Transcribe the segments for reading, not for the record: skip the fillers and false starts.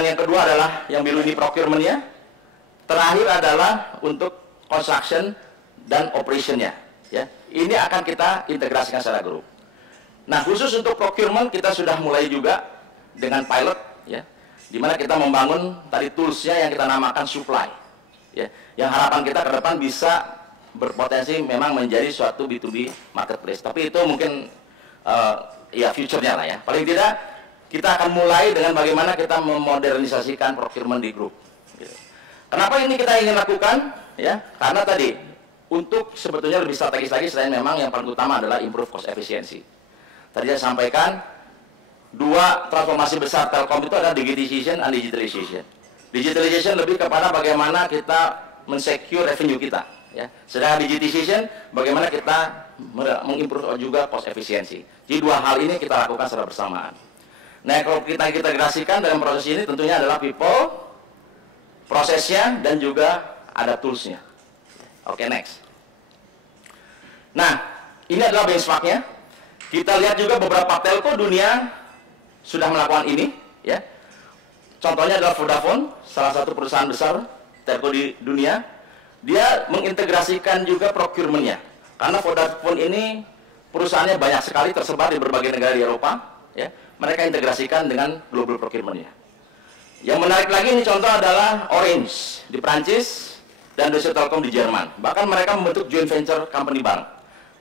dan yang kedua adalah yang biru ini procurement-nya. Terakhir adalah untuk construction dan operation-nya. Ya, ini akan kita integrasikan secara grup. Nah, khusus untuk procurement kita sudah mulai juga dengan pilot, ya, di mana kita membangun tadi tools-nya yang kita namakan supply, ya, yang harapan kita ke depan bisa berpotensi memang menjadi suatu B2B marketplace. Tapi itu mungkin ya future-nya lah ya. Paling tidak kita akan mulai dengan bagaimana kita memodernisasikan procurement di grup. Gitu. Kenapa ini kita ingin lakukan? Ya, karena tadi untuk sebetulnya lebih strategis lagi, selain memang yang paling utama adalah improve cost efficiency. Tadi saya sampaikan, dua transformasi besar Telkom itu adalah digitization and digitalization. Digitalization lebih kepada bagaimana kita men-secure revenue kita. Ya. Sedangkan digitization, bagaimana kita mengimprove juga cost efficiency. Jadi dua hal ini kita lakukan secara bersamaan. Nah, kalau kita integrasikan dalam proses ini tentunya adalah people, prosesnya, dan juga ada tools-nya. Oke, next. Nah, ini adalah benchmark-nya. Kita lihat juga beberapa telco dunia sudah melakukan ini, ya. Contohnya adalah Vodafone, salah satu perusahaan besar telco di dunia. Dia mengintegrasikan juga procurement-nya. Karena Vodafone ini perusahaannya banyak sekali tersebar di berbagai negara di Eropa, ya. Mereka integrasikan dengan global procurement-nya. Yang menarik lagi ini contoh adalah Orange di Prancis dan Deutsche Telekom di Jerman. Bahkan mereka membentuk joint venture company bareng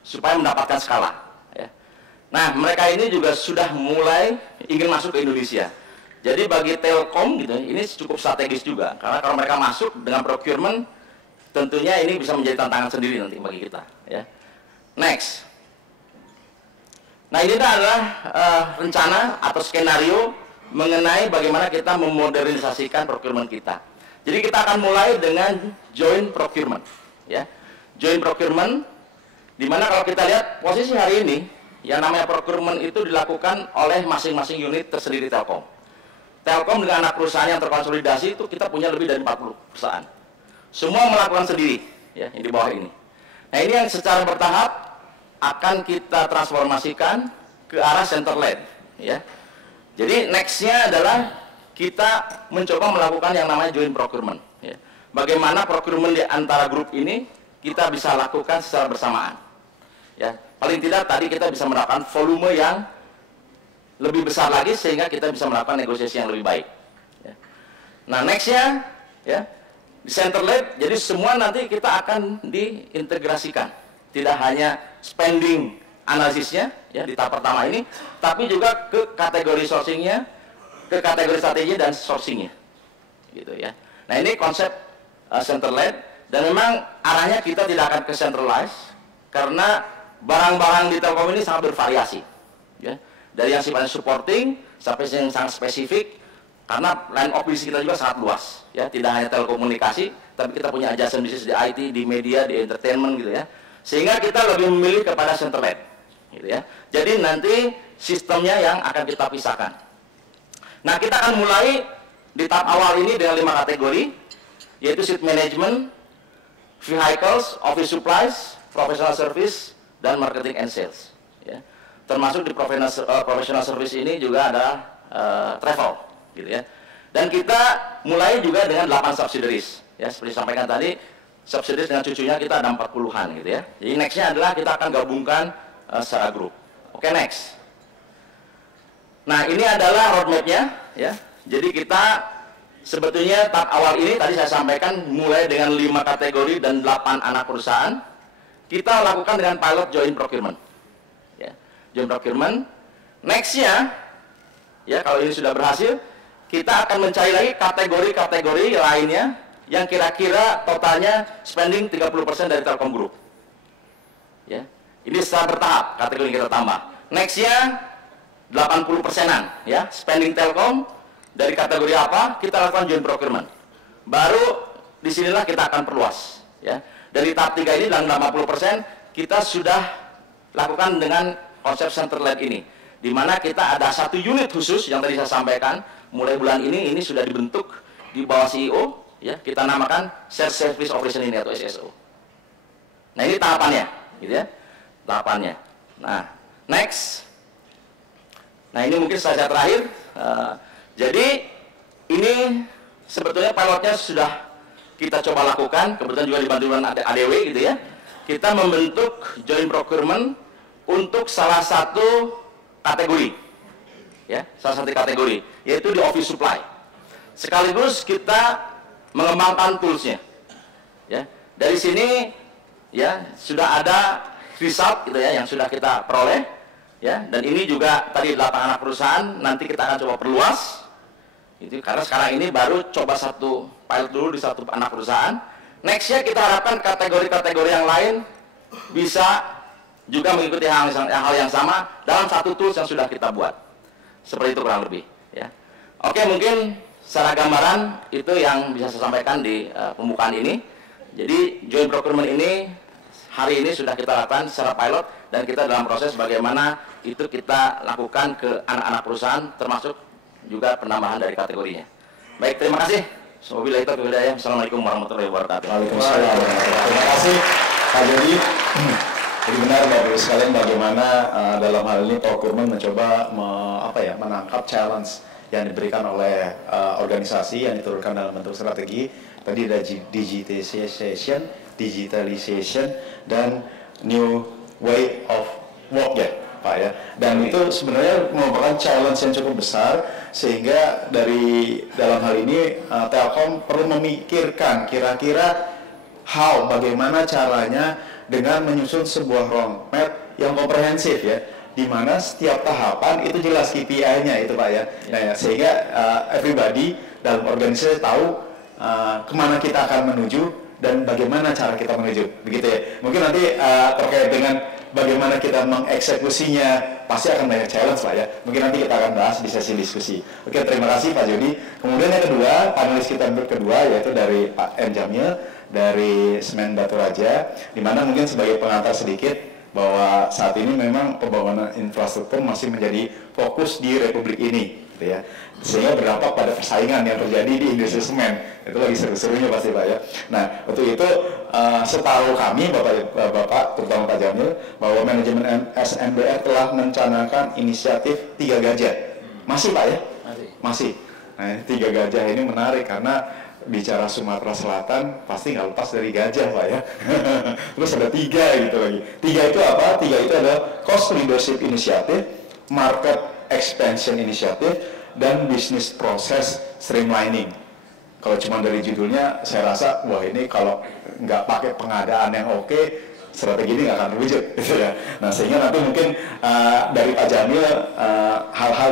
supaya mendapatkan skala. Nah, mereka ini juga sudah mulai ingin masuk ke Indonesia. Jadi bagi Telkom gitu, ini cukup strategis juga. Karena kalau mereka masuk dengan procurement, tentunya ini bisa menjadi tantangan sendiri nanti bagi kita. Ya. Next. Nah, ini adalah rencana atau skenario mengenai bagaimana kita memodernisasikan procurement kita. Jadi kita akan mulai dengan joint procurement. Ya. Joint procurement, di mana kalau kita lihat posisi hari ini, yang namanya procurement itu dilakukan oleh masing-masing unit tersendiri Telkom. Telkom dengan anak perusahaan yang terkonsolidasi itu kita punya lebih dari 40 perusahaan. Semua melakukan sendiri, ya, yang di bawah ini. Nah, ini yang secara bertahap akan kita transformasikan ke arah center led, ya. Jadi next-nya adalah kita mencoba melakukan yang namanya joint procurement. Ya. Bagaimana procurement di antara grup ini kita bisa lakukan secara bersamaan. Ya. Paling tidak tadi kita bisa mendapatkan volume yang lebih besar lagi sehingga kita bisa melakukan negosiasi yang lebih baik. Ya. Nah, next-nya, ya, di center led, jadi semua nanti kita akan diintegrasikan. Tidak hanya spending analisisnya, ya, di tahap pertama ini, tapi juga ke kategori sourcing-nya, ke kategori strategi dan sourcing-nya. Gitu ya. Nah, ini konsep center led, dan memang arahnya kita tidak akan ke centralized, karena barang-barang di Telkom ini sangat bervariasi, ya. Dari yang sifatnya supporting sampai yang sangat spesifik, karena line of business kita juga sangat luas, ya. Tidak hanya telekomunikasi, tapi kita punya adjacent bisnis di IT, di media, di entertainment, gitu ya. Sehingga kita lebih memilih kepada center led, gitu ya. Jadi nanti sistemnya yang akan kita pisahkan. Nah, kita akan mulai di tahap awal ini dengan 5 kategori, yaitu seat management, vehicles, office supplies, professional service, dan marketing and sales, ya. Termasuk di professional service ini juga ada travel, gitu ya. Dan kita mulai juga dengan 8 subsidiaries, ya. Seperti sampaikan tadi, subsidiaries dengan cucunya kita ada 40-an, gitu ya. Jadi next-nya adalah kita akan gabungkan secara grup. Oke, next. Nah, ini adalah roadmap-nya, ya. Jadi kita sebetulnya tahap awal ini tadi saya sampaikan mulai dengan 5 kategori dan 8 anak perusahaan. Kita lakukan dengan pilot joint procurement, ya. Joint procurement. Next-nya, ya, kalau ini sudah berhasil, kita akan mencari lagi kategori-kategori lainnya yang kira-kira totalnya spending 30% dari Telkom Group, ya. Ini secara bertahap kategori kita tambah. Next-nya 80%-an, ya, spending Telkom dari kategori apa kita lakukan joint procurement. Baru disinilah kita akan perluas, ya. Dari tahap 3 ini dalam 80% kita sudah lakukan dengan konsep center led ini, di mana kita ada satu unit khusus yang tadi saya sampaikan mulai bulan ini sudah dibentuk di bawah CEO, ya, kita namakan Shared Service Operation ini atau SSO. Nah, ini tahapannya, gitu ya, tahapannya. Nah, next. Nah, ini mungkin saja terakhir. Jadi ini ini sebetulnya pilotnya sudah kita coba lakukan, kebetulan juga dibantu dengan ADW gitu ya. Kita membentuk joint procurement untuk salah satu kategori, ya, salah satu kategori, yaitu di office supply. Sekaligus kita mengembangkan toolsnya, ya. Dari sini, ya, sudah ada result gitu ya yang sudah kita peroleh, ya. Dan ini juga tadi 8 anak perusahaan, nanti kita akan coba perluas. Itu karena sekarang ini baru coba satu pilot dulu di satu anak perusahaan. Nextnya kita harapkan kategori-kategori yang lain bisa juga mengikuti hal yang sama dalam satu tools yang sudah kita buat. Seperti itu kurang lebih. Ya. Oke, mungkin secara gambaran itu yang bisa saya sampaikan di pembukaan ini. Jadi joint procurement ini hari ini sudah kita lakukan secara pilot dan kita dalam proses bagaimana itu kita lakukan ke anak-anak perusahaan termasuk juga penambahan dari kategorinya. Baik, terima kasih. Wabillahi taufiq wal hidayah. Assalamualaikum warahmatullahi wabarakatuh. Waalaikumsalam. Terima kasih Pak Jody. Jadi benar Bapak Ibu sekalian bagaimana dalam hal ini procurement mencoba menangkap challenge yang diberikan oleh organisasi yang diturunkan dalam bentuk strategi. Tadi ada digitalization dan new way of work ya Pak ya. Dan itu sebenarnya merupakan challenge yang cukup besar sehingga dari dalam hal ini Telkom perlu memikirkan kira-kira bagaimana caranya dengan menyusun sebuah roadmap yang komprehensif ya, di mana setiap tahapan itu jelas KPI-nya itu Pak ya. Nah ya, sehingga everybody dalam organisasi tahu kemana kita akan menuju dan bagaimana cara kita menuju, begitu ya. Mungkin nanti terkait dengan bagaimana kita mengeksekusinya pasti akan banyak challenge Pak ya. Mungkin nanti kita akan bahas di sesi diskusi. Oke, terima kasih Pak Jody. Kemudian yang kedua, panelis kita kedua yaitu dari Pak M. Jamil dari Semen Batu Raja, di mana mungkin sebagai pengantar sedikit bahwa saat ini memang pembangunan infrastruktur masih menjadi fokus di Republik ini, gitu ya. Sehingga berdampak pada persaingan yang terjadi di industri semen. Itu lagi seru-serunya pasti Pak ya. Nah, untuk itu setahu kami Bapak terutama Pak Jamil, bahwa manajemen SMBR telah mencanangkan inisiatif 3 gajah. Masih Pak ya? Masih. Nah, 3 gajah ini menarik karena bicara Sumatera Selatan pasti nggak lepas dari gajah Pak ya. Terus ada 3 gitu lagi. 3 itu apa? 3 itu adalah Cost Leadership Initiative, Market Expansion Initiative, dan Business Process Streamlining. Kalau cuma dari judulnya, saya rasa wah ini kalau nggak pakai pengadaan yang oke, strategi ini nggak akan terwujud, gitu ya. Nah sehingga nanti mungkin dari Pak Jamil hal-hal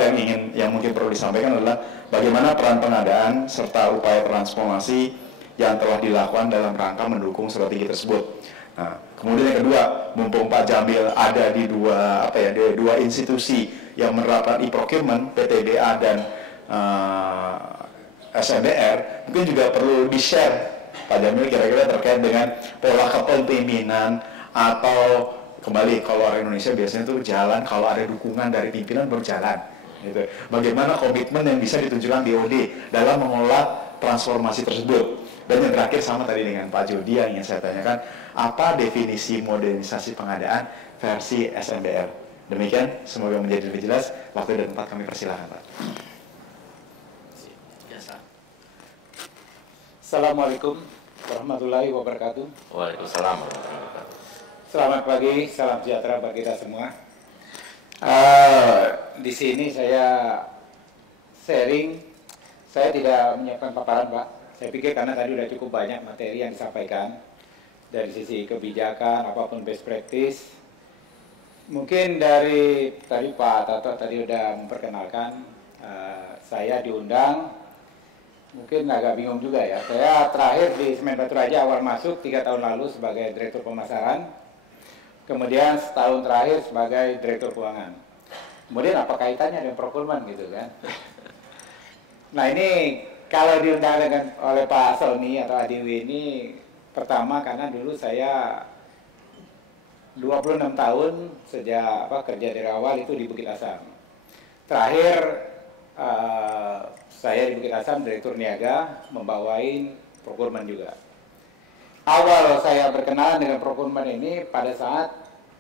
yang mungkin perlu disampaikan adalah bagaimana peran pengadaan serta upaya transformasi yang telah dilakukan dalam rangka mendukung strategi tersebut. Nah, kemudian yang kedua, mumpung Pak Jamil ada di dua institusi yang menerapkan e-procurement, PTBA dan SMBR, mungkin juga perlu di-share Pak Jamil kira-kira terkait dengan pola kepemimpinan atau kembali kalau orang Indonesia biasanya itu jalan kalau ada dukungan dari pimpinan berjalan. Gitu. Bagaimana komitmen yang bisa ditunjukkan BOD dalam mengelola transformasi tersebut. Dan yang terakhir sama tadi dengan Pak Jody yang ingin saya tanyakan, apa definisi modernisasi pengadaan versi SMBR? Demikian, semoga menjadi lebih jelas. Waktu dan tempat kami persilahkan Pak. Assalamualaikum warahmatullahi wabarakatuh. Waalaikumsalam warahmatullahi wabarakatuh. Selamat pagi, salam sejahtera bagi kita semua. Di sini saya sharing, saya tidak menyiapkan paparan Pak. Saya pikir karena tadi sudah cukup banyak materi yang disampaikan dari sisi kebijakan, apapun best practice. Mungkin dari tadi Pak Tato tadi sudah memperkenalkan, saya diundang, mungkin agak bingung juga ya. Saya terakhir di Semen Batu Raja awal masuk 3 tahun lalu sebagai Direktur Pemasaran, kemudian setahun terakhir sebagai Direktur Keuangan. Kemudian apa kaitannya dengan procurement gitu kan? Nah ini kalau diundang oleh Pak Sony atau Adiwi ini pertama karena dulu saya 26 tahun sejak kerja dari awal itu di Bukit Asam. Terakhir saya di Bukit Asam Direktur Niaga membawain procurement juga. Awal saya berkenalan dengan procurement ini pada saat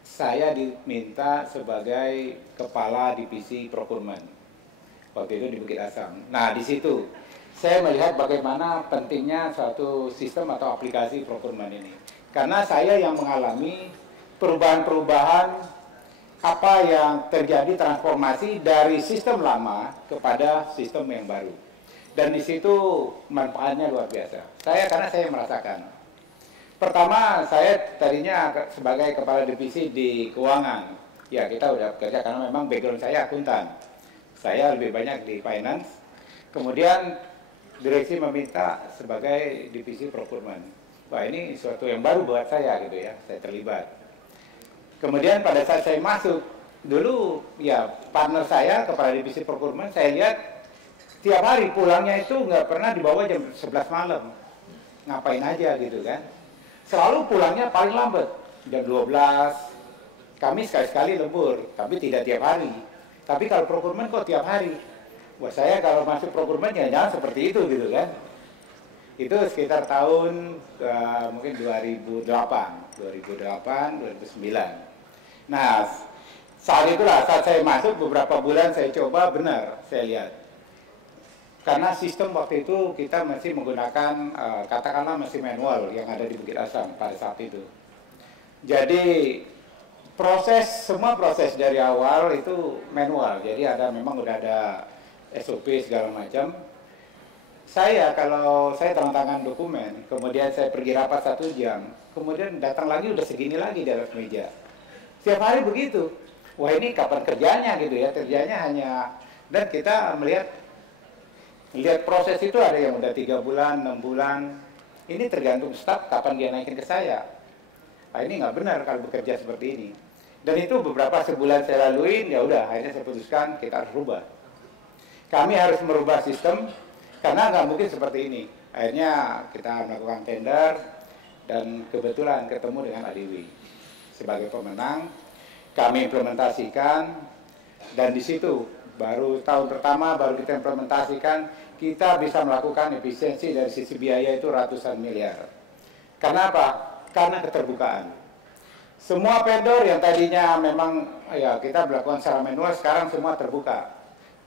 saya diminta sebagai kepala divisi procurement. Waktu itu di Bukit Asam. Nah di situ saya melihat bagaimana pentingnya suatu sistem atau aplikasi procurement ini. Karena saya yang mengalami perubahan-perubahan apa yang terjadi transformasi dari sistem lama kepada sistem yang baru. Dan di situ manfaatnya luar biasa. Karena saya merasakan. Pertama, saya tadinya sebagai kepala divisi di keuangan. Ya, kita udah bekerja karena memang background saya akuntan. Saya lebih banyak di finance. Kemudian direksi meminta sebagai divisi procurement. Wah, ini sesuatu yang baru buat saya gitu ya, saya terlibat. Kemudian pada saat saya masuk, dulu ya partner saya, kepala divisi procurement, saya lihat tiap hari pulangnya itu nggak pernah di bawah jam 11 malam. Ngapain aja gitu kan. Selalu pulangnya paling lambat, jam 12. Kami sekali-sekali lembur, tapi tidak tiap hari. Tapi kalau procurement kok tiap hari. Buat saya kalau masuk procurement jangan-jangan seperti itu gitu kan. Itu sekitar tahun mungkin 2008, 2009. Nah, saat itulah saat saya masuk beberapa bulan saya coba benar saya lihat. Karena sistem waktu itu kita masih menggunakan katakanlah masih manual yang ada di Bukit Asam pada saat itu. Jadi semua proses dari awal itu manual. Jadi memang udah ada SOP segala macam. Kalau saya tanda tangan dokumen, kemudian saya pergi rapat 1 jam, kemudian datang lagi udah segini lagi di atas meja. Setiap hari begitu. Wah, ini kapan kerjanya gitu ya? Kerjanya hanya, dan kita melihat proses itu ada yang udah 3 bulan, 6 bulan. Ini tergantung staf kapan dia naikin ke saya. Nah, ini nggak benar kalau bekerja seperti ini. Dan itu beberapa sebulan saya laluin, ya udah akhirnya saya putuskan kita harus rubah. Kami harus merubah sistem karena nggak mungkin seperti ini. Akhirnya kita melakukan tender dan kebetulan ketemu dengan ADW sebagai pemenang. Kami implementasikan dan di situ baru tahun pertama baru kita implementasikan, kita bisa melakukan efisiensi dari sisi biaya itu ratusan miliar. Karena apa? Karena keterbukaan. Semua vendor yang tadinya memang ya kita melakukan secara manual, sekarang semua terbuka.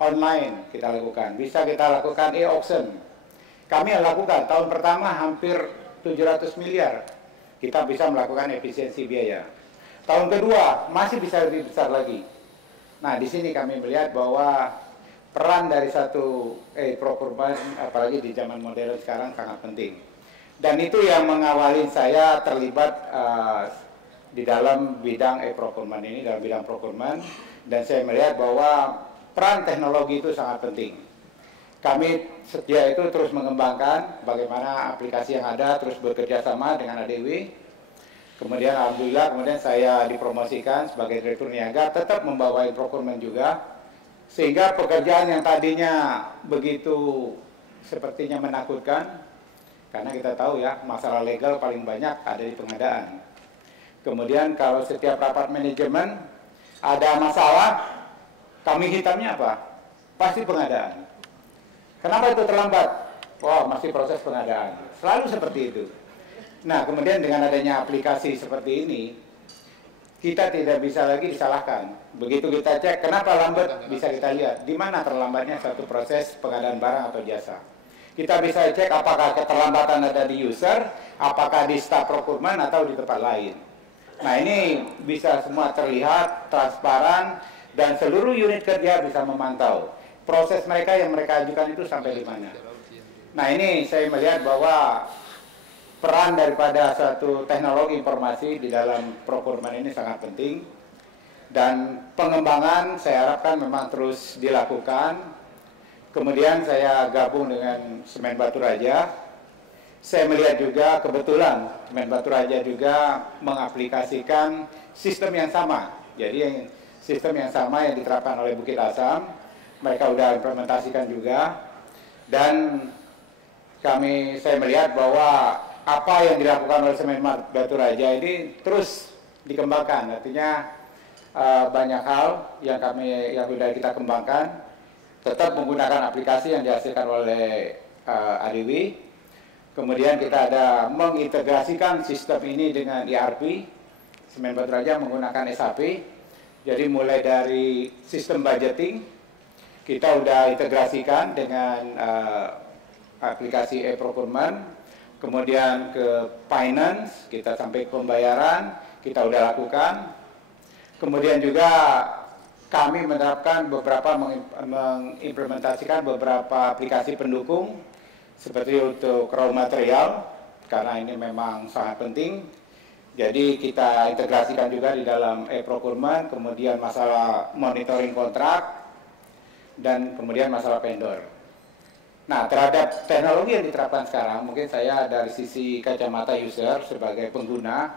Online kita lakukan, bisa kita lakukan e-auction. Kami lakukan tahun pertama hampir 700 miliar. Kita bisa melakukan efisiensi biaya. Tahun kedua masih bisa lebih besar lagi. Nah, di sini kami melihat bahwa peran dari satu procurement apalagi di zaman modern sekarang sangat penting. Dan itu yang mengawali saya terlibat di dalam bidang procurement ini, dalam bidang procurement, dan saya melihat bahwa peran teknologi itu sangat penting. Kami setia itu terus mengembangkan bagaimana aplikasi yang ada, terus bekerja sama dengan ADW. Kemudian alhamdulillah, kemudian saya dipromosikan sebagai Direktur Niaga, tetap membawa procurement juga. Sehingga pekerjaan yang tadinya begitu sepertinya menakutkan, karena kita tahu ya, masalah legal paling banyak ada di pengadaan. Kemudian kalau setiap rapat manajemen ada masalah, kami hitamnya apa? Pasti pengadaan. Kenapa itu terlambat? Wah, masih proses pengadaan. Selalu seperti itu. Nah, kemudian dengan adanya aplikasi seperti ini, kita tidak bisa lagi disalahkan. Begitu kita cek, kenapa lambat, bisa kita lihat di mana terlambatnya satu proses pengadaan barang atau jasa. Kita bisa cek apakah keterlambatan ada di user, apakah di staf procurement atau di tempat lain. Nah, ini bisa semua terlihat, transparan, dan seluruh unit kerja bisa memantau proses mereka yang mereka ajukan itu sampai di mana. Nah, ini saya melihat bahwa peran daripada suatu teknologi informasi di dalam procurement ini sangat penting, dan pengembangan saya harapkan memang terus dilakukan. Kemudian saya gabung dengan Semen Batu Raja. Saya melihat juga kebetulan Semen Batu Raja juga mengaplikasikan sistem yang sama. Jadi sistem yang sama yang diterapkan oleh Bukit Asam, mereka sudah implementasikan juga. Dan saya melihat bahwa apa yang dilakukan oleh Semen Batu Raja ini terus dikembangkan. Artinya banyak hal yang sudah kita kembangkan, tetap menggunakan aplikasi yang dihasilkan oleh ADW. Kemudian kita ada mengintegrasikan sistem ini dengan ERP. Semen Batu Raja menggunakan SAP. Jadi mulai dari sistem budgeting, kita sudah integrasikan dengan aplikasi e-procurement, kemudian ke finance, kita sampai pembayaran, kita udah lakukan. Kemudian juga kami menerapkan mengimplementasikan beberapa aplikasi pendukung, seperti untuk raw material, karena ini memang sangat penting. Jadi kita integrasikan juga di dalam e-procurement, kemudian masalah monitoring kontrak, dan kemudian masalah vendor. Nah, terhadap teknologi yang diterapkan sekarang, mungkin saya dari sisi kacamata user sebagai pengguna,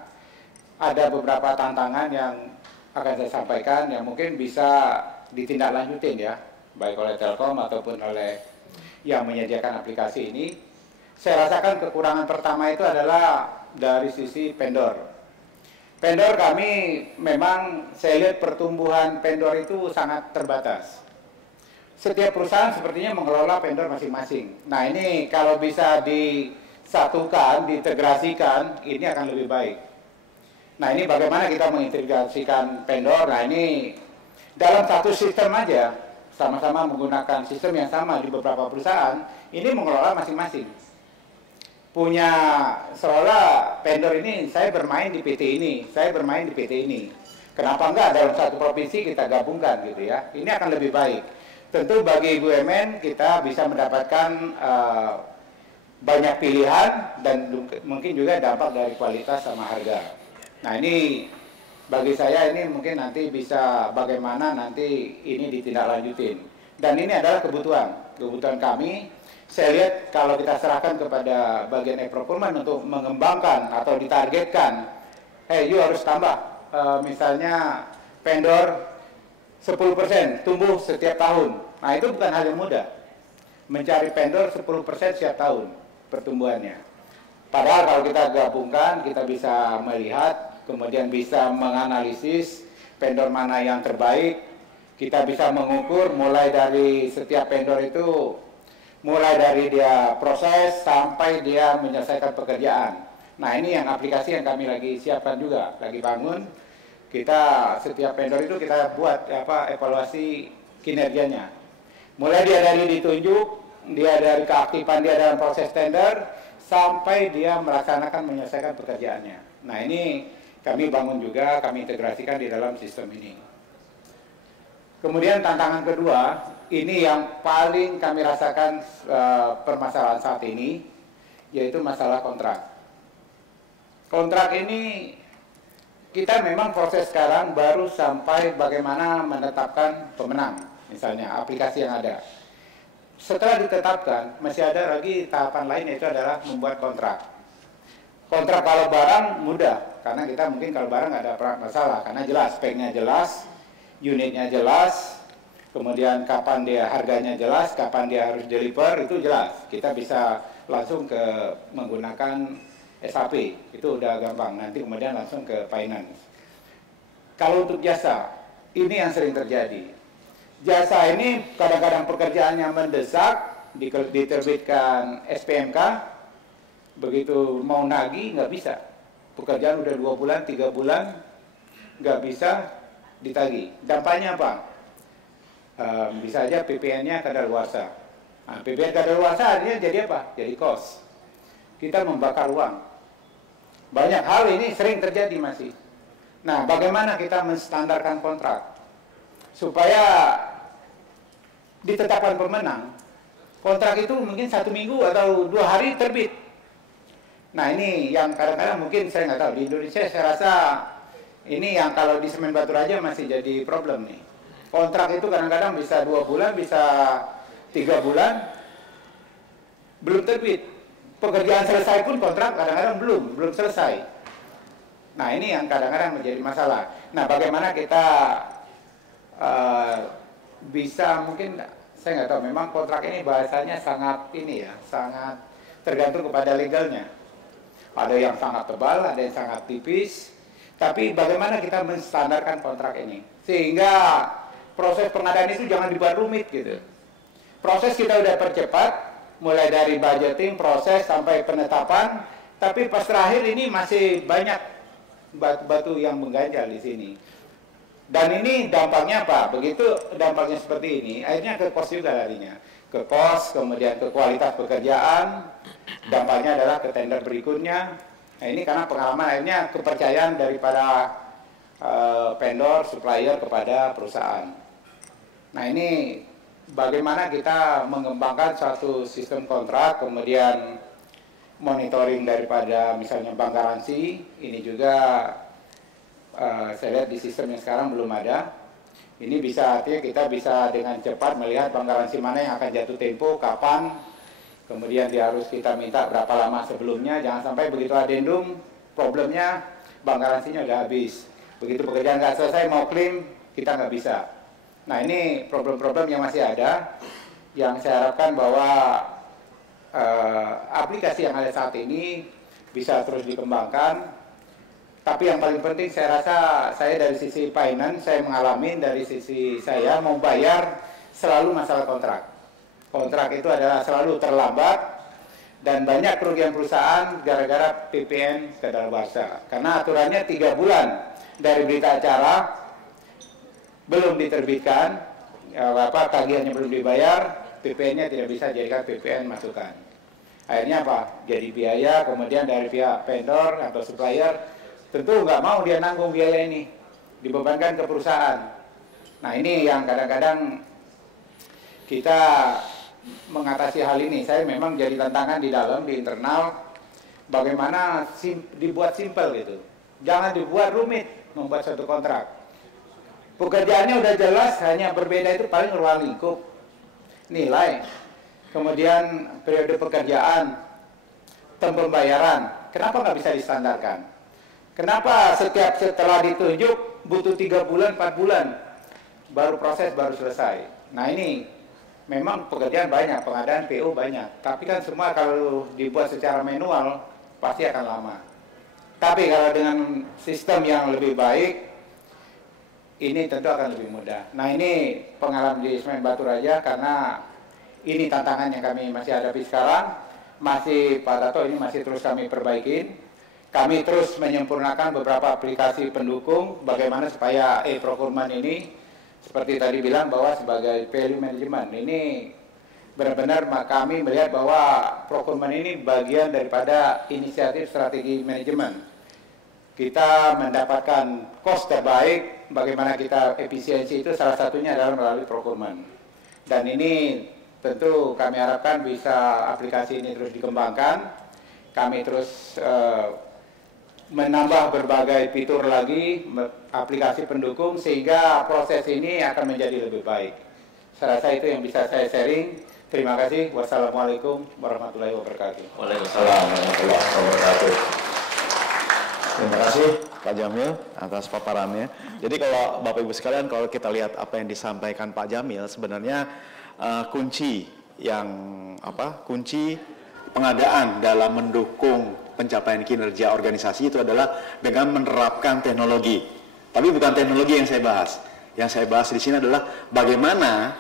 ada beberapa tantangan yang akan saya sampaikan yang mungkin bisa ditindaklanjutin ya, baik oleh Telkom ataupun oleh yang menyediakan aplikasi ini. Saya rasakan kekurangan pertama itu adalah dari sisi vendor. Vendor kami memang, saya lihat pertumbuhan vendor itu sangat terbatas. Setiap perusahaan sepertinya mengelola vendor masing-masing. Nah, ini kalau bisa disatukan, diintegrasikan, ini akan lebih baik. Nah, ini bagaimana kita mengintegrasikan vendor. Nah, ini dalam satu sistem aja, sama-sama menggunakan sistem yang sama di beberapa perusahaan, ini mengelola masing-masing. Punya seolah vendor ini, saya bermain di PT ini, saya bermain di PT ini. Kenapa enggak dalam satu provinsi kita gabungkan gitu ya? Ini akan lebih baik. Tentu bagi BUMN kita bisa mendapatkan banyak pilihan dan mungkin juga dampak dari kualitas sama harga. Nah, ini bagi saya ini mungkin nanti bisa bagaimana nanti ini ditindaklanjutin. Dan ini adalah kebutuhan kami. Saya lihat kalau kita serahkan kepada bagian e-procurement untuk mengembangkan atau ditargetkan, you harus tambah, misalnya vendor 10% tumbuh setiap tahun. Nah, itu bukan hal yang mudah. Mencari vendor 10% setiap tahun pertumbuhannya. Padahal kalau kita gabungkan, kita bisa melihat, kemudian bisa menganalisis vendor mana yang terbaik. Kita bisa mengukur mulai dari setiap vendor itu, mulai dari dia proses sampai dia menyelesaikan pekerjaan. Nah, ini yang aplikasi yang kami lagi siapkan juga, lagi bangun. Kita setiap vendor itu kita buat evaluasi kinerjanya. Mulai dia dari ditunjuk, dia dari keaktifan dia dalam proses tender, sampai dia melaksanakan menyelesaikan pekerjaannya. Nah, ini kami bangun juga, kami integrasikan di dalam sistem ini. Kemudian tantangan kedua, ini yang paling kami rasakan permasalahan saat ini, yaitu masalah kontrak. Kontrak ini kita memang proses sekarang baru sampai bagaimana menetapkan pemenang, misalnya aplikasi yang ada. Setelah ditetapkan, masih ada lagi tahapan lain, yaitu adalah membuat kontrak. Kontrak kalau barang mudah, karena kita mungkin kalau barang nggak ada masalah, karena jelas, speknya jelas, unitnya jelas, kemudian kapan dia harganya jelas, kapan dia harus deliver, itu jelas. Kita bisa langsung ke menggunakan SAP, itu udah gampang, nanti kemudian langsung ke finance. Kalau untuk jasa, ini yang sering terjadi. Jasa ini kadang-kadang pekerjaannya mendesak, diterbitkan SPMK, begitu mau nagih nggak bisa. Pekerjaan udah 2 bulan, 3 bulan, nggak bisa ditagih. Dampaknya apa? Bisa aja PPN-nya kadaluarsa. Nah, PPN kadaluarsa artinya jadi apa? Jadi cost. Kita membakar uang. Banyak hal ini sering terjadi masih. Nah, bagaimana kita menstandarkan kontrak supaya ditetapkan pemenang? Kontrak itu mungkin 1 minggu atau 2 hari terbit. Nah, ini yang kadang-kadang mungkin saya nggak tahu. Di Indonesia saya rasa ini yang kalau di Semen Batu Raja masih jadi problem nih. Kontrak itu kadang-kadang bisa 2 bulan, bisa 3 bulan, belum terbit. Pekerjaan selesai pun kontrak kadang-kadang belum selesai. Nah, ini yang kadang-kadang menjadi masalah. Nah, bagaimana kita bisa, mungkin saya nggak tahu, memang kontrak ini bahasanya sangat ini ya, sangat tergantung kepada legalnya. Ada yang sangat tebal, ada yang sangat tipis. Tapi bagaimana kita menstandarkan kontrak ini sehingga proses pengadaan itu jangan dibuat rumit gitu. Proses kita udah percepat, mulai dari budgeting, proses sampai penetapan, tapi pas terakhir ini masih banyak batu-batu yang mengganjal di sini. Dan ini dampaknya apa? Begitu dampaknya seperti ini, akhirnya ke cost juga larinya. ke cost, kemudian ke kualitas pekerjaan, dampaknya adalah ke tender berikutnya. Nah ini karena pengalaman akhirnya kepercayaan daripada vendor, supplier kepada perusahaan. Nah ini bagaimana kita mengembangkan suatu sistem kontrak, kemudian monitoring daripada misalnya bank garansi, ini juga saya lihat di sistem yang sekarang belum ada. Ini bisa artinya kita bisa dengan cepat melihat bank garansi mana yang akan jatuh tempo, kapan, kemudian harus kita minta berapa lama sebelumnya, jangan sampai begitu adendum, problemnya bank garansinya udah habis. Begitu pekerjaan nggak selesai, mau klaim, kita nggak bisa. Nah ini problem-problem yang masih ada, yang saya harapkan bahwa aplikasi yang ada saat ini bisa terus dikembangkan. Tapi yang paling penting saya rasa, saya dari sisi finance, saya mengalami dari sisi saya mau bayar selalu masalah kontrak. Kontrak itu adalah selalu terlambat dan banyak kerugian perusahaan gara-gara PPN kadaluarsa. Karena aturannya 3 bulan dari berita acara belum diterbitkan, tagihannya belum dibayar, PPN-nya tidak bisa jadikan PPN masukan. Akhirnya apa? Jadi biaya, kemudian dari pihak vendor atau supplier tentu nggak mau dia nanggung biaya ini, dibebankan ke perusahaan. Nah ini yang kadang-kadang kita mengatasi hal ini. Saya memang jadi tantangan di dalam, di internal, bagaimana dibuat simpel gitu. Jangan dibuat rumit membuat suatu kontrak. Pekerjaannya udah jelas, hanya berbeda itu paling ruang lingkup, nilai, kemudian periode pekerjaan, term pembayaran. Kenapa nggak bisa distandarkan? Kenapa setelah ditunjuk butuh 3 bulan, 4 bulan baru proses, baru selesai? Nah ini memang pekerjaan banyak, pengadaan PO banyak. Tapi kan semua kalau dibuat secara manual pasti akan lama. Tapi kalau dengan sistem yang lebih baik, ini tentu akan lebih mudah. Nah ini pengalaman di Semen Batu Raja, karena ini tantangan yang kami masih hadapi sekarang. Masih Pak Tato, ini masih terus kami perbaikin. Kami terus menyempurnakan beberapa aplikasi pendukung, bagaimana supaya e-procurement ini, seperti tadi bilang bahwa sebagai value management, ini benar-benar kami melihat bahwa procurement ini bagian daripada inisiatif strategi manajemen. Kita mendapatkan cost terbaik, bagaimana kita efisiensi itu salah satunya adalah melalui procurement. Dan ini tentu kami harapkan bisa aplikasi ini terus dikembangkan, kami terus menambah berbagai fitur lagi, aplikasi pendukung, sehingga proses ini akan menjadi lebih baik. Saya rasa itu yang bisa saya sharing. Terima kasih. Wassalamualaikum warahmatullahi wabarakatuh. Waalaikumsalam warahmatullahi wabarakatuh. Terima kasih Pak Jamil atas paparannya. Jadi kalau Bapak Ibu sekalian, kalau kita lihat apa yang disampaikan Pak Jamil, sebenarnya kunci pengadaan dalam mendukung pencapaian kinerja organisasi itu adalah dengan menerapkan teknologi. Tapi bukan teknologi yang saya bahas. Yang saya bahas di sini adalah bagaimana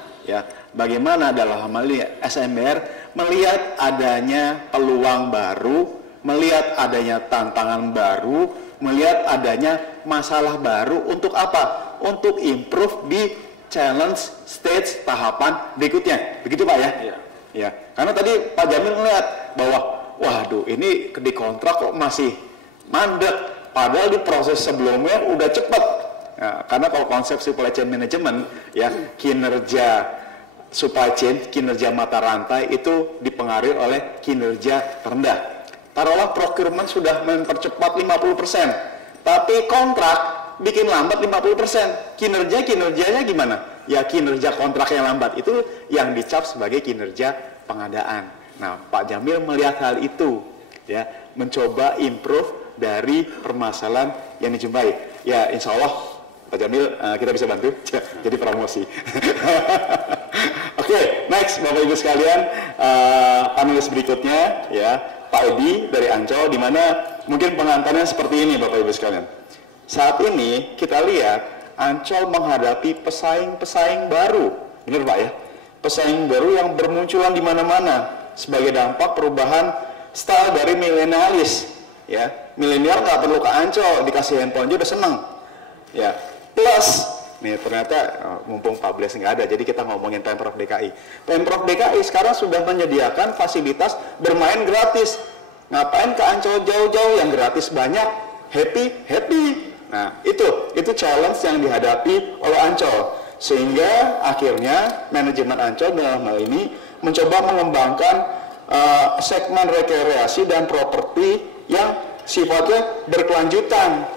dalam hal ini SMR melihat adanya peluang baru, melihat adanya tantangan baru, melihat adanya masalah baru untuk apa? Untuk improve di challenge stage tahapan berikutnya. Begitu Pak ya? Iya. Ya, karena tadi Pak Jamil melihat bahwa waduh, ini di kontrak kok masih mandek, padahal di proses sebelumnya udah cepat. Nah, karena kalau konsep supply chain management, ya kinerja supply chain, kinerja mata rantai itu dipengaruhi oleh kinerja rendah. Taruhlah procurement sudah mempercepat 50%, tapi kontrak bikin lambat 50%. Kinerjanya gimana? Ya kinerja kontrak yang lambat itu yang dicap sebagai kinerja pengadaan. Nah, Pak Jamil melihat hal itu, ya, mencoba improve dari permasalahan yang dijumpai. Ya, insya Allah Pak Jamil kita bisa bantu jadi promosi. Oke, next Bapak Ibu sekalian, panelis berikutnya, ya, Pak Edi dari Ancol, di mana mungkin pengantarnya seperti ini Bapak Ibu sekalian. Saat ini kita lihat Ancol menghadapi pesaing-pesaing baru, benar Pak ya? Pesaing baru yang bermunculan di mana-mana sebagai dampak perubahan style dari milenialis, ya. Milenial nggak perlu ke Ancol, dikasih handphone aja udah seneng, ya. Plus Nih ternyata mumpung Pak Bles nggak ada, jadi kita ngomongin Pemprov DKI. Pemprov DKI sekarang sudah menyediakan fasilitas bermain gratis. Ngapain ke Ancol jauh-jauh, yang gratis banyak, happy. Nah itu challenge yang dihadapi oleh Ancol. Sehingga akhirnya manajemen Ancol dalam hal ini mencoba mengembangkan segmen rekreasi dan properti yang sifatnya berkelanjutan.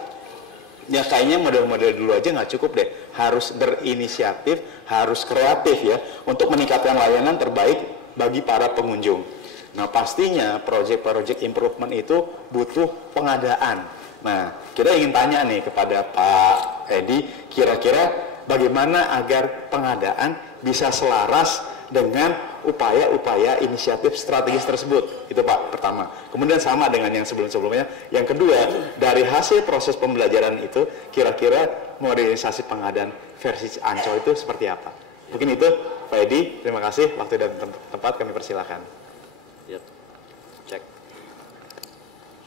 Ya kayaknya model-model dulu aja nggak cukup deh, harus berinisiatif, harus kreatif ya untuk meningkatkan layanan terbaik bagi para pengunjung. Nah pastinya project improvement itu butuh pengadaan. Nah kita ingin tanya nih kepada Pak Edi, kira-kira bagaimana agar pengadaan bisa selaras dengan upaya-upaya inisiatif strategis tersebut. Itu Pak, pertama. Kemudian sama dengan yang sebelum-sebelumnya. Yang kedua, dari hasil proses pembelajaran itu, kira-kira modernisasi pengadaan versi Ancol itu seperti apa? Mungkin itu, Pak Edi. Terima kasih. Waktu dan tempat kami persilakan. Ya, cek.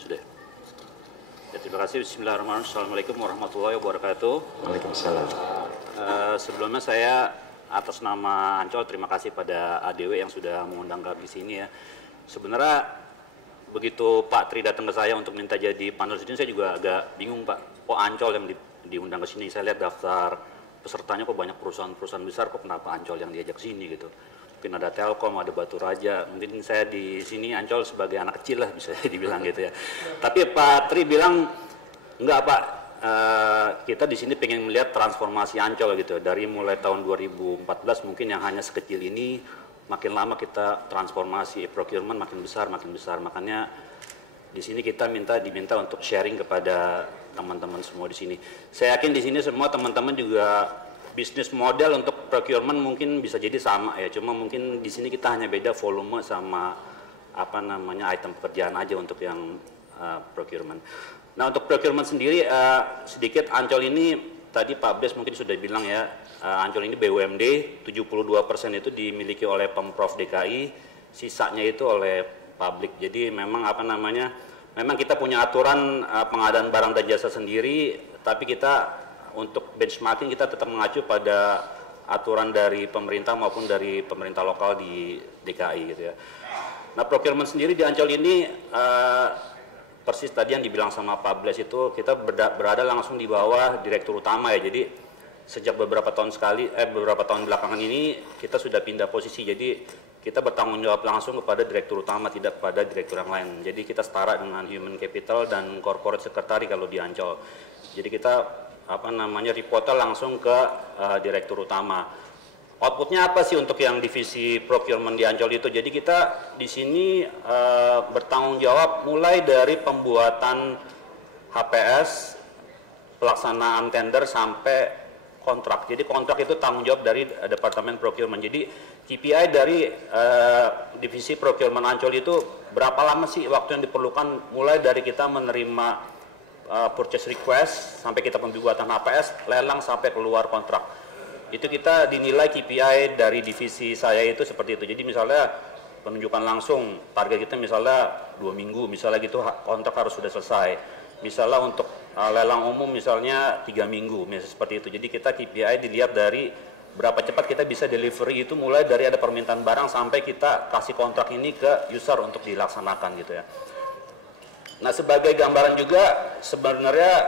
Sudah. Ya, terima kasih. Bismillahirrahmanirrahim. Assalamualaikum warahmatullahi wabarakatuh. Waalaikumsalam. Sebelumnya saya atas nama Ancol terima kasih pada ADW yang sudah mengundang kami di sini ya. Sebenarnya begitu Pak Tri datang ke saya untuk minta jadi panel di sini, saya juga agak bingung Pak. Kok Ancol yang diundang ke sini? Saya lihat daftar pesertanya kok banyak perusahaan-perusahaan besar, kok kenapa Ancol yang diajak ke sini gitu? Mungkin ada Telkom, ada Batu Raja. Mungkin saya di sini Ancol sebagai anak kecil lah bisa dibilang gitu ya. Tapi Pak Tri bilang enggak Pak. Kita di sini pengen melihat transformasi Ancol gitu, dari mulai tahun 2014 mungkin yang hanya sekecil ini, makin lama kita transformasi procurement makin besar, makanya di sini kita diminta untuk sharing kepada teman-teman semua di sini. Saya yakin di sini semua teman-teman juga bisnis model untuk procurement mungkin bisa jadi sama ya, cuma mungkin di sini kita hanya beda volume sama item pekerjaan aja untuk yang procurement. Nah untuk procurement sendiri sedikit Ancol ini tadi Pak Bes mungkin sudah bilang ya, Ancol ini BUMD 72% itu dimiliki oleh Pemprov DKI, sisanya itu oleh publik. Jadi memang memang kita punya aturan pengadaan barang dan jasa sendiri, tapi kita untuk benchmarking kita tetap mengacu pada aturan dari pemerintah maupun dari pemerintah lokal di DKI gitu ya. Nah procurement sendiri di Ancol ini persis tadi yang dibilang sama Pak Bles itu, kita berada langsung di bawah direktur utama ya. Jadi sejak beberapa tahun belakangan ini kita sudah pindah posisi. Jadi kita bertanggung jawab langsung kepada direktur utama, tidak kepada direktur yang lain. Jadi kita setara dengan human capital dan corporate secretary kalau di Ancol. Jadi kita reportnya langsung ke direktur utama. Outputnya apa sih untuk yang divisi procurement di Ancol itu? Jadi kita di sini bertanggung jawab mulai dari pembuatan HPS, pelaksanaan tender sampai kontrak. Jadi kontrak itu tanggung jawab dari Departemen Procurement. Jadi KPI dari divisi procurement Ancol itu berapa lama sih waktu yang diperlukan mulai dari kita menerima purchase request sampai kita pembuatan HPS, lelang sampai keluar kontrak. Itu kita dinilai KPI dari divisi saya itu seperti itu. Jadi misalnya penunjukan langsung, target kita misalnya 2 minggu, misalnya gitu kontrak harus sudah selesai. Misalnya untuk lelang umum misalnya 3 minggu, misalnya seperti itu. Jadi kita KPI dilihat dari berapa cepat kita bisa delivery itu, mulai dari ada permintaan barang sampai kita kasih kontrak ini ke user untuk dilaksanakan gitu ya. Nah sebagai gambaran juga sebenarnya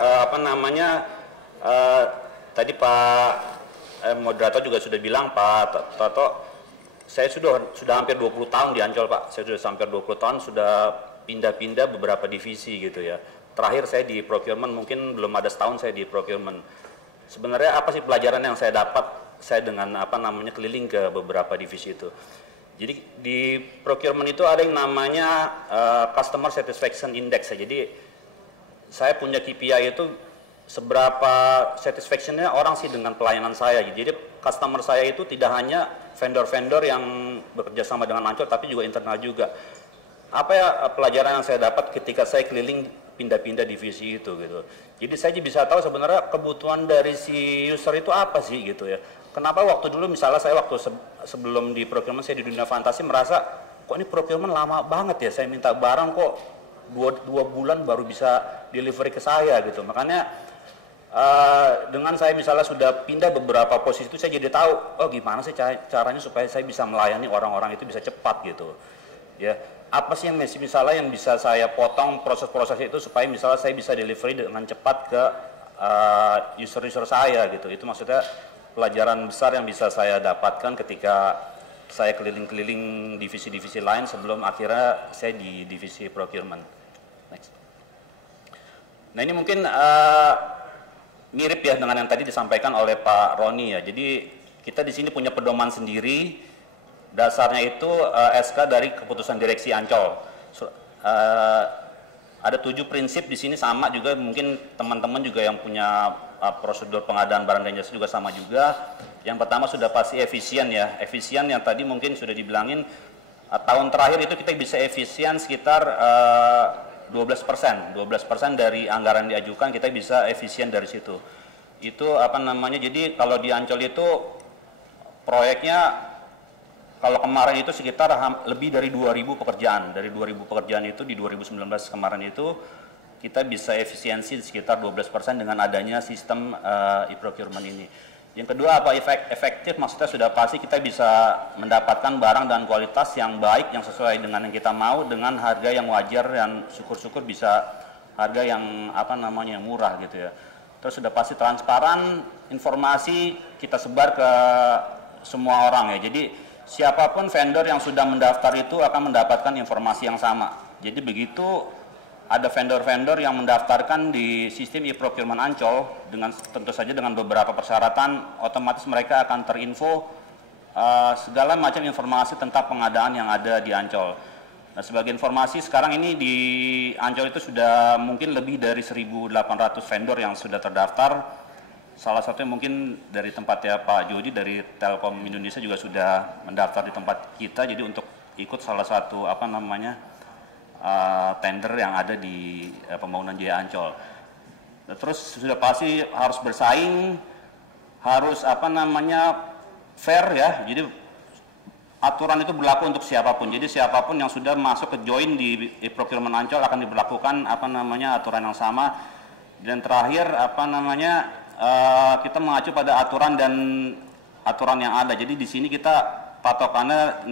tadi Pak moderator juga sudah bilang, Pak Toto, saya sudah hampir 20 tahun di Ancol Pak. Saya sudah hampir 20 tahun sudah pindah-pindah beberapa divisi gitu ya. Terakhir saya di procurement, mungkin belum ada setahun saya di procurement. Sebenarnya apa sih pelajaran yang saya dapat saya dengan keliling ke beberapa divisi itu. Jadi di procurement itu ada yang namanya Customer Satisfaction Index ya. Jadi saya punya KPI itu seberapa satisfaction-nya orang sih dengan pelayanan saya. Jadi customer saya itu tidak hanya vendor-vendor yang bekerja sama dengan Ancol, tapi juga internal juga. Apa ya pelajaran yang saya dapat ketika saya keliling pindah-pindah divisi itu gitu. Jadi saya bisa tahu sebenarnya kebutuhan dari si user itu apa sih gitu ya. Kenapa waktu dulu misalnya saya sebelum di procurement saya di dunia fantasi merasa kok ini procurement lama banget ya, saya minta barang kok dua bulan baru bisa delivery ke saya gitu. Makanya Dengan saya misalnya sudah pindah beberapa posisi itu, saya jadi tahu, oh gimana sih caranya supaya saya bisa melayani orang-orang itu bisa cepat gitu. Ya, apa sih yang misalnya yang bisa saya potong proses-proses itu supaya misalnya saya bisa delivery dengan cepat ke user-user saya gitu. Itu maksudnya pelajaran besar yang bisa saya dapatkan ketika saya keliling-keliling divisi-divisi lain sebelum akhirnya saya di divisi procurement. Next. Nah ini mungkin mirip ya dengan yang tadi disampaikan oleh Pak Roni ya. Jadi kita di sini punya pedoman sendiri, dasarnya itu SK dari keputusan direksi Ancol. Ada 7 prinsip di sini sama juga, mungkin teman-teman juga yang punya prosedur pengadaan barang dan jasa juga sama juga. Yang pertama sudah pasti efisien ya. Efisien yang tadi mungkin sudah dibilangin, tahun terakhir itu kita bisa efisien sekitar 12% dari anggaran diajukan kita bisa efisien dari situ. Itu apa namanya, jadi kalau di Ancol itu proyeknya kalau kemarin itu sekitar lebih dari 2.000 pekerjaan. Dari 2.000 pekerjaan itu di 2019 kemarin itu kita bisa efisiensi sekitar 12% dengan adanya sistem e-procurement ini. Yang kedua apa efektif, maksudnya sudah pasti kita bisa mendapatkan barang dan kualitas yang baik, yang sesuai dengan yang kita mau, dengan harga yang wajar, dan syukur-syukur bisa harga yang apa namanya yang murah gitu ya. Terus sudah pasti transparan, informasi kita sebar ke semua orang ya. Jadi siapapun vendor yang sudah mendaftar itu akan mendapatkan informasi yang sama. Jadi begitu ada vendor-vendor yang mendaftarkan di sistem e-procurement Ancol, dengan tentu saja dengan beberapa persyaratan, otomatis mereka akan terinfo segala macam informasi tentang pengadaan yang ada di Ancol. Nah, sebagai informasi sekarang ini di Ancol itu sudah mungkin lebih dari 1.800 vendor yang sudah terdaftar. Salah satunya mungkin dari tempatnya Pak Jody dari Telkom Indonesia juga sudah mendaftar di tempat kita, jadi untuk ikut salah satu apa namanya tender yang ada di pembangunan Jaya Ancol. Terus sudah pasti harus bersaing, harus apa namanya fair ya. Jadi aturan itu berlaku untuk siapapun. Jadi siapapun yang sudah masuk ke join di e-procurement Ancol akan diberlakukan apa namanya aturan yang sama. Dan terakhir apa namanya kita mengacu pada aturan yang ada. Jadi di sini kita patokannya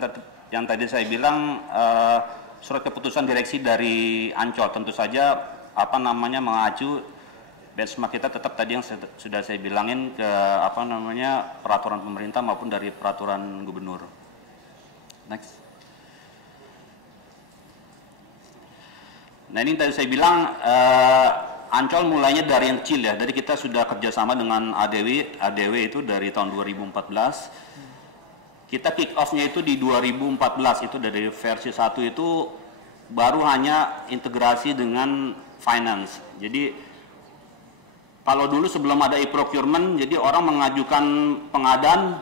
yang tadi saya bilang surat keputusan direksi dari Ancol, tentu saja apa namanya mengacu benchmark kita tetap tadi yang sudah saya bilangin ke apa namanya peraturan pemerintah maupun dari peraturan gubernur. Next. Nah ini tadi saya bilang Ancol mulainya dari yang kecil ya. Jadi kita sudah kerjasama dengan ADW itu dari tahun 2014. Kita kick off-nya itu di 2014, itu dari versi 1 itu baru hanya integrasi dengan finance. Jadi kalau dulu sebelum ada e-procurement, jadi orang mengajukan pengadaan,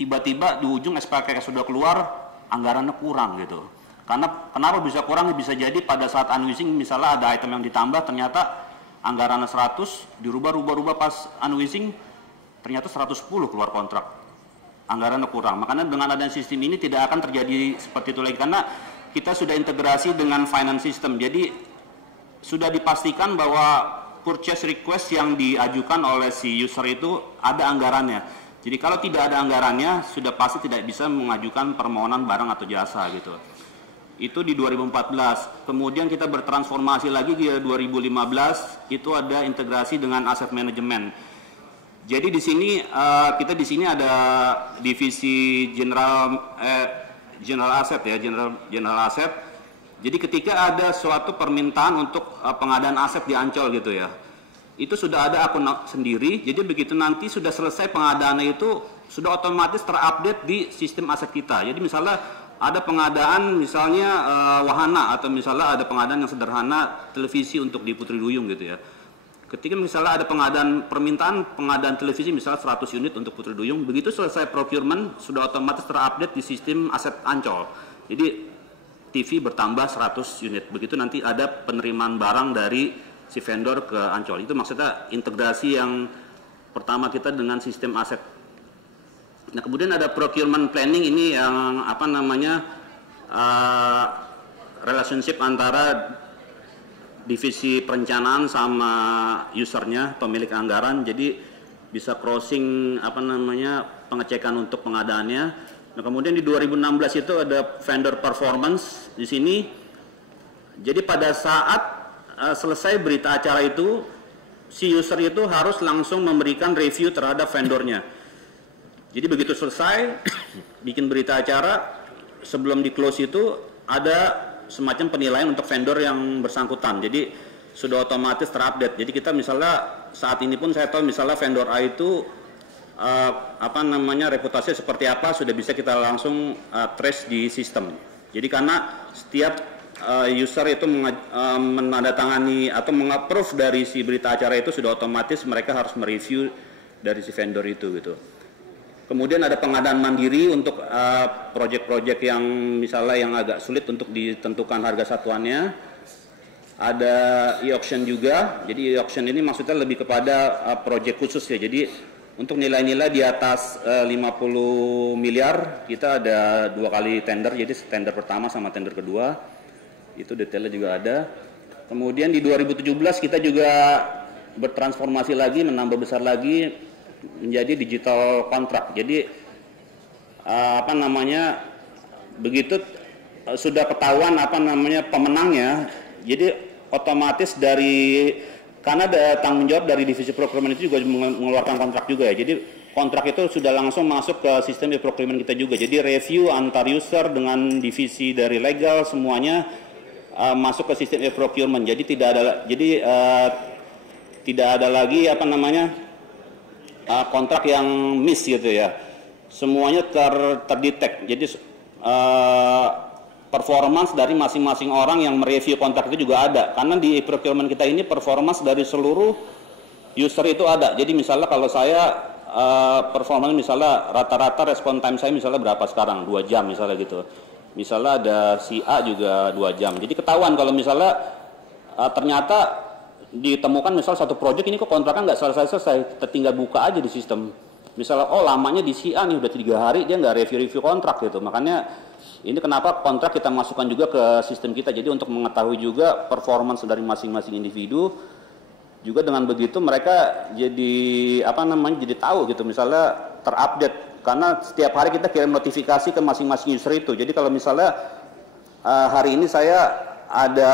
tiba-tiba di ujung SPK sudah keluar, anggarannya kurang gitu. Karena kenapa bisa kurang? Bisa jadi pada saat unwishing misalnya ada item yang ditambah, ternyata anggarannya 100, dirubah-rubah pas unwishing, ternyata 110 keluar kontrak. Anggaran kurang. Makanya dengan adanya sistem ini tidak akan terjadi seperti itu lagi, karena kita sudah integrasi dengan finance system. Jadi sudah dipastikan bahwa purchase request yang diajukan oleh si user itu ada anggarannya. Jadi kalau tidak ada anggarannya sudah pasti tidak bisa mengajukan permohonan barang atau jasa gitu. Itu di 2014. Kemudian kita bertransformasi lagi di 2015, itu ada integrasi dengan asset management. Jadi di sini kita di sini ada divisi general asset ya, general asset. Jadi ketika ada suatu permintaan untuk pengadaan aset di Ancol gitu ya, itu sudah ada akun sendiri. Jadi begitu nanti sudah selesai pengadaannya itu sudah otomatis terupdate di sistem aset kita. Jadi misalnya ada pengadaan misalnya wahana, atau misalnya ada pengadaan yang sederhana televisi untuk di Putri Duyung gitu ya. Ketika misalnya ada pengadaan televisi misalnya 100 unit untuk Putri Duyung, begitu selesai procurement sudah otomatis terupdate di sistem aset Ancol. Jadi TV bertambah 100 unit. Begitu nanti ada penerimaan barang dari si vendor ke Ancol. Itu maksudnya integrasi yang pertama kita dengan sistem aset. Nah, kemudian ada procurement planning, ini yang apa namanya relationship antara divisi perencanaan sama usernya, pemilik anggaran, jadi bisa crossing pengecekan untuk pengadaannya. Nah, kemudian di 2016 itu ada vendor performance di sini. Jadi pada saat selesai berita acara itu, si user itu harus langsung memberikan review terhadap vendornya. Jadi begitu selesai bikin berita acara, sebelum di close itu ada semacam penilaian untuk vendor yang bersangkutan. Jadi sudah otomatis terupdate. Jadi kita misalnya saat ini pun saya tahu misalnya vendor A itu reputasinya seperti apa, sudah bisa kita langsung trace di sistem. Jadi karena setiap user itu menandatangani atau mengapprove dari si berita acara itu, sudah otomatis mereka harus mereview dari si vendor itu gitu. Kemudian ada pengadaan mandiri untuk proyek-proyek yang misalnya yang agak sulit untuk ditentukan harga satuannya. Ada e-auction juga. Jadi e-auction ini maksudnya lebih kepada proyek khusus ya. Jadi untuk nilai-nilai di atas 50 miliar kita ada 2 kali tender. Jadi tender pertama sama tender kedua. Itu detailnya juga ada. Kemudian di 2017 kita juga bertransformasi lagi, menambah besar lagi menjadi digital kontrak. Jadi begitu sudah ketahuan pemenangnya, jadi otomatis karena ada tanggung jawab dari divisi procurement itu juga mengeluarkan kontrak juga ya. Jadi kontrak itu sudah langsung masuk ke sistem procurement kita juga. Jadi review antar user dengan divisi dari legal semuanya masuk ke sistem procurement. Jadi tidak ada lagi kontrak yang miss gitu ya. Semuanya terdetek. Jadi performance dari masing-masing orang yang mereview kontrak itu juga ada. Karena di procurement kita ini performance dari seluruh user itu ada. Jadi misalnya kalau saya performance misalnya rata-rata respon time saya misalnya berapa sekarang? 2 jam misalnya gitu. Misalnya ada si A juga 2 jam. Jadi ketahuan kalau misalnya ternyata ditemukan misal satu proyek ini kok kontraknya nggak selesai-selesai, tinggal buka aja di sistem. Misalnya lamanya di si A nih udah 3 hari dia nggak review kontrak gitu. Makanya ini kenapa kontrak kita masukkan juga ke sistem kita. Jadi untuk mengetahui juga performance dari masing-masing individu. Juga dengan begitu mereka jadi jadi tahu gitu, misalnya terupdate. Karena setiap hari kita kirim notifikasi ke masing-masing user itu. Jadi kalau misalnya hari ini saya ada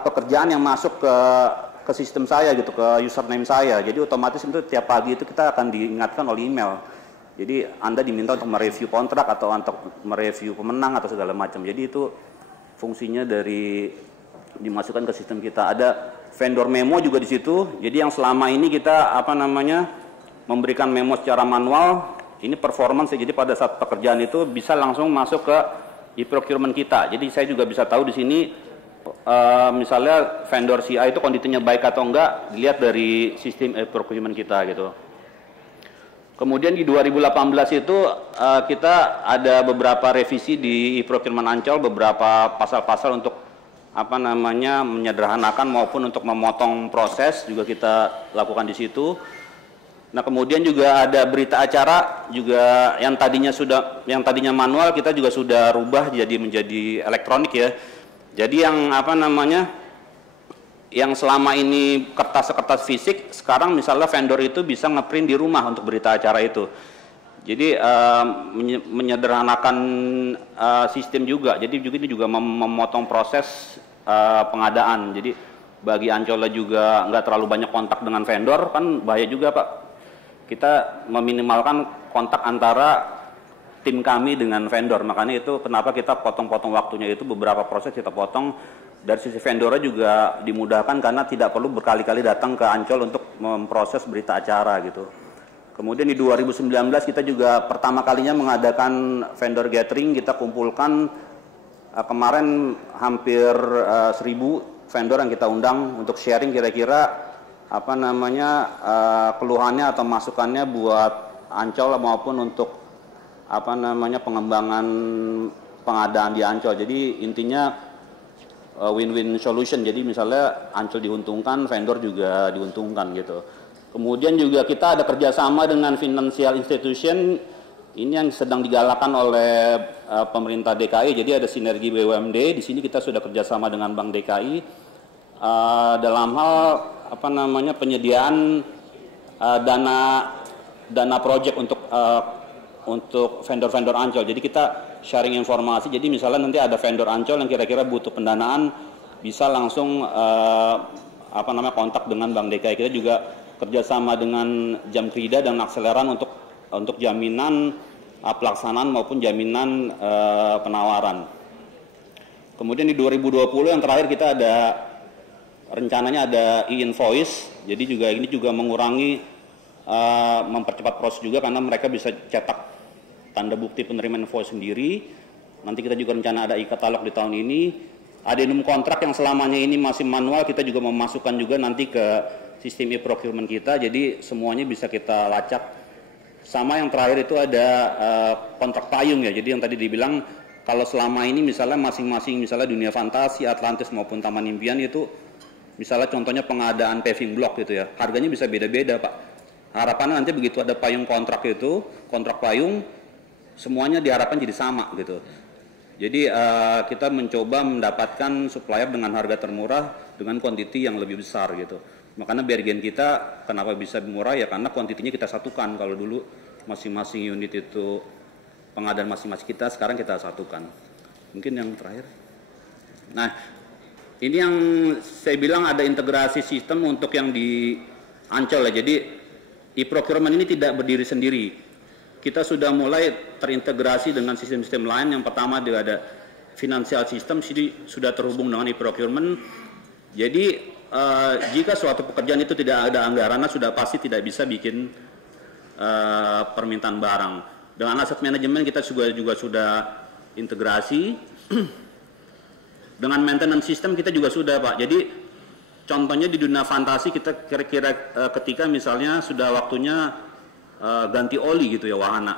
pekerjaan yang masuk ke sistem saya gitu, ke username saya. Jadi otomatis itu tiap pagi itu kita akan diingatkan oleh email. Jadi Anda diminta untuk mereview kontrak atau untuk mereview pemenang atau segala macam. Jadi itu fungsinya dari dimasukkan ke sistem kita. Ada vendor memo juga di situ. Jadi yang selama ini kita memberikan memo secara manual, ini performance. Jadi pada saat pekerjaan itu bisa langsung masuk ke e-procurement kita. Jadi saya juga bisa tahu di sini misalnya vendor si A itu kondisinya baik atau enggak dilihat dari sistem procurement kita gitu. Kemudian di 2018 itu kita ada beberapa revisi di e-procurement Ancol, beberapa pasal-pasal untuk menyederhanakan maupun untuk memotong proses juga kita lakukan di situ. Nah, kemudian juga ada berita acara juga yang tadinya manual kita juga sudah rubah menjadi elektronik ya. Jadi yang selama ini kertas-kertas fisik, sekarang misalnya vendor itu bisa ngeprint di rumah untuk berita acara itu. Jadi menyederhanakan sistem juga. Jadi ini juga memotong proses pengadaan. Jadi bagi Ancola juga nggak terlalu banyak kontak dengan vendor, kan bahaya juga Pak. Kita meminimalkan kontak antara tim kami dengan vendor. Makanya itu kenapa kita potong-potong waktunya itu, beberapa proses kita potong. Dari sisi vendornya juga dimudahkan karena tidak perlu berkali-kali datang ke Ancol untuk memproses berita acara gitu. Kemudian di 2019 kita juga pertama kalinya mengadakan vendor gathering. Kita kumpulkan kemarin hampir 1000 vendor yang kita undang untuk sharing kira-kira keluhannya atau masukannya buat Ancol maupun untuk pengembangan pengadaan di Ancol. Jadi intinya win-win solution. Jadi misalnya Ancol diuntungkan, vendor juga diuntungkan gitu. Kemudian juga kita ada kerjasama dengan financial institution. Ini yang sedang digalakan oleh pemerintah DKI. Jadi ada sinergi BUMD. Di sini kita sudah kerjasama dengan Bank DKI. dalam hal apa namanya penyediaan dana project untuk vendor-vendor Ancol. Jadi kita sharing informasi. Jadi misalnya nanti ada vendor Ancol yang kira-kira butuh pendanaan, bisa langsung kontak dengan Bank DKI. Kita juga kerjasama dengan Jamkrida dan Akseleran untuk jaminan pelaksanaan maupun jaminan penawaran. Kemudian di 2020 yang terakhir kita ada rencananya ada e-invoice. Jadi ini juga mengurangi mempercepat proses juga karena mereka bisa cetak tanda bukti penerimaan invoice sendiri. Nanti kita juga rencana ada e-katalog di tahun ini. Addendum kontrak yang selamanya ini masih manual, kita juga memasukkan juga nanti ke sistem e-procurement kita, jadi semuanya bisa kita lacak. Sama yang terakhir itu ada kontrak payung ya, jadi yang tadi dibilang kalau selama ini misalnya masing-masing misalnya Dunia Fantasi, Atlantis maupun Taman Impian itu misalnya contohnya pengadaan paving block gitu ya, harganya bisa beda-beda Pak. Harapannya nanti begitu ada payung kontrak itu, kontrak payung, semuanya diharapkan jadi sama gitu. Jadi kita mencoba mendapatkan supplier dengan harga termurah dengan kuantiti yang lebih besar gitu. Makanya bergen kita kenapa bisa murah ya karena kuantitinya kita satukan. Kalau dulu masing-masing unit itu pengadaan masing-masing kita, sekarang kita satukan. Mungkin yang terakhir. Nah, ini yang saya bilang ada integrasi sistem untuk yang di Ancol ya. Jadi e-procurement ini tidak berdiri sendiri. Kita sudah mulai terintegrasi dengan sistem-sistem lain. Yang pertama dia ada financial system, sudah terhubung dengan e-procurement. Jadi jika suatu pekerjaan itu tidak ada anggarannya, sudah pasti tidak bisa bikin permintaan barang. Dengan aset manajemen kita juga sudah integrasi. Dengan maintenance system kita juga sudah Pak. Jadi contohnya di dunia fantasi kita kira-kira ketika misalnya sudah waktunya ganti oli gitu ya wahana,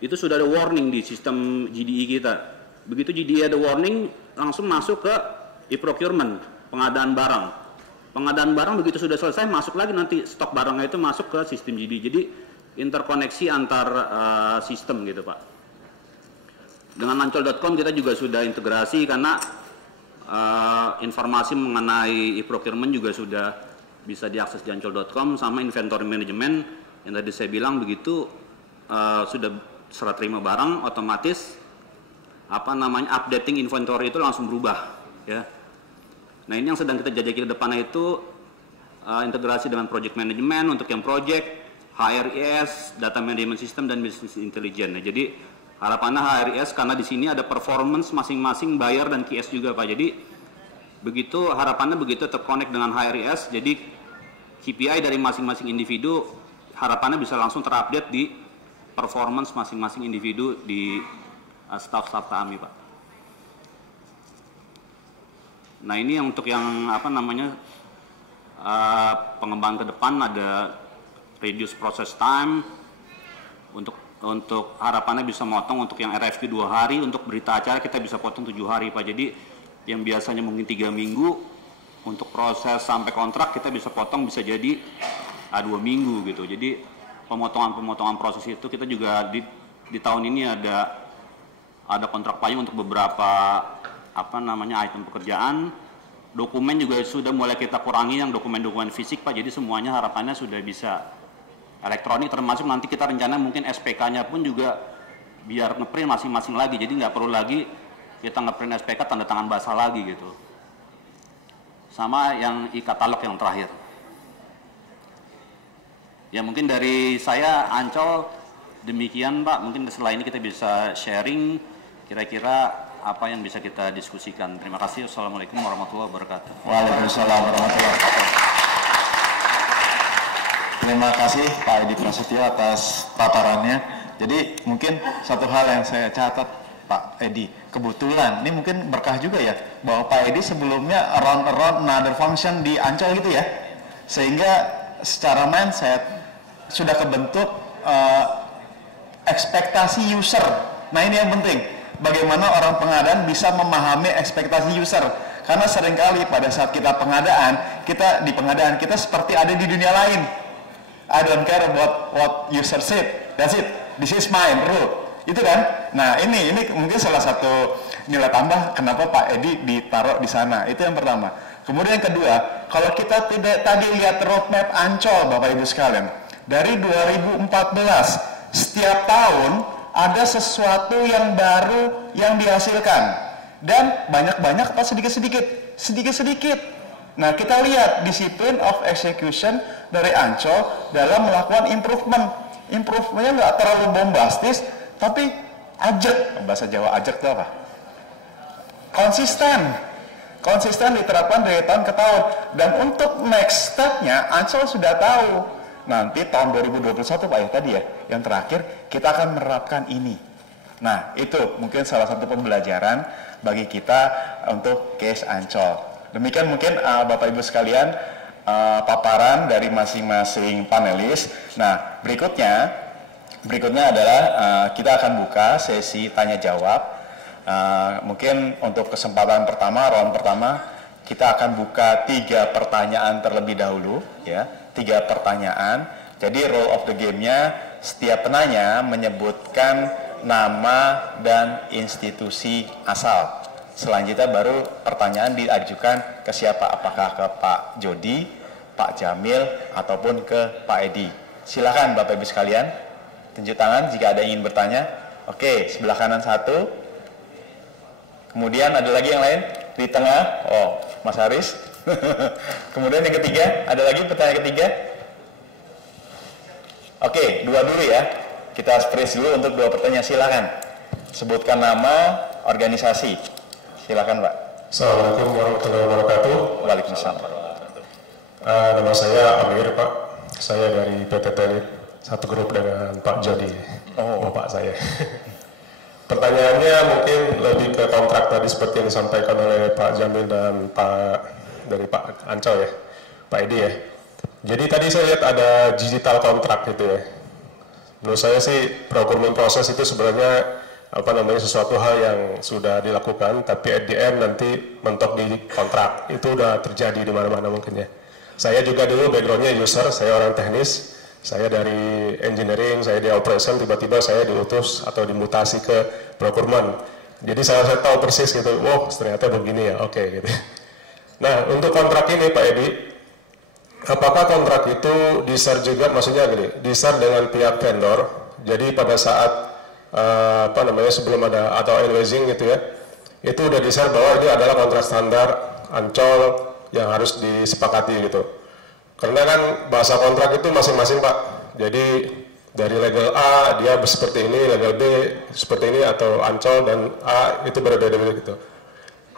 itu sudah ada warning di sistem GDI kita. Begitu GDI ada warning, langsung masuk ke e-procurement, pengadaan barang. Pengadaan barang begitu sudah selesai, masuk lagi nanti stok barangnya itu masuk ke sistem GDI. Jadi interkoneksi antar sistem gitu Pak. Dengan Ancol.com kita juga sudah integrasi karena informasi mengenai e-procurement juga sudah bisa diakses di Ancol.com, sama inventory management yang tadi saya bilang begitu sudah serah terima barang otomatis updating inventory itu langsung berubah ya. Nah ini yang sedang kita jajaki ke depannya itu integrasi dengan project management untuk yang project, HRIS, data management system dan business intelligence. Nah, jadi harapannya HRIS karena di sini ada performance masing-masing buyer dan QS juga Pak. Jadi begitu harapannya begitu terkonek dengan HRIS, jadi KPI dari masing-masing individu harapannya bisa langsung terupdate di performance masing-masing individu di staff-staff kami Pak. Nah ini yang untuk yang pengembangan ke depan ada reduce process time untuk harapannya bisa motong untuk yang RFQ 2 hari, untuk berita acara kita bisa potong 7 hari Pak. Jadi yang biasanya mungkin 3 minggu untuk proses sampai kontrak kita bisa potong bisa jadi 2 minggu gitu. Jadi pemotongan proses itu kita juga di tahun ini ada kontrak payung untuk beberapa item pekerjaan. Dokumen juga sudah mulai kita kurangi yang dokumen-dokumen fisik Pak. Jadi semuanya harapannya sudah bisa elektronik, termasuk nanti kita rencana mungkin SPK-nya pun juga biar ngeprint masing-masing lagi. Jadi nggak perlu lagi kita ngeprint SPK tanda tangan basah lagi gitu. Sama yang e-katalog yang terakhir. Ya mungkin dari saya Ancol demikian Pak, mungkin setelah ini kita bisa sharing kira-kira apa yang bisa kita diskusikan. Terima kasih. Assalamualaikum warahmatullahi wabarakatuh. Waalaikumsalam warahmatullahi wabarakatuh. Terima kasih Pak Edi Prasetyo atas paparannya. Jadi mungkin satu hal yang saya catat Pak Edi, kebetulan ini mungkin berkah juga ya bahwa Pak Edi sebelumnya around another function di Ancol gitu ya, sehingga secara mindset sudah kebentuk ekspektasi user. Nah ini yang penting, bagaimana orang pengadaan bisa memahami ekspektasi user. Karena seringkali pada saat kita di pengadaan kita seperti ada di dunia lain. I don't care about what user said, that's it, this is mine rule. Itu kan? Nah ini mungkin salah satu nilai tambah kenapa Pak Edi ditaruh di sana. Itu yang pertama. Kemudian yang kedua, kalau kita tidak tadi lihat roadmap Ancol Bapak Ibu sekalian, dari 2014 setiap tahun ada sesuatu yang baru yang dihasilkan, dan banyak-banyak apa sedikit-sedikit. Nah, kita lihat disiplin of execution dari Ancol dalam melakukan improvementnya nggak terlalu bombastis, tapi ajak, bahasa Jawa ajak itu apa? Konsisten diterapkan dari tahun ke tahun. Dan untuk next step-nya Ancol sudah tahu. Nanti tahun 2021 Pak ya tadi ya, yang terakhir kita akan menerapkan ini. Nah, itu mungkin salah satu pembelajaran bagi kita untuk case Ancol. Demikian mungkin Bapak Ibu sekalian paparan dari masing-masing panelis. Nah, berikutnya adalah kita akan buka sesi tanya jawab. Mungkin untuk kesempatan pertama, round pertama, kita akan buka 3 pertanyaan terlebih dahulu, ya, 3 pertanyaan. Jadi rule of the game-nya, setiap penanya menyebutkan nama dan institusi asal. Selanjutnya baru pertanyaan diajukan ke siapa, apakah ke Pak Jody, Pak Jamil, ataupun ke Pak Edi. Silakan Bapak Ibu sekalian, tunjuk tangan jika ada yang ingin bertanya. Oke, sebelah kanan 1. Kemudian ada lagi yang lain di tengah, oh Mas Haris. Kemudian yang ketiga, ada lagi pertanyaan ketiga. Oke, 2 dulu ya. Kita freeze dulu untuk 2 pertanyaan. Silakan. Sebutkan nama, organisasi. Silakan Pak. Assalamualaikum warahmatullahi wabarakatuh. Waalaikumsalam. Nama saya Amir Pak. Saya dari PT Telit, satu grup dengan Pak Jody, Bapak saya. Pertanyaannya mungkin lebih ke kontrak tadi seperti yang disampaikan oleh Pak Jamil dan dari Pak Ancol ya, Pak Edi ya. Jadi tadi saya lihat ada digital kontrak gitu ya. Menurut saya sih procurement proses itu sebenarnya sesuatu hal yang sudah dilakukan, tapi at the end nanti mentok di kontrak. Itu udah terjadi di mana-mana mungkin ya. Saya juga dulu backgroundnya user, saya orang teknis. Saya dari engineering, saya di operation, tiba-tiba saya diutus atau dimutasi ke procurement. Jadi saya tahu persis gitu, wow ternyata begini ya, oke gitu. Nah untuk kontrak ini Pak Edi, apakah kontrak itu di-share juga, maksudnya gini, di-share dengan pihak vendor, jadi pada saat sebelum ada atau invoicing gitu ya, itu udah di-share bahwa ini adalah kontrak standar Ancol yang harus disepakati gitu. Karena kan bahasa kontrak itu masing-masing Pak. Jadi dari legal A dia seperti ini, legal B seperti ini, atau Ancol dan A itu berbeda-beda gitu.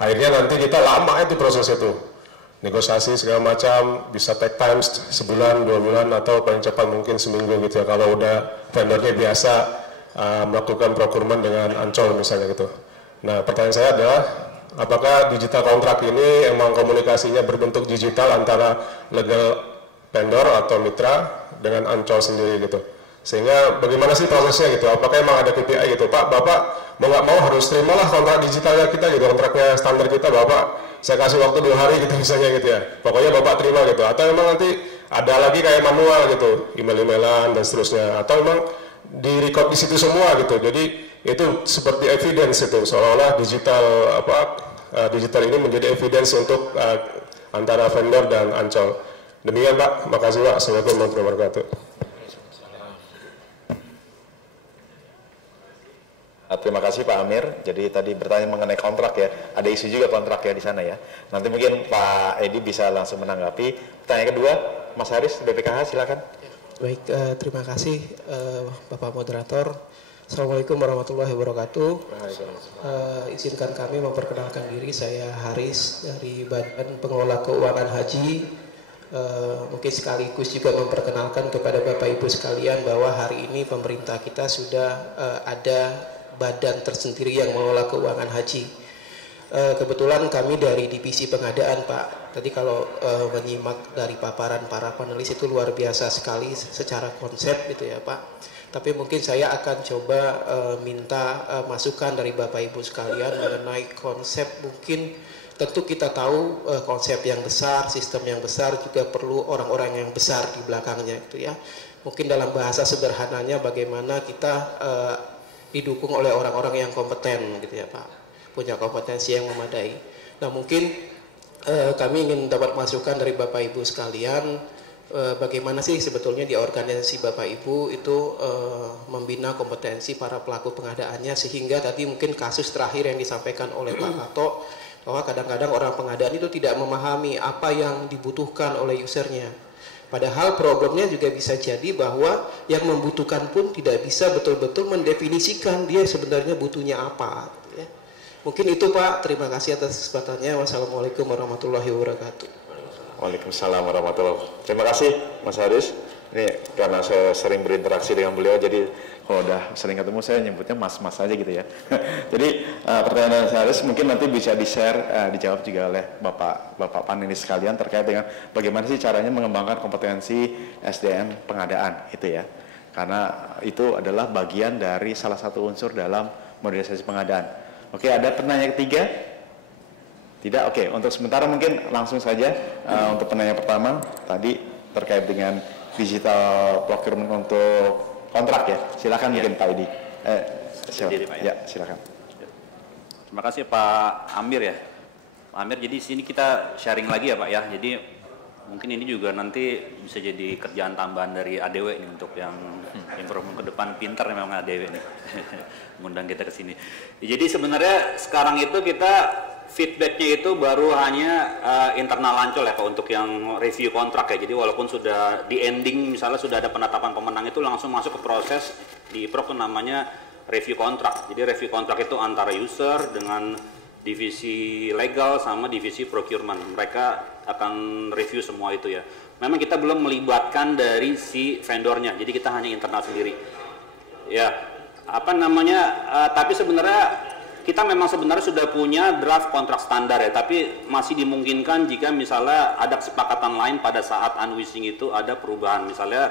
Akhirnya nanti kita lama itu proses itu. Negosiasi segala macam, bisa take time sebulan, 2 bulan, atau paling cepat mungkin seminggu gitu ya. Kalau udah vendornya biasa melakukan procurement dengan Ancol misalnya gitu. Nah pertanyaan saya adalah, apakah digital kontrak ini emang komunikasinya berbentuk digital antara legal vendor atau mitra dengan Ancol sendiri gitu? Sehingga bagaimana sih prosesnya gitu? Apakah emang ada KPI gitu? Pak, Bapak mau nggak mau harus terimalah kontrak digitalnya kita gitu, kontraknya standar kita Bapak, saya kasih waktu 2 hari gitu misalnya gitu ya. Pokoknya Bapak terima gitu. Atau emang nanti ada lagi kayak manual gitu, email-emailan dan seterusnya. Atau emang di-record di situ semua gitu. Jadi itu seperti evidence itu, seolah-olah digital ini menjadi evidence untuk antara vendor dan Ancol. Demikian Pak, makasih Pak. Assalamualaikum warahmatullahi wabarakatuh. Terima kasih Pak Amir. Jadi tadi bertanya mengenai kontrak ya. Ada isu juga kontrak ya di sana ya. Nanti mungkin Pak Edi bisa langsung menanggapi. Pertanyaan kedua, Mas Haris BPKH silakan. Baik, terima kasih Bapak Moderator. Assalamualaikum warahmatullahi wabarakatuh. Izinkan kami memperkenalkan diri, saya Haris dari Badan Pengelola Keuangan Haji. Mungkin sekaligus juga memperkenalkan kepada Bapak Ibu sekalian bahwa hari ini pemerintah kita sudah ada badan tersendiri yang mengelola keuangan haji. Kebetulan kami dari divisi pengadaan Pak. Tadi kalau menyimak dari paparan para panelis itu luar biasa sekali secara konsep gitu ya Pak. Tapi mungkin saya akan coba minta masukan dari Bapak Ibu sekalian mengenai konsep. Mungkin tentu kita tahu konsep yang besar, sistem yang besar juga perlu orang-orang yang besar di belakangnya gitu ya. Mungkin dalam bahasa sederhananya bagaimana kita didukung oleh orang-orang yang kompeten gitu ya Pak. punya kompetensi yang memadai. Nah mungkin kami ingin dapat masukan dari Bapak Ibu sekalian, bagaimana sih sebetulnya di organisasi Bapak Ibu itu membina kompetensi para pelaku pengadaannya, sehingga tadi mungkin kasus terakhir yang disampaikan oleh Pak Kato, bahwa kadang-kadang orang pengadaan itu tidak memahami apa yang dibutuhkan oleh usernya. Padahal problemnya juga bisa jadi bahwa yang membutuhkan pun tidak bisa betul-betul mendefinisikan dia sebenarnya butuhnya apa. Ya. Mungkin itu Pak, terima kasih atas kesempatannya. Wassalamualaikum warahmatullahi wabarakatuh. Waalaikumsalam warahmatullahi wabarakatuh. Terima kasih Mas Haris. Ini karena saya sering berinteraksi dengan beliau, jadi kalau udah sering ketemu saya nyebutnya mas-mas aja gitu ya. Jadi pertanyaan Mas Haris mungkin nanti bisa di-share, dijawab juga oleh Bapak panelis sekalian terkait dengan bagaimana sih caranya mengembangkan kompetensi SDM pengadaan itu ya. Karena itu adalah bagian dari salah satu unsur dalam modernisasi pengadaan. Oke, ada penanya ketiga? Tidak? Oke, untuk sementara mungkin langsung saja untuk penanya pertama tadi terkait dengan digital procurement untuk kontrak ya. Silakan mungkin Pak Edi. Ya, silakan. Terima kasih Pak Amir ya. Pak Amir, jadi sini kita sharing lagi ya Pak ya. Jadi mungkin ini juga nanti bisa jadi kerjaan tambahan dari ADW nih untuk yang improvement ke depan. Pintar memang ADW nih. Mengundang kita ke sini. Jadi sebenarnya sekarang itu kita feedbacknya itu baru hanya internal Ancol ya Pak, untuk yang review kontrak ya. Jadi walaupun sudah di ending, misalnya sudah ada penetapan pemenang, itu langsung masuk ke proses di Pro namanya review kontrak. Jadi review kontrak itu antara user dengan divisi legal sama divisi procurement. Mereka akan review semua itu ya. Memang kita belum melibatkan dari si vendornya, jadi kita hanya internal sendiri. Ya, tapi sebenarnya kita memang sebenarnya sudah punya draft kontrak standar ya, tapi masih dimungkinkan jika misalnya ada kesepakatan lain pada saat unwishing itu ada perubahan, misalnya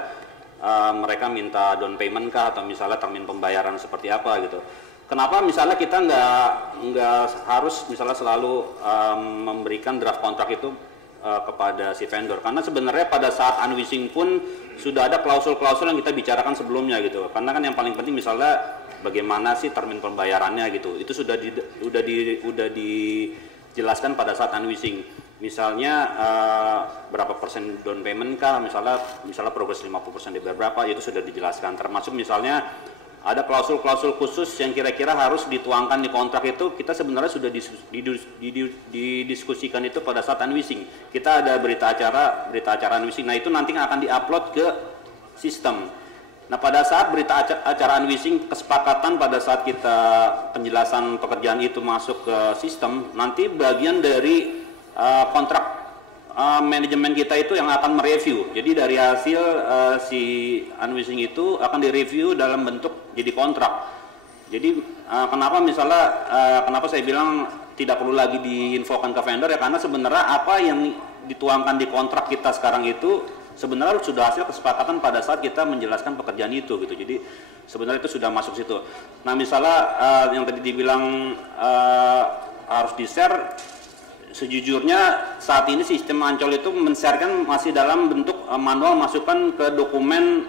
mereka minta down payment kah, atau misalnya termin pembayaran seperti apa gitu. Kenapa misalnya kita nggak harus misalnya selalu memberikan draft kontrak itu kepada si vendor, karena sebenarnya pada saat unwishing pun sudah ada klausul-klausul yang kita bicarakan sebelumnya gitu. Karena kan yang paling penting misalnya bagaimana sih termin pembayarannya gitu, itu sudah dijelaskan pada saat unwishing. Misalnya berapa persen down payment kah, misalnya progres 50% dibayar berapa, itu sudah dijelaskan. Termasuk misalnya ada klausul-klausul khusus yang kira-kira harus dituangkan di kontrak, itu kita sebenarnya sudah didiskusikan itu pada saat unwishing. Kita ada berita acara unwishing, nah itu nanti akan diupload ke sistem. Nah pada saat berita acara unwishing, kesepakatan pada saat kita penjelasan pekerjaan itu masuk ke sistem, nanti bagian dari kontrak manajemen kita itu yang akan mereview. Jadi dari hasil si unwishing itu akan direview dalam bentuk jadi kontrak. Jadi kenapa kenapa saya bilang tidak perlu lagi diinfokan ke vendor ya, karena sebenarnya apa yang dituangkan di kontrak kita sekarang itu sebenarnya sudah hasil kesepakatan pada saat kita menjelaskan pekerjaan itu gitu. Jadi sebenarnya itu sudah masuk situ. Nah misalnya yang tadi dibilang harus di-share, sejujurnya saat ini sistem Ancol itu men-sharekan masih dalam bentuk manual masukan ke dokumen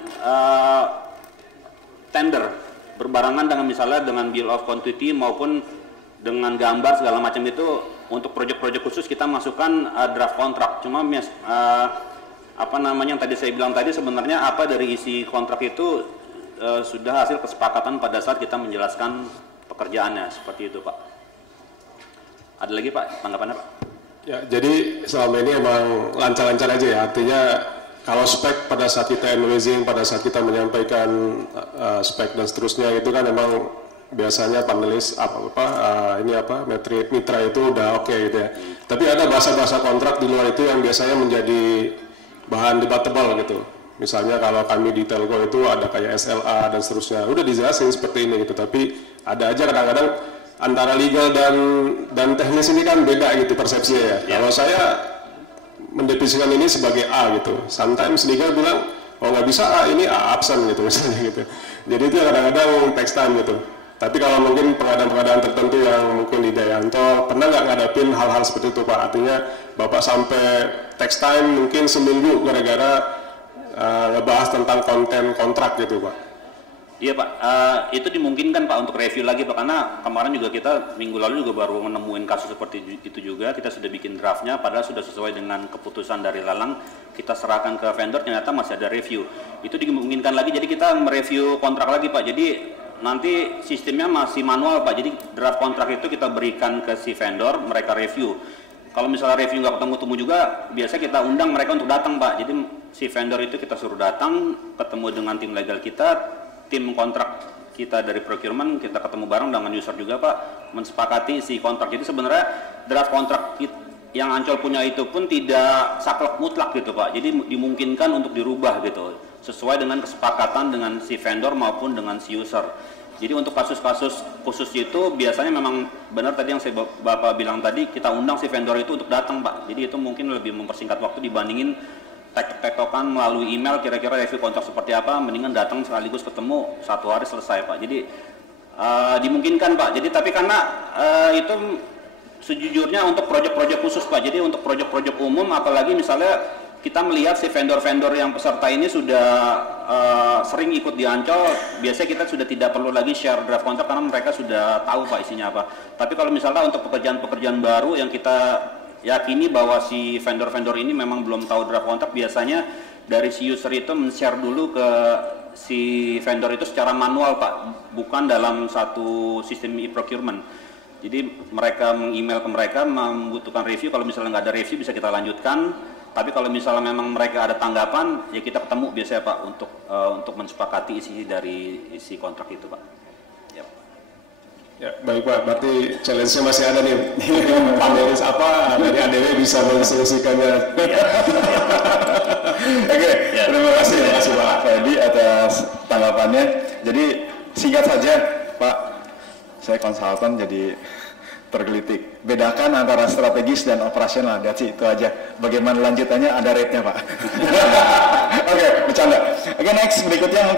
tender berbarengan dengan misalnya dengan bill of quantity maupun dengan gambar segala macam. Itu untuk proyek-proyek khusus kita masukkan draft kontrak. Cuma yang tadi saya bilang tadi, sebenarnya apa dari isi kontrak itu sudah hasil kesepakatan pada saat kita menjelaskan pekerjaannya. Seperti itu Pak. Ada lagi Pak tanggapannya Pak? Ya, jadi selama ini emang lancar-lancar aja ya, artinya kalau spek pada saat kita analyzing, pada saat kita menyampaikan spek dan seterusnya itu kan emang biasanya panelis mitra itu udah oke gitu ya. Tapi ada bahasa-bahasa kontrak di luar itu yang biasanya menjadi bahan debatable gitu. Misalnya kalau kami di telco itu ada kayak SLA dan seterusnya, udah dijelasin seperti ini gitu. Tapi ada aja kadang-kadang antara legal dan teknis ini kan beda gitu persepsinya ya. Kalau saya mendefinisikan ini sebagai A gitu, sometimes legal bilang oh nggak bisa A, ini A absen gitu misalnya gitu. Jadi itu kadang-kadang text time gitu. Tapi kalau mungkin pengadaan-pengadaan tertentu yang mungkin di Dayanto pernah nggak ngadapin hal-hal seperti itu Pak? Artinya Bapak sampai text time mungkin seminggu gara-gara ngebahas tentang konten kontrak gitu Pak. Iya Pak, itu dimungkinkan Pak untuk review lagi Pak, karena kemarin juga kita minggu lalu juga baru menemuin kasus seperti itu juga. Kita sudah bikin draftnya, padahal sudah sesuai dengan keputusan dari lelang, kita serahkan ke vendor, ternyata masih ada review. Itu dimungkinkan lagi, jadi kita mereview kontrak lagi Pak. Jadi nanti sistemnya masih manual Pak, jadi draft kontrak itu kita berikan ke si vendor, mereka review. Kalau misalnya review nggak ketemu-temu juga, biasanya kita undang mereka untuk datang Pak. Jadi si vendor itu kita suruh datang, ketemu dengan tim legal kita, tim kontrak kita dari procurement, kita ketemu bareng dengan user juga Pak, mensepakati si kontrak. Jadi sebenarnya draft kontrak yang Ancol punya itu pun tidak saklek mutlak gitu Pak, jadi dimungkinkan untuk dirubah gitu, sesuai dengan kesepakatan dengan si vendor maupun dengan si user. Jadi untuk kasus-kasus khusus itu biasanya memang benar tadi yang Bapak bilang tadi, kita undang si vendor itu untuk datang Pak, jadi itu mungkin lebih mempersingkat waktu dibandingin tektokan melalui email, kira-kira review kontrak seperti apa, mendingan datang sekaligus ketemu, 1 hari selesai Pak. Jadi dimungkinkan Pak. Jadi tapi karena itu sejujurnya untuk proyek-proyek khusus Pak. Jadi untuk proyek-proyek umum, apalagi misalnya kita melihat si vendor-vendor yang peserta ini sudah sering ikut di Ancol, biasanya kita sudah tidak perlu lagi share draft kontrak karena mereka sudah tahu Pak isinya apa. Tapi kalau misalnya untuk pekerjaan-pekerjaan baru yang kita yakini bahwa si vendor-vendor ini memang belum tahu draft kontrak, biasanya dari si user itu men-share dulu ke si vendor itu secara manual Pak, bukan dalam satu sistem e-procurement. Jadi mereka meng-email ke mereka membutuhkan review, kalau misalnya nggak ada review bisa kita lanjutkan, tapi kalau misalnya memang mereka ada tanggapan, ya kita ketemu biasanya Pak untuk mensepakati isi dari isi kontrak itu Pak. Ya, baik Pak, berarti challenge-nya masih ada nih. Pak Deris apa, dari ADW bisa mensolusikannya. Oke, terima kasih Pak Freddy atas tanggapannya. Jadi singkat saja Pak, saya konsultan jadi tergelitik. Bedakan antara strategis dan operasional, that's it, itu aja. Bagaimana lanjutannya, ada rate-nya Pak. Oke, bercanda. Oke, next, berikutnya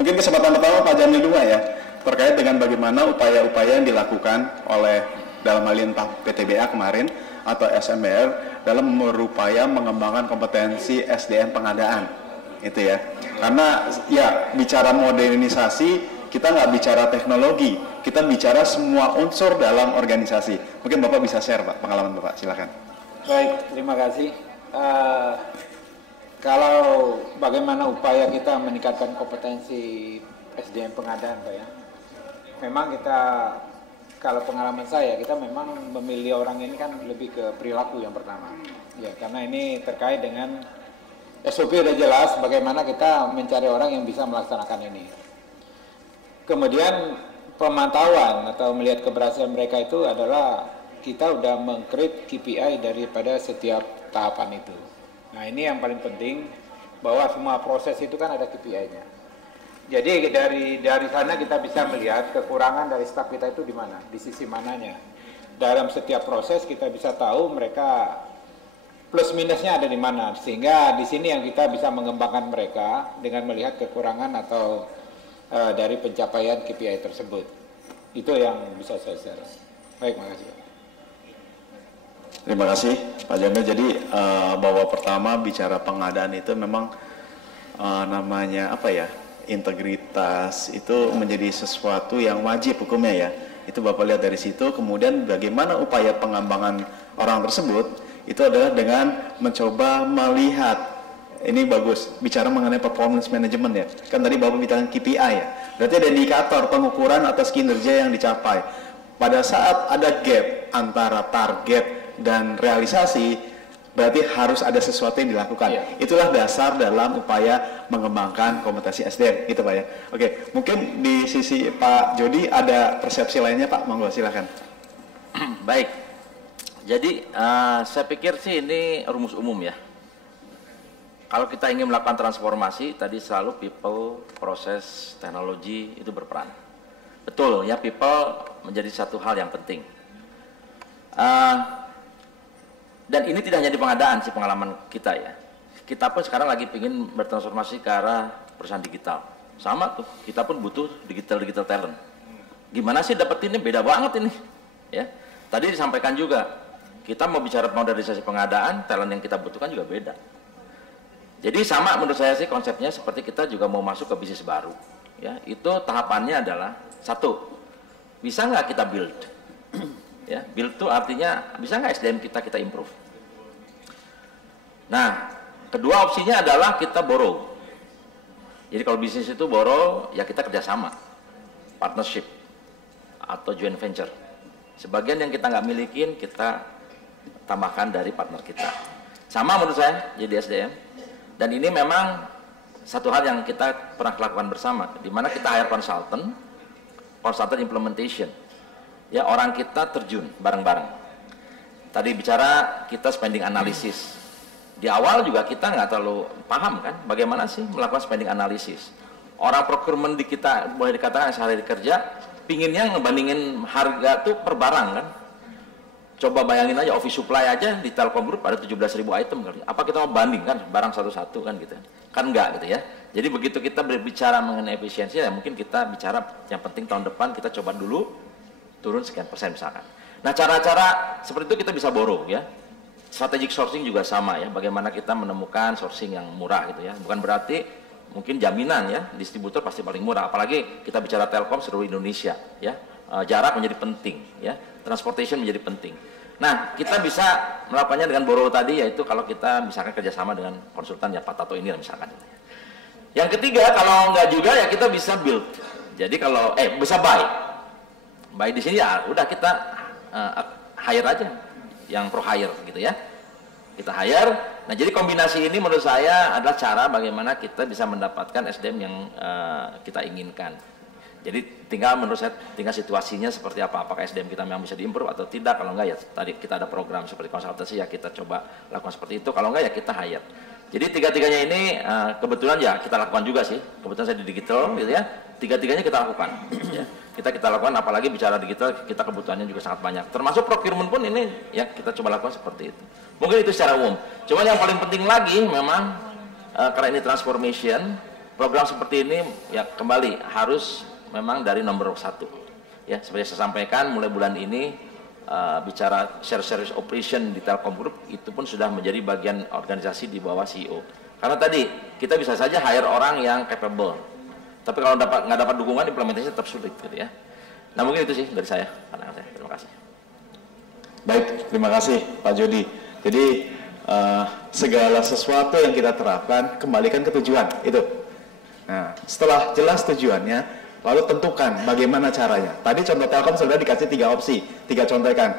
mungkin kesempatan pertama Pak Jamil Dunga ya, terkait dengan bagaimana upaya-upaya yang dilakukan oleh dalam hal ini entah PTBA kemarin atau SMBR dalam berupaya mengembangkan kompetensi SDM pengadaan itu ya, karena ya bicara modernisasi kita nggak bicara teknologi, kita bicara semua unsur dalam organisasi. Mungkin Bapak bisa share Pak pengalaman Bapak, silakan. Baik, terima kasih. Kalau bagaimana upaya kita meningkatkan kompetensi SDM pengadaan Pak ya, memang kita, kalau pengalaman saya, kita memang memilih orang ini kan lebih ke perilaku yang pertama. Ya, karena ini terkait dengan SOP udah jelas bagaimana kita mencari orang yang bisa melaksanakan ini. Kemudian pemantauan atau melihat keberhasilan mereka itu adalah kita udah meng-create KPI daripada setiap tahapan itu. Nah, ini yang paling penting, bahwa semua proses itu kan ada KPI-nya. Jadi dari sana kita bisa melihat kekurangan dari staf kita itu di mana, di sisi mananya. Dalam setiap proses kita bisa tahu mereka plus minusnya ada di mana, sehingga di sini yang kita bisa mengembangkan mereka dengan melihat kekurangan atau dari pencapaian KPI tersebut. Itu yang bisa saya share. Baik, makasih Pak. Terima kasih Pak Jamil. Jadi bahwa pertama bicara pengadaan itu memang namanya apa ya, integritas itu menjadi sesuatu yang wajib hukumnya ya. Itu Bapak lihat dari situ. Kemudian bagaimana upaya pengembangan orang tersebut itu adalah dengan mencoba melihat, ini bagus bicara mengenai performance management ya. Kan tadi Bapak bilang KPI ya. Berarti ada indikator pengukuran atas kinerja yang dicapai. Pada saat ada gap antara target dan realisasi, berarti harus ada sesuatu yang dilakukan. Ya. Itulah dasar dalam upaya mengembangkan kompetensi SDM, gitu Pak ya. Oke, mungkin di sisi Pak Jody ada persepsi lainnya Pak, monggo silakan. Baik, jadi saya pikir sih ini rumus umum ya. Kalau kita ingin melakukan transformasi, tadi selalu people, proses, teknologi itu berperan. Betul ya, people menjadi satu hal yang penting. Dan ini tidak hanya di pengadaan sih pengalaman kita ya. Kita pun sekarang lagi ingin bertransformasi ke arah perusahaan digital. Sama tuh, kita pun butuh digital talent. Gimana sih dapetinnya? Beda banget ini. Ya. Tadi disampaikan juga, kita mau bicara modernisasi pengadaan, talent yang kita butuhkan juga beda. Jadi sama menurut saya sih konsepnya seperti kita juga mau masuk ke bisnis baru. ya, itu tahapannya adalah satu, bisa nggak kita build? Ya, build itu artinya bisa nggak SDM kita improve? Nah, kedua opsinya adalah kita borrow. Jadi kalau bisnis itu borrow, ya kita kerjasama, partnership atau joint venture. Sebagian yang kita nggak milikin, kita tambahkan dari partner kita. Sama menurut saya jadi SDM. Dan ini memang satu hal yang kita pernah lakukan bersama, di mana kita hire consultant implementation. Ya, orang kita terjun bareng-bareng. Tadi bicara kita spending analysis. Di awal juga kita nggak terlalu paham kan, bagaimana sih melakukan spending analysis. Orang procurement di kita boleh dikatakan sehari kerja, pinginnya ngebandingin harga tuh per barang kan. Coba bayangin aja office supply aja di Telkom Group ada 17.000 item kali. Apa kita mau bandingkan barang satu-satu kan gitu? Kan enggak gitu ya. Jadi begitu kita berbicara mengenai efisiensi, ya mungkin kita bicara yang penting tahun depan kita coba dulu turun sekian persen misalkan. Nah, cara-cara seperti itu kita bisa borrow ya. Strategic sourcing juga sama ya, bagaimana kita menemukan sourcing yang murah gitu ya. Bukan berarti mungkin jaminan ya, distributor pasti paling murah, apalagi kita bicara Telkom seluruh Indonesia ya. Jarak menjadi penting ya, transportation menjadi penting. Nah, kita bisa melakukannya dengan borrow tadi, yaitu kalau kita misalkan kerjasama dengan konsultan ya Pak Tato ini misalkan. Yang ketiga, kalau enggak juga ya kita bisa build. Jadi kalau bisa buy di sini ya udah kita hire aja yang pro hire gitu ya, kita hire. Nah, jadi kombinasi ini menurut saya adalah cara bagaimana kita bisa mendapatkan SDM yang kita inginkan. Jadi menurut saya tinggal situasinya seperti apa, apakah SDM kita memang bisa diimprove atau tidak. Kalau enggak ya tadi kita ada program seperti konsultasi ya kita coba lakukan seperti itu, kalau enggak ya kita hire. Jadi tiga-tiganya ini kebetulan ya kita lakukan juga sih, kebetulan saya di digital gitu ya, tiga-tiganya kita lakukan ya. Kita lakukan, apalagi bicara digital kita kebutuhannya juga sangat banyak, termasuk procurement pun ini ya kita coba lakukan seperti itu. Mungkin itu secara umum. Cuman yang paling penting lagi memang karena ini transformation, program seperti ini ya kembali harus memang dari nomor satu ya, seperti saya sampaikan mulai bulan ini bicara share service operation di Telkom Group itu pun sudah menjadi bagian organisasi di bawah CEO. Karena tadi kita bisa saja hire orang yang capable, tapi kalau nggak dapat dukungan implementasinya tetap sulit gitu ya. Nah, mungkin itu sih dari saya. Terima kasih. Baik, terima kasih Pak Jody. Jadi segala sesuatu yang kita terapkan kembalikan ke tujuan itu. Nah, setelah jelas tujuannya, lalu tentukan bagaimana caranya. Tadi contoh Telkom sudah dikasih 3 opsi, 3 contekan,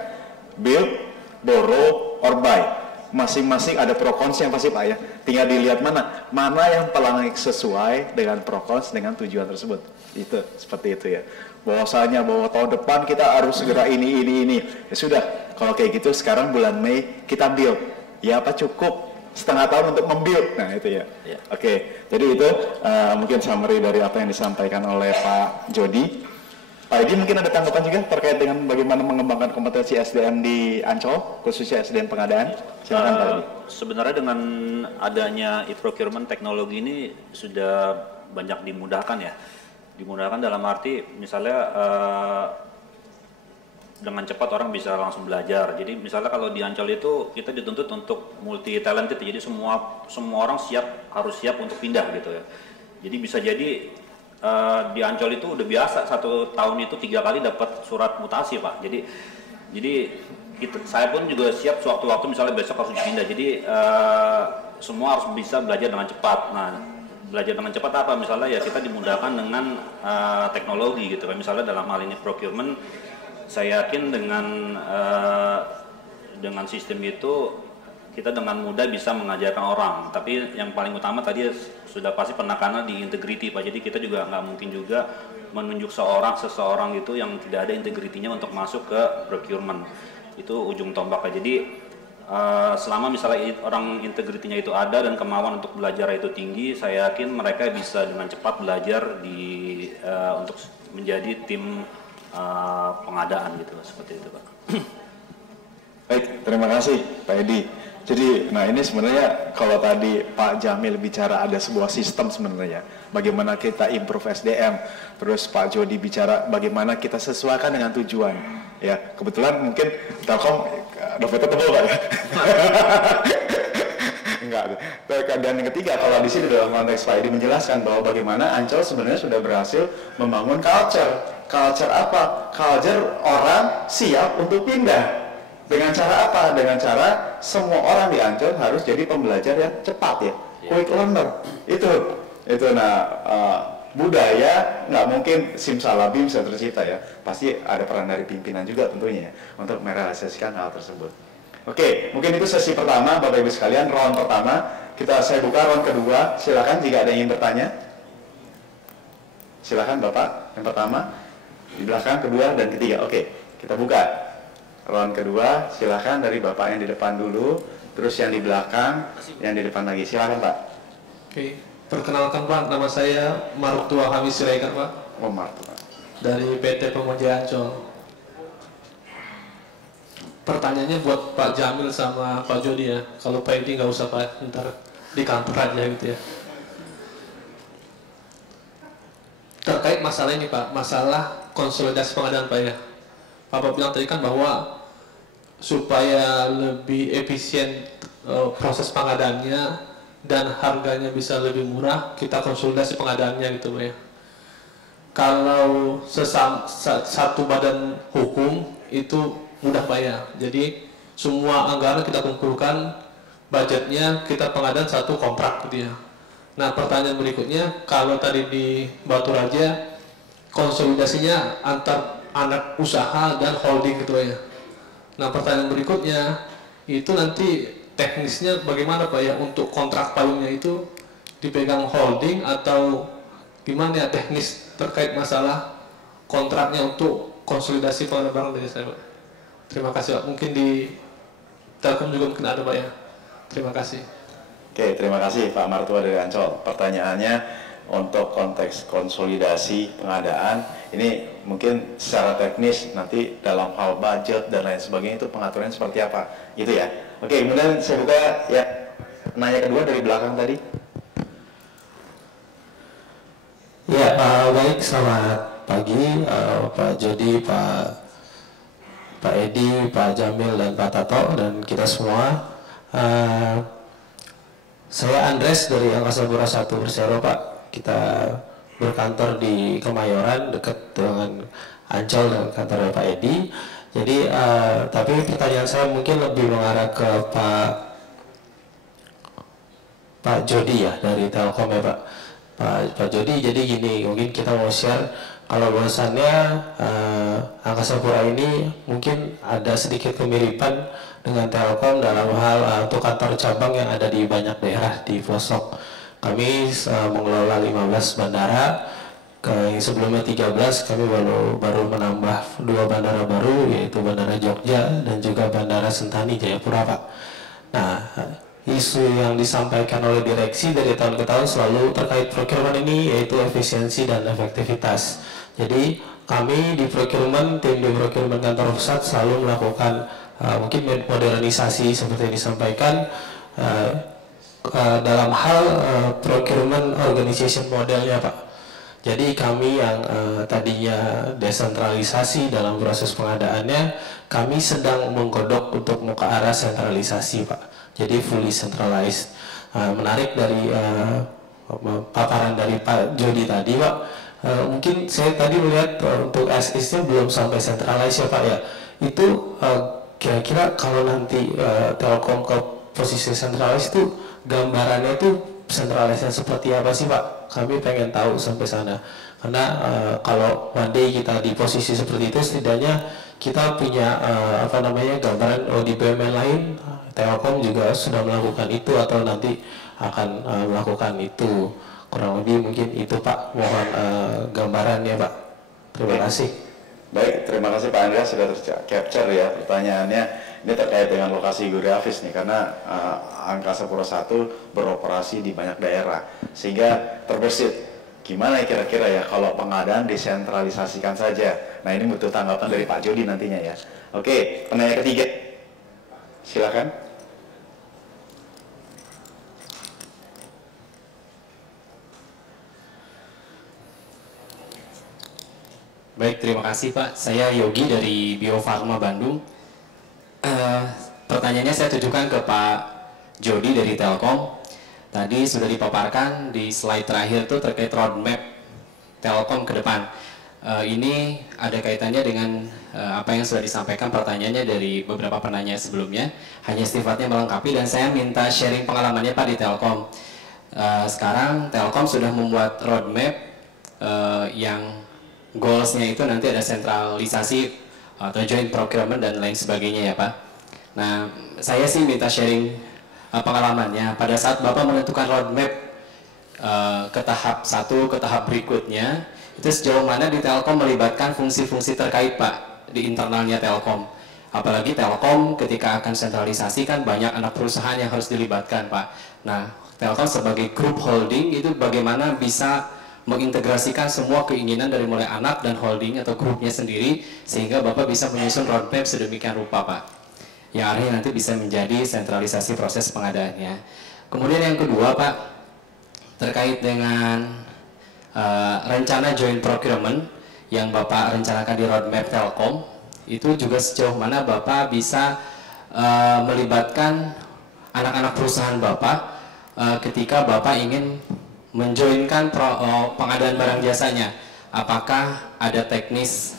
build, borrow, or buy. Masing-masing ada pro cons yang pasti Pak ya. Tinggal dilihat mana yang paling sesuai dengan pro cons dengan tujuan tersebut. Itu seperti itu ya. Bahwasanya bahwa tahun depan kita harus segera ini. Ya sudah, kalau kayak gitu sekarang bulan Mei kita build. Ya apa cukup setengah tahun untuk membuild. Nah itu ya. Oke. Jadi itu mungkin summary dari apa yang disampaikan oleh Pak Jody. Pak Edi mungkin ada tanggapan juga terkait dengan bagaimana mengembangkan kompetensi SDM di Ancol, khususnya SDM pengadaan. Silakan Pak Edi. Sebenarnya dengan adanya e-procurement teknologi ini sudah banyak dimudahkan ya. Dimudahkan dalam arti misalnya dengan cepat orang bisa langsung belajar. Jadi misalnya kalau di Ancol itu kita dituntut untuk multi talented, jadi semua orang harus siap untuk pindah gitu ya. Jadi bisa jadi di Ancol itu udah biasa 1 tahun itu 3 kali dapat surat mutasi Pak. Jadi saya pun juga siap sewaktu-waktu misalnya besok harus pindah. Jadi semua harus bisa belajar dengan cepat. Nah, belajar dengan cepat apa? Misalnya ya kita dimudahkan dengan teknologi gitu kan. Misalnya dalam hal ini procurement, saya yakin dengan sistem itu kita dengan mudah bisa mengajarkan orang. Tapi yang paling utama tadi sudah pasti penekanan di integrity Pak. Jadi kita juga nggak mungkin juga menunjuk seseorang itu yang tidak ada integritinya untuk masuk ke procurement. Itu ujung tombaknya. Jadi selama misalnya orang integritinya itu ada dan kemauan untuk belajar itu tinggi, saya yakin mereka bisa dengan cepat belajar untuk menjadi tim pengadaan gitu, seperti itu Pak. Baik, terima kasih Pak Edi. Jadi, nah ini sebenarnya kalau tadi Pak Jamil bicara ada sebuah sistem sebenarnya, bagaimana kita improve SDM, terus Pak Jody bicara bagaimana kita sesuaikan dengan tujuan. Ya, kebetulan mungkin Telkom dompetnya tebal Pak ya. Enggak, Dan yang ketiga, kalau di sini dalam konteks Pak Edi menjelaskan bahwa bagaimana Ancol sebenarnya sudah berhasil membangun culture. Culture apa? Culture orang siap untuk pindah. Dengan cara apa? Dengan cara semua orang di Ancol harus jadi pembelajar yang cepat ya, quick learner. Itu. Nah, budaya nggak mungkin simsalabim bisa tercipta ya. Pasti ada peran dari pimpinan juga tentunya ya, untuk merealisasikan hal tersebut. Oke, mungkin itu sesi pertama, Bapak Ibu sekalian, round pertama. Saya buka round kedua. Silakan jika ada yang ingin bertanya. Silakan Bapak, yang pertama, di belakang, kedua, dan ketiga. Oke, kita buka. Round kedua, silakan dari Bapak yang di depan dulu, terus yang di belakang, yang di depan lagi. Silakan Pak. Oke, perkenalkan Pak, nama saya Martua Hamis Siregar Pak. Oh, Martua. Dari PT Pemuja Ancol. Pertanyaannya buat Pak Jamil sama Pak Jody ya. Kalau Pak Edi nggak usah Pak, ntar di kantor aja gitu ya. Terkait masalah ini Pak, masalah konsolidasi pengadaan Pak ya. Bapak bilang tadi kan bahwa supaya lebih efisien proses pengadaannya dan harganya bisa lebih murah, kita konsolidasi pengadaannya gitu Pak ya. Kalau satu badan hukum itu mudah Pak ya. Jadi semua anggaran kita kumpulkan, budgetnya kita pengadaan satu kontrak gitu ya. Nah pertanyaan berikutnya, kalau tadi di Batu Raja konsolidasinya antar anak usaha dan holding gitu ya. Nah pertanyaan berikutnya itu nanti teknisnya bagaimana Pak ya, untuk kontrak payungnya itu dipegang holding atau gimana ya teknis terkait masalah kontraknya untuk konsolidasi pengadaan barang dari saya Pak. Terima kasih Pak. Mungkin di Telkom juga mungkin ada Pak ya. Terima kasih. Oke, terima kasih Pak Martua dari Ancol. Pertanyaannya untuk konteks konsolidasi pengadaan, ini mungkin secara teknis nanti dalam hal budget dan lain sebagainya itu pengaturannya seperti apa, gitu ya. Oke, kemudian saya buka ya, nanya kedua dari belakang tadi. Ya, baik, selamat pagi Pak Jody, Pak Edi, Pak Jamil, dan Pak Tato, dan kita semua. Saya Andres dari Angkasa Pura 1 Persero Pak. Kita berkantor di Kemayoran dekat dengan Ancol dan kantor Pak Edi. Jadi tapi pertanyaan saya mungkin lebih mengarah ke Pak Jody ya, dari Telkom ya Pak Jody. Jadi gini, mungkin kita mau share kalau bahwasannya Angkasa Pura ini mungkin ada sedikit kemiripan dengan Telkom dalam hal untuk kantor cabang yang ada di banyak daerah di pelosok. Kami mengelola 15 bandara, sebelumnya 13, kami baru menambah 2 bandara baru, yaitu Bandara Jogja dan juga Bandara Sentani Jayapura Pak. Nah, isu yang disampaikan oleh direksi dari tahun ke tahun selalu terkait procurement ini, yaitu efisiensi dan efektivitas. Jadi kami di procurement, tim di procurement kantor pusat selalu melakukan mungkin modernisasi seperti yang disampaikan dalam hal procurement organization modelnya Pak. Jadi kami yang tadinya desentralisasi dalam proses pengadaannya, kami sedang menggodok untuk ke arah sentralisasi Pak. Jadi fully centralized. Menarik dari paparan dari Pak Jody tadi Pak. Mungkin saya tadi melihat untuk SIS-nya belum sampai centralized ya Pak ya. Itu kira-kira kalau nanti Telkom ke posisi centralized itu gambarannya itu sentralisnya seperti apa sih Pak? Kami pengen tahu sampai sana. Karena kalau one day kita di posisi seperti itu, setidaknya kita punya gambaran di BUMN lain, Telkom juga sudah melakukan itu atau nanti akan melakukan itu. Kurang lebih mungkin itu Pak. Mohon gambarannya Pak. Terima kasih. Baik, terima kasih Pak Andreas sudah tercapture ya pertanyaannya. Ini terkait dengan lokasi geografis nih, karena Angkasa Pura I beroperasi di banyak daerah, sehingga terbersit gimana kira-kira ya kalau pengadaan desentralisasikan saja. Nah ini butuh tanggapan dari Pak Jody nantinya ya. Oke, penanya ketiga, silakan. Baik, terima kasih Pak. Saya Yogi dari Bio Farma Bandung. Pertanyaannya saya tujukan ke Pak Jody dari Telkom. Tadi sudah dipaparkan di slide terakhir itu terkait roadmap Telkom ke depan. Ini ada kaitannya dengan apa yang sudah disampaikan pertanyaannya dari beberapa penanya sebelumnya. Hanya sifatnya melengkapi dan saya minta sharing pengalamannya Pak di Telkom. Sekarang Telkom sudah membuat roadmap yang goalsnya itu nanti ada sentralisasi atau joint procurement dan lain sebagainya ya Pak. Nah, saya sih minta sharing pengalamannya pada saat Bapak menentukan roadmap ke tahap 1, ke tahap berikutnya, itu sejauh mana di Telkom melibatkan fungsi-fungsi terkait Pak di internalnya Telkom. Apalagi Telkom ketika akan sentralisasi kan banyak anak perusahaan yang harus dilibatkan Pak. Nah, Telkom sebagai group holding itu bagaimana bisa mengintegrasikan semua keinginan dari mulai anak dan holding atau grupnya sendiri sehingga Bapak bisa menyusun roadmap sedemikian rupa Pak, yang akhirnya nanti bisa menjadi sentralisasi proses pengadaannya. Kemudian yang kedua Pak, terkait dengan rencana joint procurement yang Bapak rencanakan di roadmap Telkom, itu juga sejauh mana Bapak bisa melibatkan anak-anak perusahaan Bapak ketika Bapak ingin menjoinkan pengadaan barang jasanya. Apakah ada teknis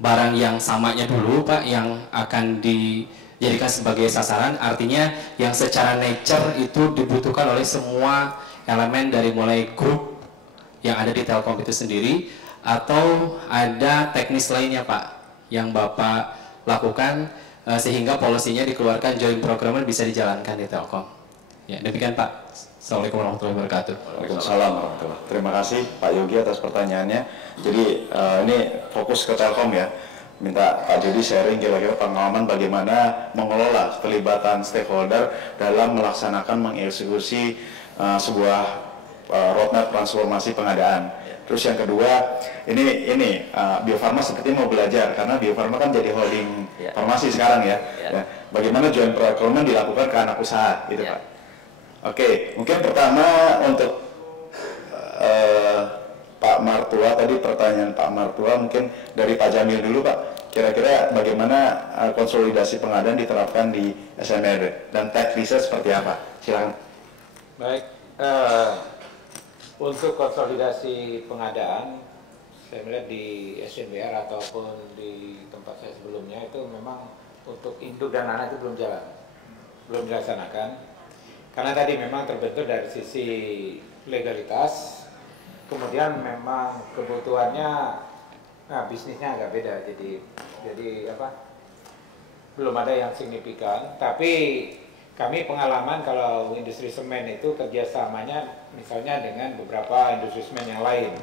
barang yang samanya dulu Pak yang akan dijadikan sebagai sasaran, artinya yang secara nature itu dibutuhkan oleh semua elemen dari mulai grup yang ada di Telkom itu sendiri, atau ada teknis lainnya Pak yang Bapak lakukan sehingga polisinya dikeluarkan joint procurement bisa dijalankan di Telkom. Ya, demikian Pak. Assalamualaikum warahmatullahi wabarakatuh. Waalaikumsalam warahmatullahi. Terima kasih Pak Yogi atas pertanyaannya. Jadi ini fokus ke Telkom ya. Minta Pak Jody sharing kira-kira pengalaman bagaimana mengelola pelibatan stakeholder dalam melaksanakan mengeksekusi sebuah roadmap transformasi pengadaan. Terus yang kedua, ini Bio Farma seperti mau belajar karena Bio Farma kan jadi holding farmasi sekarang ya. Bagaimana joint procurement dilakukan ke anak usaha gitu Pak. Oke, mungkin pertama untuk Pak Martua, tadi pertanyaan Pak Martua mungkin dari Pak Jamil dulu Pak. Kira-kira bagaimana konsolidasi pengadaan diterapkan di SMR dan teknisnya seperti apa? Silakan. Baik, untuk konsolidasi pengadaan, saya melihat di SMBR ataupun di tempat saya sebelumnya itu memang untuk induk dan anak itu belum dilaksanakan. Karena tadi memang terbentur dari sisi legalitas, kemudian memang kebutuhannya, bisnisnya agak beda, jadi belum ada yang signifikan. Tapi kami pengalaman kalau industri semen itu kerjasamanya misalnya dengan beberapa industri semen yang lain,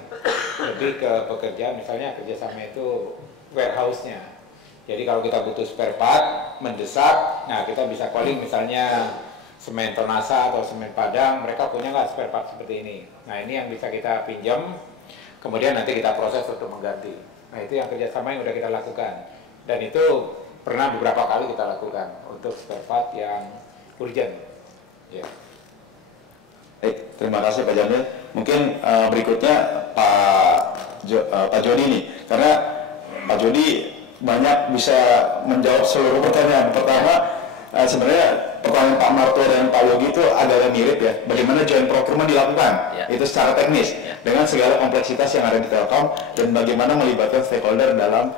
lebih ke pekerjaan, misalnya kerjasama itu warehouse-nya. Jadi kalau kita butuh spare part, mendesak, nah kita bisa calling misalnya semen Ternasa atau semen Padang, mereka punya nggak spare part seperti ini. Nah ini yang bisa kita pinjam, kemudian nanti kita proses untuk mengganti. Nah itu yang kerjasama yang sudah kita lakukan. Dan itu pernah beberapa kali kita lakukan untuk spare part yang urgent. Ya. Terima kasih Pak Jamil. Mungkin berikutnya Pak Jody nih, karena Pak Jody banyak bisa menjawab seluruh pertanyaan. Pertama, sebenarnya pertanyaan Pak Marto dan Pak Yogi itu agak mirip ya. Bagaimana joint procurement dilakukan? Itu secara teknis dengan segala kompleksitas yang ada di Telkom dan bagaimana melibatkan stakeholder dalam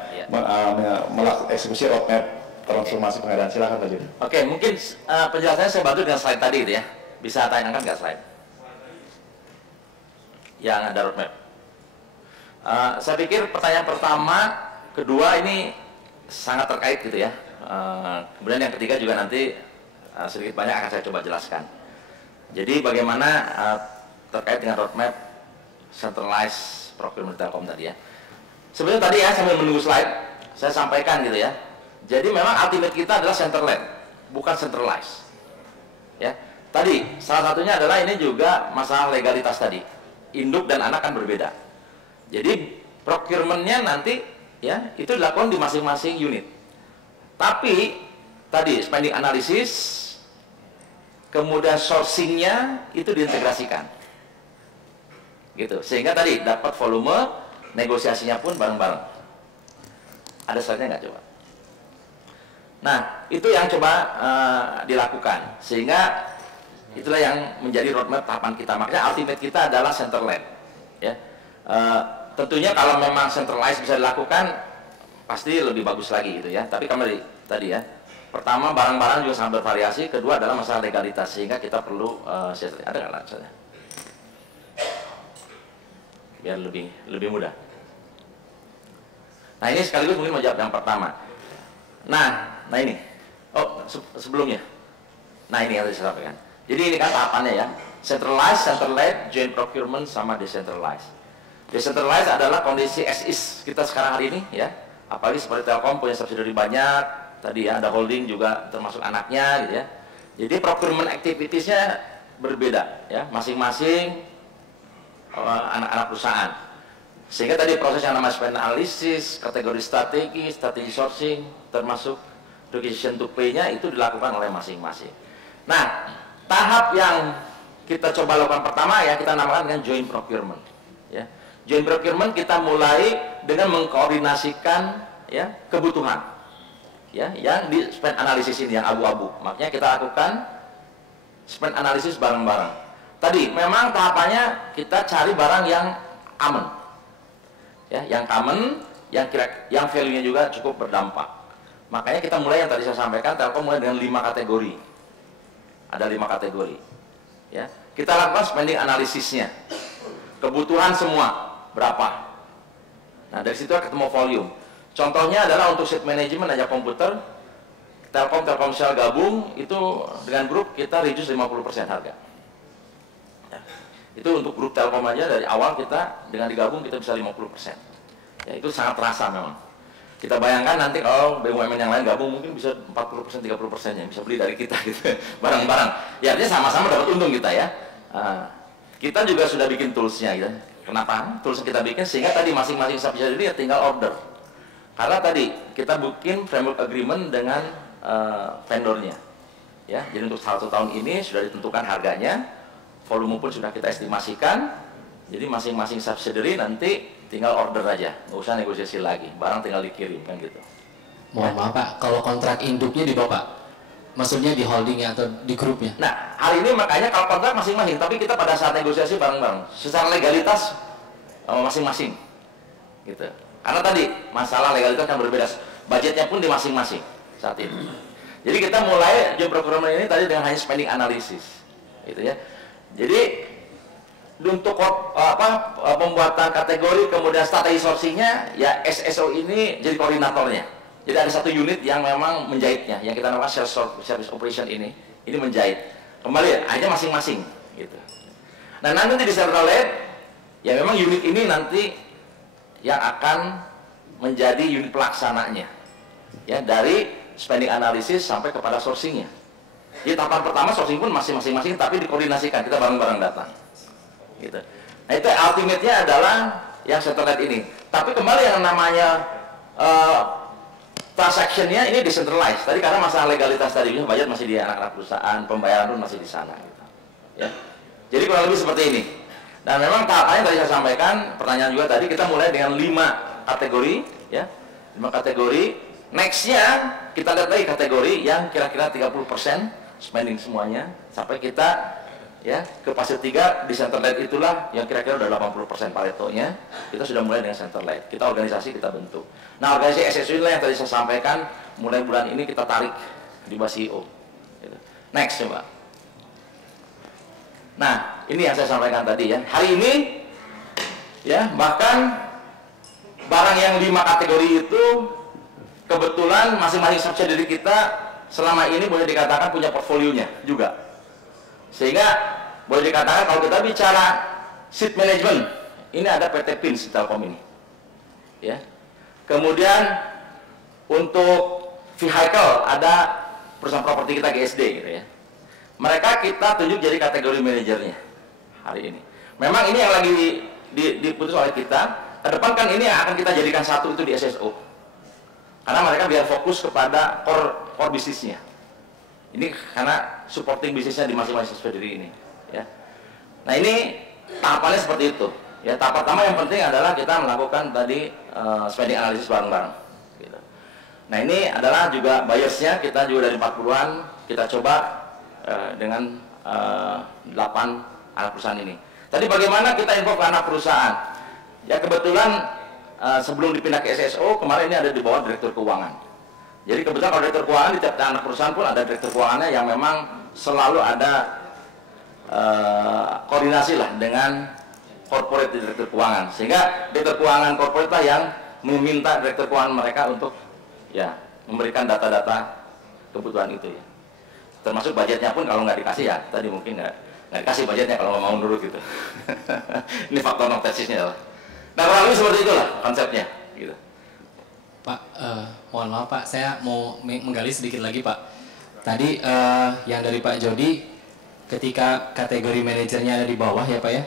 mengeksekusi roadmap transformasi pengadaan. Silakan Pak Jody. Oke, mungkin penjelasannya saya bantu dengan slide tadi itu ya. Bisa tanyakan nggak slide? Yang ada roadmap. Saya pikir pertanyaan pertama, kedua ini sangat terkait gitu ya. Kemudian yang ketiga juga nanti sedikit banyak akan saya coba jelaskan. Jadi bagaimana terkait dengan roadmap centralized procurement Telkom tadi ya. Sebenarnya tadi ya sambil menunggu slide saya sampaikan gitu ya. Jadi memang ultimate kita adalah center-led, bukan centralized. Ya. Tadi salah satunya adalah ini juga masalah legalitas tadi. Induk dan anak kan berbeda. Jadi procurement-nya nanti ya itu dilakukan di masing-masing unit. Tapi tadi spending analysis, kemudian sourcing-nya itu diintegrasikan. Gitu. Sehingga tadi dapat volume, negosiasinya pun bareng-bareng. Ada slide-nya nggak coba? Nah, itu yang coba dilakukan. Sehingga Itulah yang menjadi roadmap tahapan kita. Makanya ultimate kita adalah center led. Ya. Tentunya kalau memang centralized bisa dilakukan, pasti lebih bagus lagi gitu ya. Tapi kembali tadi ya, pertama barang-barang juga sangat bervariasi. Kedua adalah masalah legalitas, sehingga kita perlu ada nggak langsungnya? Biar lebih mudah. Nah ini sekaligus mungkin mau jawab yang pertama. Nah ini. Oh sebelumnya. Nah ini yang tadi saya sampaikan. Jadi ini kan tahapannya ya. Centralized, center-led, joint procurement, sama decentralized. Decentralized adalah kondisi as is kita sekarang hari ini ya. Apalagi seperti Telkom punya subsidiary banyak. Tadi ya ada holding juga termasuk anaknya gitu ya. Jadi procurement activitiesnya berbeda ya. Masing-masing anak-anak perusahaan. Sehingga tadi proses yang namanya spend analysis, kategori strategi sourcing, termasuk requisition to pay-nya itu dilakukan oleh masing-masing. Nah, tahap yang kita coba lakukan pertama ya kita namakan dengan joint procurement. Ya, joint procurement kita mulai dengan mengkoordinasikan ya kebutuhan, ya yang di spend analysis ini yang abu-abu. Makanya kita lakukan spend analysis bareng-bareng. Tadi memang tahapannya kita cari barang yang common, ya, yang common, yang value-nya juga cukup berdampak. Makanya kita mulai yang tadi saya sampaikan, Telkom mulai dengan 5 kategori. Ada 5 kategori. Ya, kita lakukan spending analisisnya. Kebutuhan semua berapa? Nah dari situ ketemu volume. Contohnya adalah untuk seat management aja komputer, Telkomsel gabung itu dengan grup kita reduce 50% harga. Ya, itu untuk grup Telkom aja dari awal kita dengan digabung kita bisa 50%. Ya itu sangat terasa memang. Kita bayangkan nanti kalau BUMN yang lain gabung mungkin bisa 40%, 30% yang bisa beli dari kita gitu, barang-barang. Ya artinya sama-sama dapat untung kita ya. Kita juga sudah bikin toolsnya gitu. Kenapa? Tools yang kita bikin sehingga tadi masing-masing subsidiary ya tinggal order. Karena tadi kita bikin framework agreement dengan vendornya. Ya, jadi untuk 1 tahun ini sudah ditentukan harganya, volume pun sudah kita estimasikan. Jadi masing-masing subsidiary nanti tinggal order aja, nggak usah negosiasi lagi, barang tinggal dikirim kan gitu. Mohon maaf Pak, kalau kontrak induknya di Bapak, maksudnya di holdingnya atau di grupnya? Nah hari ini makanya kalau kontrak masing-masing, tapi kita pada saat negosiasi bareng-bareng, secara legalitas masing-masing, gitu. Karena tadi masalah legalitas kan berbeda, budgetnya pun di masing-masing saat ini. Jadi kita mulai joint procurement ini tadi dengan hanya spending analysis, gitu ya. Jadi untuk pembuatan kategori kemudian strategi sourcingnya ya SSO ini jadi koordinatornya. Jadi ada satu unit yang memang menjahitnya, yang kita namakan service operation ini menjahit. Kembali aja masing-masing gitu. Nah nanti di central lab ya memang unit ini nanti yang akan menjadi unit pelaksananya ya dari spending analysis sampai kepada sourcingnya. Jadi tahapan pertama sourcing pun masing-masing tapi dikoordinasikan, kita bareng-bareng datang. Gitu. Nah itu ultimate-nya adalah yang central ini. Tapi kembali yang namanya transaction-nya ini decentralized. Tadi karena masalah legalitas tadi, budget masih di anak-anak perusahaan, pembayaran pun masih di sana. Gitu. Ya. Jadi kurang lebih seperti ini. Dan memang tahapannya tadi saya sampaikan, pertanyaan juga tadi kita mulai dengan 5 kategori, ya, 5 kategori. Next-nya kita lihat lagi kategori yang kira-kira 30% spending semuanya sampai kita ya ke fase 3 di center led itulah yang kira-kira udah 80% Pareto-nya. Kita sudah mulai dengan center led. Kita organisasi kita bentuk. Nah, organisasi SSU inilah yang tadi saya sampaikan mulai bulan ini kita tarik di bawah CEO. Next coba. Nah, ini yang saya sampaikan tadi ya. Hari ini ya bahkan barang yang 5 kategori itu kebetulan masing-masing subsidiary kita selama ini boleh dikatakan punya portfolionya juga. Sehingga boleh dikatakan kalau kita bicara seat management, ini ada PT Pins di Telkom ini. Ya. Kemudian untuk vehicle ada perusahaan properti kita GSD gitu ya. Mereka kita tunjuk jadi kategori manajernya hari ini. Memang ini yang lagi diputus oleh kita. Ke depan kan ini akan kita jadikan satu itu di SSO. Karena mereka biar fokus kepada core bisnisnya. Ini karena supporting bisnisnya di masing-masing subsidiary ini, ya. Nah ini tahapannya seperti itu. Ya tahap pertama yang penting adalah kita melakukan tadi spending analysis bareng-bareng. Gitu. Nah ini adalah juga buyersnya kita juga dari 40-an kita coba dengan 8 anak perusahaan ini. Tadi bagaimana kita info ke anak perusahaan? Ya kebetulan sebelum dipindah ke SSO, kemarin ini ada di bawah direktur keuangan. Jadi kebetulan kalau direktur keuangan di tiap anak perusahaan pun ada direktur keuangannya yang memang selalu ada koordinasi lah dengan corporate direktur keuangan. Sehingga direktur keuangan corporate lah yang meminta direktur keuangan mereka untuk ya memberikan data-data kebutuhan itu ya. Termasuk budgetnya pun kalau nggak dikasih ya, tadi mungkin nggak dikasih budgetnya kalau nggak mau nurut gitu. Ini faktor non teknisnya lah. Nah kurang lebih seperti itulah konsepnya gitu. Pak, mohon maaf Pak, saya mau menggali sedikit lagi Pak. Tadi yang dari Pak Jody, ketika kategori manajernya ada di bawah ya Pak ya,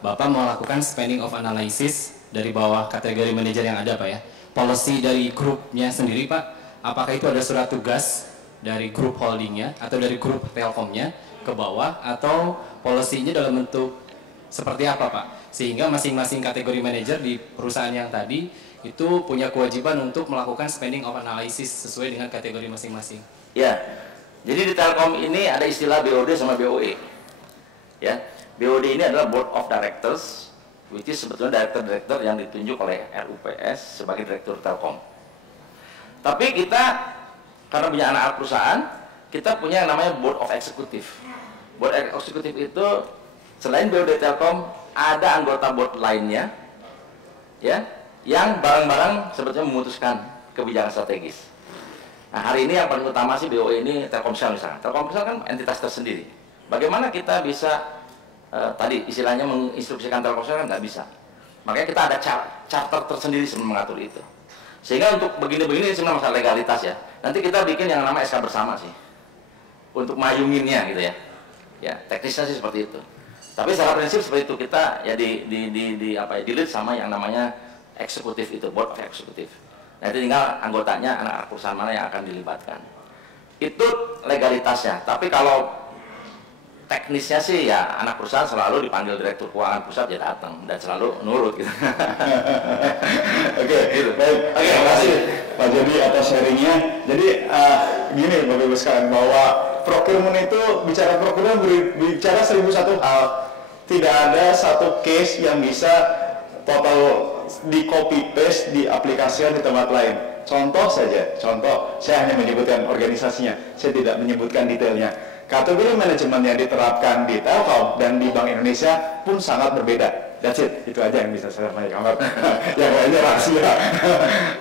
Bapak mau lakukan spending of analysis dari bawah kategori manajer yang ada Pak ya. Policy dari grupnya sendiri Pak, apakah itu ada surat tugas dari grup holdingnya atau dari grup telkomnya ke bawah, atau polisinya dalam bentuk seperti apa Pak? Sehingga masing-masing kategori manajer di perusahaan yang tadi itu punya kewajiban untuk melakukan spending of analysis sesuai dengan kategori masing-masing. Ya, jadi di Telkom ini ada istilah BOD sama BOE. Ya, BOD ini adalah Board of Directors, which is sebetulnya direktur-direktur yang ditunjuk oleh RUPS sebagai direktur Telkom. Tapi kita karena punya anak perusahaan, kita punya yang namanya Board of Executive. Board of Executive itu selain BOD Telkom ada anggota board lainnya, ya, yang bareng-bareng sebetulnya memutuskan kebijakan strategis. Nah hari ini yang paling utama sih BOE ini Telkomsel misalnya. Telkomsel kan entitas tersendiri. Bagaimana kita bisa tadi istilahnya menginstruksikan Telkomsel kan nggak bisa. Makanya kita ada charter tersendiri sebelum mengatur itu. Sehingga untuk begini-begini sebenarnya masalah legalitas ya. Nanti kita bikin yang namanya SK bersama sih. Untuk mayunginnya gitu ya. Ya, teknisnya sih seperti itu. Tapi secara prinsip seperti itu, kita ya di lead sama yang namanya eksekutif itu, board of eksekutif. Nah itu tinggal anggotanya anak perusahaan mana yang akan dilibatkan. Itu legalitasnya. Tapi kalau teknisnya sih ya anak perusahaan selalu dipanggil direktur keuangan pusat ya datang dan selalu nurut gitu. Oke, gitu. Baik. Oke, terima kasih Pak Jody atas sharingnya. Jadi gini Bapak Ibu sekalian, bahwa procurement itu bicara procurement bicara 1001 hal. Tidak ada satu case yang bisa total di copy paste diaplikasikan di tempat lain. Contoh saja, saya hanya menyebutkan organisasinya, saya tidak menyebutkan detailnya. Kategori manajemen yang diterapkan di Telkom dan di Bank Indonesia pun sangat berbeda. That's it, itu aja yang bisa saya sampaikan. Yang lainnya rahasia.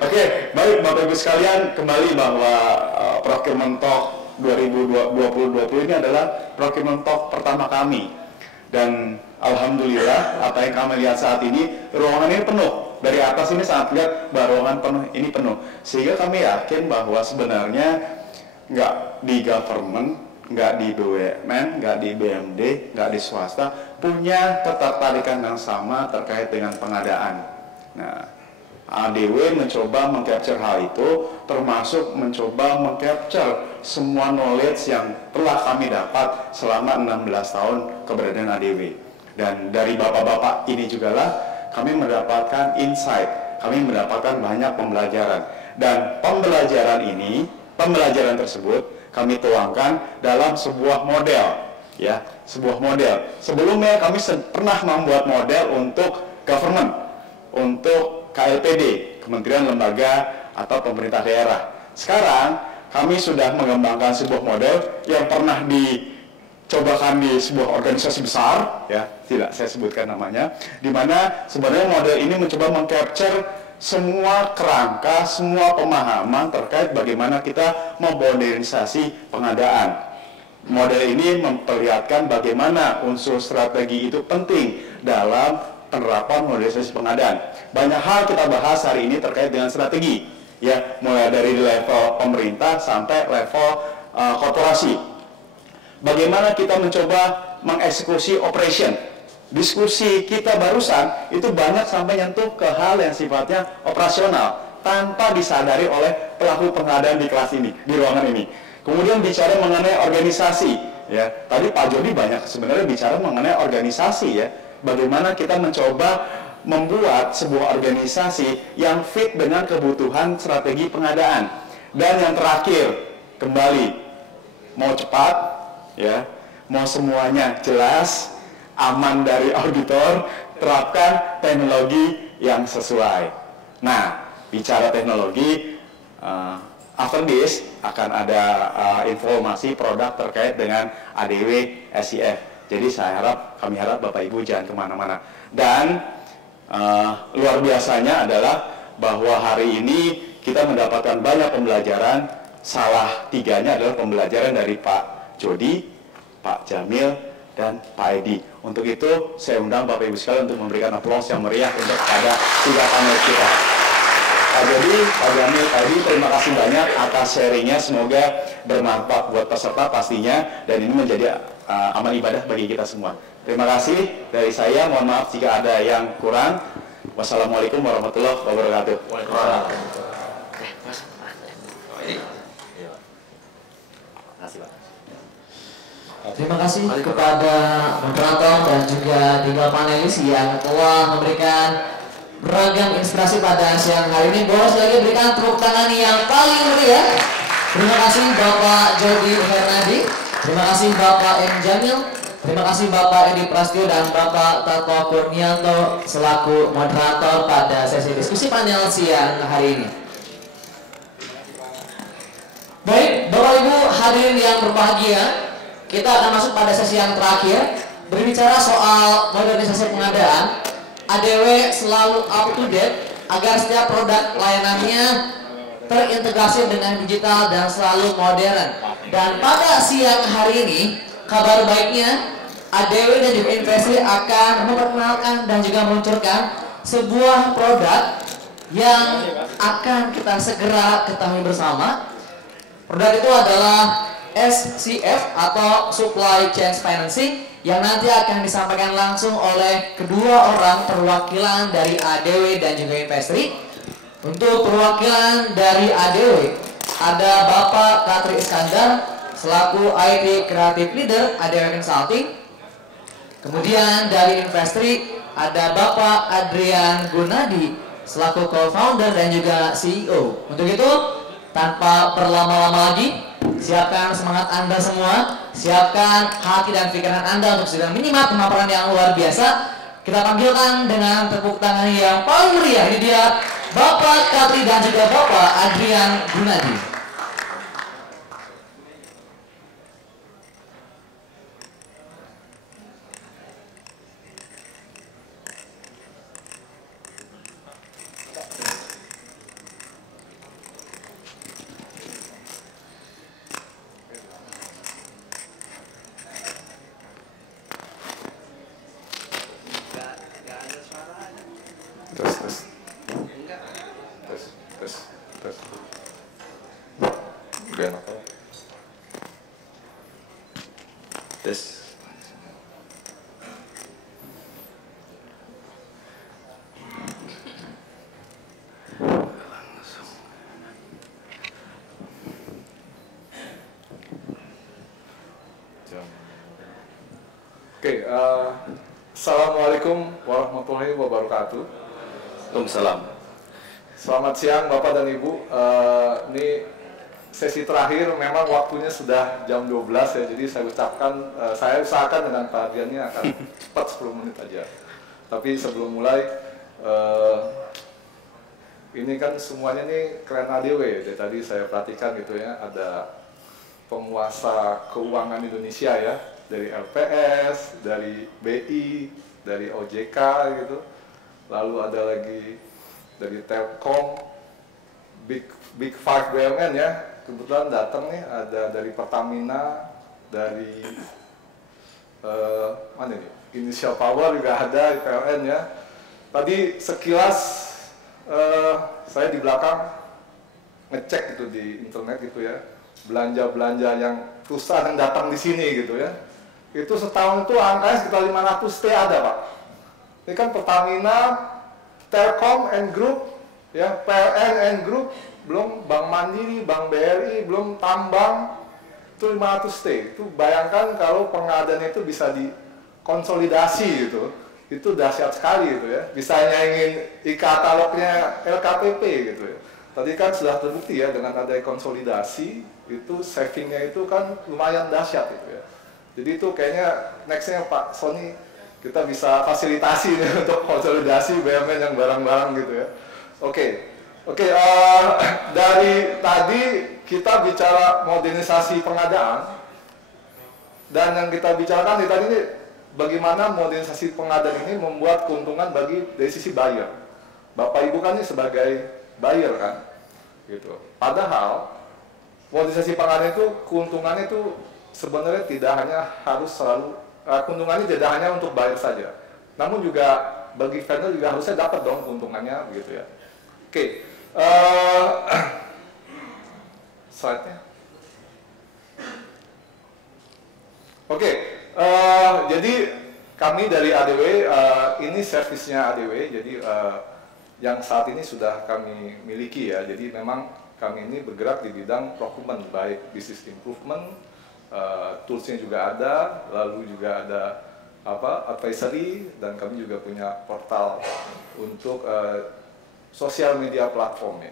Oke, baik Bapak Ibu sekalian, kembali bahwa Procurement Talk 2020 ini adalah Procurement Talk pertama kami. Dan alhamdulillah apa yang kami lihat saat ini, ruangan ini penuh. Dari atas ini sangat lihat bahwa ruangan ini penuh. Sehingga kami yakin bahwa sebenarnya nggak di government, nggak di BUMN, nggak di BMD, nggak di swasta punya ketertarikan yang sama terkait dengan pengadaan. Nah, ADW mencoba mengcapture hal itu, termasuk mencoba mengcapture semua knowledge yang telah kami dapat selama 16 tahun keberadaan ADW. Dan dari bapak-bapak ini juga lah kami mendapatkan insight, kami mendapatkan banyak pembelajaran. Dan pembelajaran tersebut kami tuangkan dalam sebuah model, ya, sebuah model. Sebelumnya kami pernah membuat model untuk government, untuk KLPD, Kementerian Lembaga atau Pemerintah Daerah. Sekarang kami sudah mengembangkan sebuah model yang pernah dicobakan di sebuah organisasi besar, ya, tidak saya sebutkan namanya, di mana sebenarnya model ini mencoba mengcapture semua kerangka, semua pemahaman terkait bagaimana kita memodernisasi pengadaan. Model ini memperlihatkan bagaimana unsur strategi itu penting dalam penerapan modernisasi pengadaan. Banyak hal kita bahas hari ini terkait dengan strategi, ya, mulai dari level pemerintah sampai level korporasi. Bagaimana kita mencoba mengeksekusi operation. Diskusi kita barusan itu banyak sampai nyentuh ke hal yang sifatnya operasional tanpa disadari oleh pelaku pengadaan di kelas ini, di ruangan ini. Kemudian bicara mengenai organisasi, ya. Tadi Pak Jody banyak sebenarnya bicara mengenai organisasi, ya. Bagaimana kita mencoba membuat sebuah organisasi yang fit dengan kebutuhan strategi pengadaan. Dan yang terakhir, kembali mau cepat, ya, mau semuanya jelas, aman dari auditor, terapkan teknologi yang sesuai. Nah, bicara teknologi, after this akan ada informasi produk terkait dengan ADW SIF. Jadi kami harap Bapak Ibu jangan kemana-mana. Dan luar biasanya adalah bahwa hari ini kita mendapatkan banyak pembelajaran. Salah tiganya adalah pembelajaran dari Pak Jody, Pak Jamil, dan Pak Edi. Untuk itu saya undang Bapak Ibu sekalian untuk memberikan aplaus yang meriah untuk pada 3 panel kita. Pak Jody, Pak Jamil, Pak Edi, terima kasih banyak atas sharingnya. Semoga bermanfaat buat peserta pastinya, dan ini menjadi amal ibadah bagi kita semua. Terima kasih dari saya. Mohon maaf jika ada yang kurang. Wassalamualaikum warahmatullahi wabarakatuh. Terima kasih kepada moderator dan juga 3 panelis yang telah memberikan beragam inspirasi pada siang hari ini. Boleh lagi berikan tepuk tangan yang paling meriah. Terima kasih Bapak Jody Hernadi, terima kasih Bapak M. Jamil, terima kasih Bapak Edi Prastio dan Bapak Tato Kurnianto selaku moderator pada sesi diskusi panel siang hari ini. Baik, Bapak Ibu hadirin yang berbahagia, kita akan masuk pada sesi yang terakhir, berbicara soal modernisasi pengadaan. ADW selalu up to date agar setiap produk layanannya terintegrasi dengan digital dan selalu modern. Dan pada siang hari ini, kabar baiknya ADW dan juga Investri akan memperkenalkan dan juga meluncurkan sebuah produk yang akan kita segera ketahui bersama. Produk itu adalah SCF atau Supply Chain Financing yang nanti akan disampaikan langsung oleh kedua orang perwakilan dari ADW dan juga Investri. Untuk perwakilan dari ADW ada Bapak Katri Iskandar selaku IT Creative Leader ADW Consulting. Kemudian dari Investri ada Bapak Adrian Gunadi selaku co-founder dan juga CEO. Untuk itu tanpa berlama-lama lagi, siapkan semangat Anda semua, siapkan hati dan pikiran Anda untuk sedang menyimak pemaparan yang luar biasa. Kita panggilkan dengan tepuk tangan yang paling meriah. Ini dia Bapak Katri dan juga Bapak Adrian Gunadi. Assalamualaikum warahmatullahi wabarakatuh. Waalaikumsalam. Selamat siang Bapak dan Ibu. Ini sesi terakhir, memang waktunya sudah jam 12 ya, jadi saya ucapkan, saya usahakan dengan Pak Adriannya akan cepat 10 menit aja. Tapi sebelum mulai, ini kan semuanya nih keren ADW, dari tadi saya perhatikan gitu ya, ada penguasa keuangan Indonesia ya, dari LPS, dari BI, dari OJK gitu, lalu ada lagi dari Telkom, Big Five BUMN ya, kebetulan datang nih, ada dari Pertamina, dari mana nih, Initial Power juga ada, PLN ya. Tadi sekilas saya di belakang ngecek gitu di internet gitu ya, belanja-belanja yang perusahaan yang datang di sini gitu ya. Itu setahun itu angkanya sekitar 500 T ada Pak. Ini kan Pertamina, Telkom and Group, ya, PLN and Group, belum Bank Mandiri, Bank BRI, belum tambang, itu 500 T. Itu bayangkan kalau pengadaannya itu bisa dikonsolidasi gitu, itu dahsyat sekali gitu ya. Bisa nyaingin e-katalognya LKPP gitu ya. Tadi kan sudah terbukti ya, dengan ada konsolidasi, itu savingnya itu kan lumayan dahsyat gitu ya. Jadi itu kayaknya nextnya Pak Sony kita bisa fasilitasi nih untuk konsolidasi BUMN yang barang-barang gitu ya. Oke, dari tadi kita bicara modernisasi pengadaan, dan yang kita bicarakan di tadi ini bagaimana modernisasi pengadaan ini membuat keuntungan dari sisi buyer. Bapak Ibu kan ini sebagai buyer kan, gitu. Padahal modernisasi pengadaan itu keuntungannya itu sebenarnya tidak hanya harus selalu keuntungannya tidak hanya untuk buyer saja, namun juga bagi vendor juga harusnya dapat dong keuntungannya, begitu ya. Oke, slide-nya. Oke, jadi kami dari ADW, ini servisnya ADW, jadi yang saat ini sudah kami miliki ya. Jadi memang kami ini bergerak di bidang procurement, baik business improvement, toolsnya juga ada, lalu juga ada advisory, dan kami juga punya portal untuk sosial media platformnya.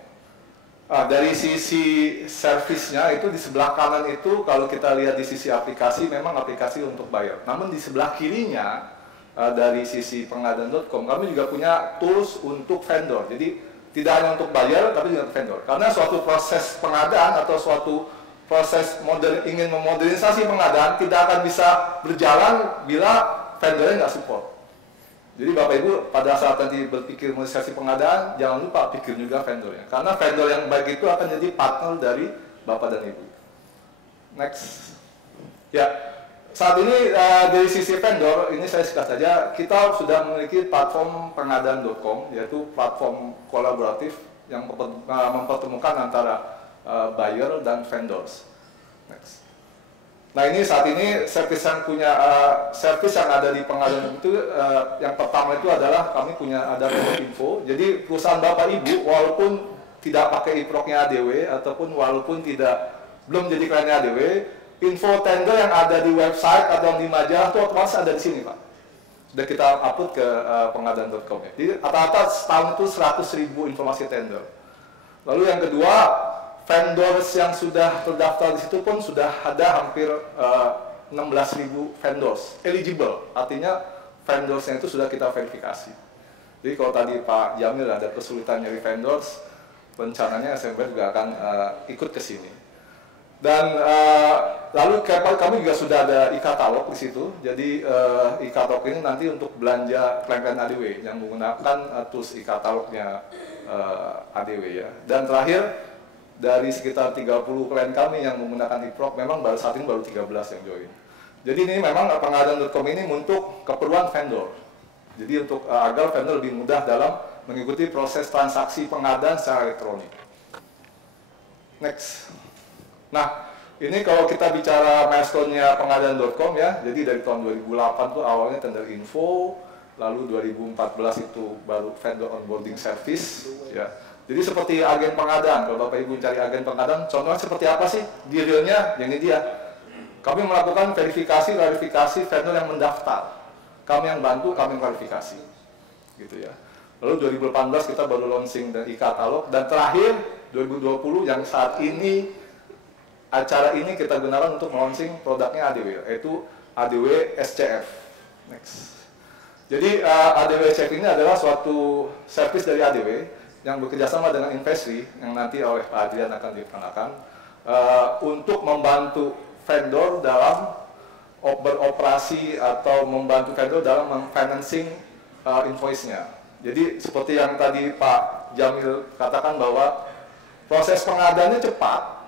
Dari sisi servisnya itu di sebelah kanan itu kalau kita lihat di sisi aplikasi memang aplikasi untuk buyer. Namun di sebelah kirinya dari sisi pengadaan.com kami juga punya tools untuk vendor. Jadi tidak hanya untuk buyer tapi juga untuk vendor. Karena suatu proses pengadaan atau suatu proses ingin memodernisasi pengadaan tidak akan bisa berjalan bila vendornya nggak support. Jadi Bapak Ibu pada saat nanti berpikir modernisasi pengadaan, jangan lupa pikir juga vendornya. Karena vendor yang baik itu akan jadi partner dari Bapak dan Ibu. Next. Ya, saat ini dari sisi vendor, ini saya singkat saja, kita sudah memiliki platform pengadaan.com, yaitu platform kolaboratif yang mempertemukan antara buyer dan vendors. Next. Nah ini saat ini servis yang punya servis yang ada di pengadaan itu yang pertama itu adalah kami punya ada info. Jadi perusahaan Bapak Ibu walaupun tidak pakai IPROC-nya ADW ataupun walaupun belum jadi kliennya ADW, info tender yang ada di website atau di majalah itu otomatis ada di sini Pak. Sudah kita upload ke pengadaan.com. Jadi rata-rata setahun itu 100.000 informasi tender. Lalu yang kedua, vendors yang sudah terdaftar di situ pun sudah ada hampir 16.000 vendors eligible, artinya vendorsnya itu sudah kita verifikasi. Jadi kalau tadi Pak Jamil ada kesulitan nyari vendors, rencananya SMB juga akan ikut ke sini. Dan lalu kami juga sudah ada e-katalog di situ. Jadi e-katalog ini nanti untuk belanja klien-klien ADW yang menggunakan tools e-katalognya ADW ya. Dan terakhir dari sekitar 30 klien kami yang menggunakan IPROC, memang baru saat ini baru 13 yang join. Jadi ini memang pengadaan.com ini untuk keperluan vendor. Jadi untuk agar vendor lebih mudah dalam mengikuti proses transaksi pengadaan secara elektronik. Next. Nah, ini kalau kita bicara milestone-nya pengadaan.com ya, jadi dari tahun 2008 tuh awalnya tender info, lalu 2014 itu baru vendor onboarding service ya. Jadi seperti agen pengadaan, kalau Bapak Ibu cari agen pengadaan, contohnya seperti apa sih? Di realnya, ini dia. Kami melakukan verifikasi vendor yang mendaftar. Kami yang bantu, kami klarifikasi. Gitu ya. Lalu 2018 kita baru launching dari e-katalog, dan terakhir 2020 yang saat ini, acara ini kita gunakan untuk launching produknya ADW, yaitu ADW SCF. Next. Jadi ADW SCF ini adalah suatu service dari ADW, yang bekerjasama dengan Investri yang nanti oleh Pak Adrian akan diperkenalkan untuk membantu vendor dalam beroperasi atau membantu vendor dalam memfinancing invoice-nya. Jadi seperti yang tadi Pak Jamil katakan bahwa proses pengadaannya cepat,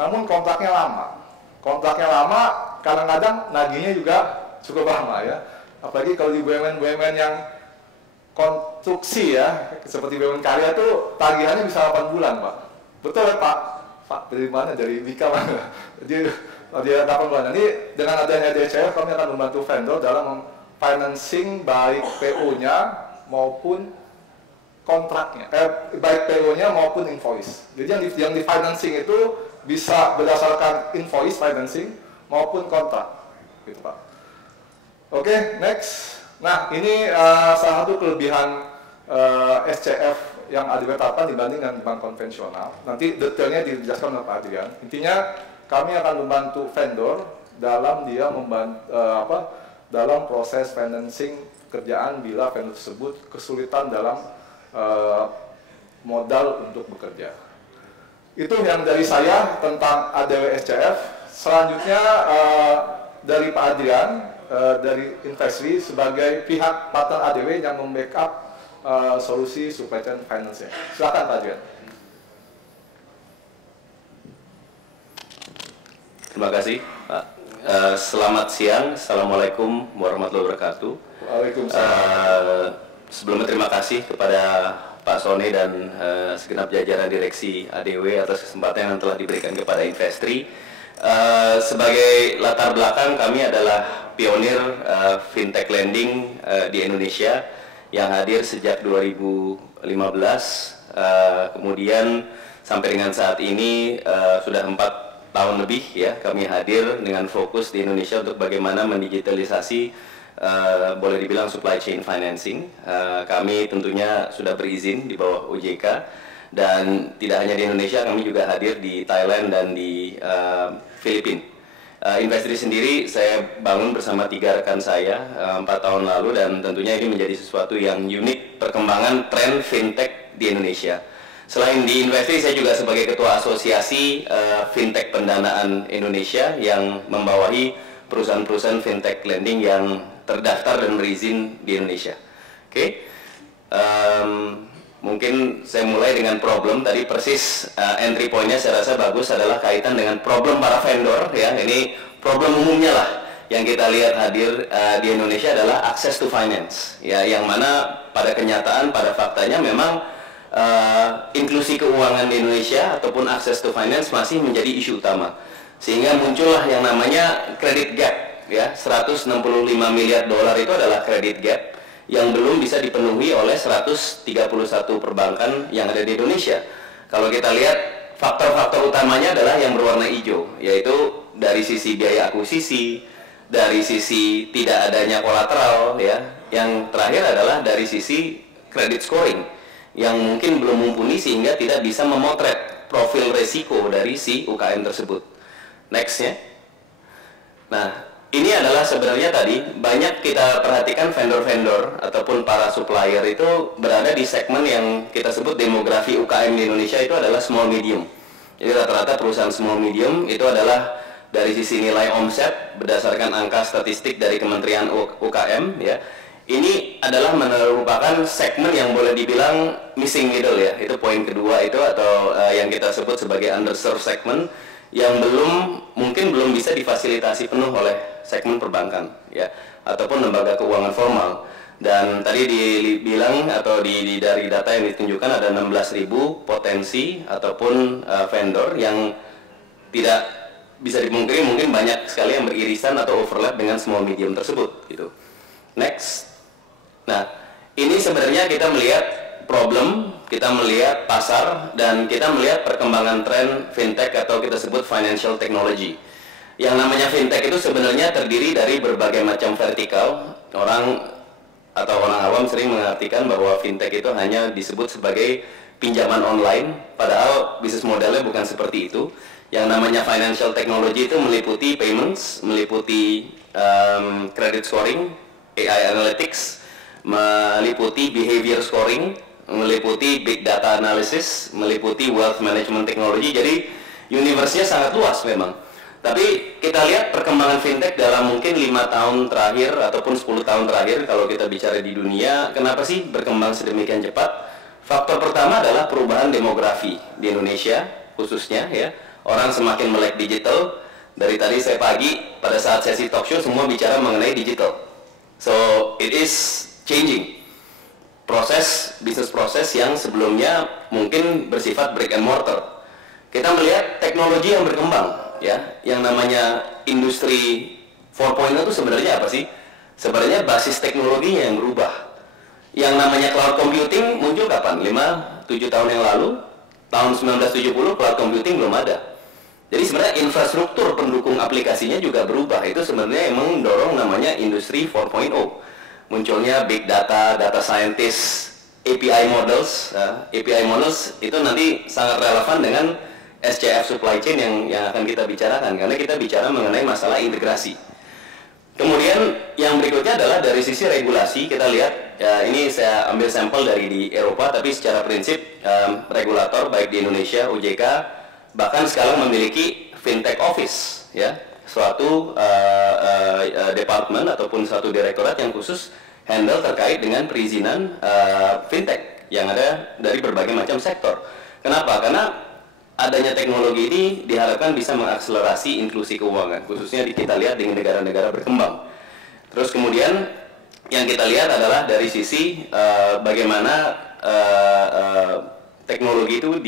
namun kontraknya lama. Kontraknya lama, kadang-kadang nagihnya juga cukup lama ya. Apalagi kalau di BUMN-BUMN yang konstruksi ya, seperti BUMN Karya itu tagihannya bisa 8 bulan Pak. Betul ya Pak? Pak dari mana? Dari Bika mana? Jadi dia 8 bulan. Nanti dengan adanya DCF kami akan membantu vendor dalam financing baik PO-nya maupun kontraknya, baik PO-nya maupun invoice. Jadi yang di financing itu bisa berdasarkan invoice financing maupun kontrak, gitu Pak. Oke, next. Nah, ini salah satu kelebihan SCF yang ADW terapkan dibanding dengan bank konvensional. Nanti detailnya dijelaskan oleh Pak Adrian. Intinya, kami akan membantu vendor dalam dia dalam proses financing kerjaan bila vendor tersebut kesulitan dalam modal untuk bekerja. Itu yang dari saya tentang ADW SCF. Selanjutnya dari Pak Adrian dari Investri sebagai pihak partner ADW yang membackup solusi supply chain finance-nya. Silakan Pak Adrian. Terima kasih Pak. Selamat siang, Assalamualaikum warahmatullahi wabarakatuh. Waalaikumsalam. Sebelumnya terima kasih kepada Pak Sony dan segenap jajaran direksi ADW atas kesempatan yang telah diberikan kepada Investri. Sebagai latar belakang, kami adalah pionir fintech lending di Indonesia yang hadir sejak 2015. Kemudian sampai dengan saat ini sudah 4 tahun lebih ya kami hadir dengan fokus di Indonesia untuk bagaimana mendigitalisasi boleh dibilang supply chain financing. Kami tentunya sudah berizin di bawah OJK dan tidak hanya di Indonesia, kami juga hadir di Thailand dan di Filipina. Investri sendiri saya bangun bersama 3 rekan saya 4 tahun lalu dan tentunya ini menjadi sesuatu yang unik perkembangan tren fintech di Indonesia. Selain di Investri, saya juga sebagai Ketua Asosiasi Fintech Pendanaan Indonesia yang membawahi perusahaan-perusahaan fintech lending yang terdaftar dan berizin di Indonesia. Oke, mungkin saya mulai dengan problem. Tadi persis entry point-nya saya rasa bagus adalah kaitan dengan problem para vendor. Ya, ini problem umumnya lah yang kita lihat hadir di Indonesia adalah access to finance. Ya, yang mana pada kenyataan, pada faktanya memang inklusi keuangan di Indonesia ataupun access to finance masih menjadi isu utama, sehingga muncullah yang namanya credit gap. Ya, 165 miliar dolar itu adalah credit gap yang belum bisa dipenuhi oleh 131 perbankan yang ada di Indonesia. Kalau kita lihat faktor-faktor utamanya adalah yang berwarna hijau, yaitu dari sisi biaya akuisisi, dari sisi tidak adanya kolateral, ya. Yang terakhir adalah dari sisi credit scoring yang mungkin belum mumpuni sehingga tidak bisa memotret profil resiko dari si UKM tersebut. Next-nya. Nah, ini adalah sebenarnya tadi banyak kita perhatikan vendor-vendor ataupun para supplier itu berada di segmen yang kita sebut demografi UKM di Indonesia itu adalah small medium. Jadi rata-rata perusahaan small medium itu adalah dari sisi nilai omset berdasarkan angka statistik dari Kementerian UKM ya. Ini adalah merupakan segmen yang boleh dibilang missing middle ya. Itu poin kedua itu atau yang kita sebut sebagai underserved segment yang mungkin belum bisa difasilitasi penuh oleh segmen perbankan ya ataupun lembaga keuangan formal. Dan tadi dibilang atau dari data yang ditunjukkan ada 16.000 potensi ataupun vendor yang tidak bisa dimungkiri mungkin banyak sekali yang beririsan atau overlap dengan small medium tersebut gitu. Next. Nah, ini sebenarnya kita melihat problem, kita melihat pasar, dan kita melihat perkembangan tren fintech atau kita sebut financial technology. Yang namanya fintech itu sebenarnya terdiri dari berbagai macam vertikal. Orang awam sering mengartikan bahwa fintech itu hanya disebut sebagai pinjaman online, padahal bisnis modelnya bukan seperti itu. Yang namanya financial technology itu meliputi payments, meliputi credit scoring, AI analytics, meliputi behavior scoring, meliputi big data analysis, meliputi wealth management technology. Jadi universe-nya sangat luas memang. Tapi kita lihat perkembangan fintech dalam mungkin 5 tahun terakhir ataupun 10 tahun terakhir kalau kita bicara di dunia, kenapa sih berkembang sedemikian cepat? Faktor pertama adalah perubahan demografi di Indonesia khususnya ya. Orang semakin melek digital. Dari tadi saya pagi pada saat sesi talk show semua bicara mengenai digital. So it is changing bisnis proses yang sebelumnya mungkin bersifat brick and mortar. Kita melihat teknologi yang berkembang ya, yang namanya industri 4.0 itu sebenarnya apa sih? Sebenarnya basis teknologinya yang berubah. Yang namanya cloud computing muncul kapan? 5-7 tahun yang lalu. Tahun 1970 cloud computing belum ada. Jadi sebenarnya infrastruktur pendukung aplikasinya juga berubah. Itu sebenarnya emang mendorong namanya industri 4.0. Munculnya big data, data scientist, API models. API models itu nanti sangat relevan dengan SCF supply chain yang akan kita bicarakan, karena kita bicara mengenai masalah integrasi. Kemudian yang berikutnya adalah dari sisi regulasi. Kita lihat, ya, ini saya ambil sampel dari di Eropa, tapi secara prinsip regulator baik di Indonesia, OJK bahkan sekarang memiliki fintech office, ya, suatu departemen ataupun suatu direktorat yang khusus handle terkait dengan perizinan fintech yang ada dari berbagai macam sektor. Kenapa? Karena adanya teknologi ini diharapkan bisa mengakselerasi inklusi keuangan, khususnya kita lihat dengan negara-negara berkembang. Terus kemudian yang kita lihat adalah dari sisi bagaimana teknologi itu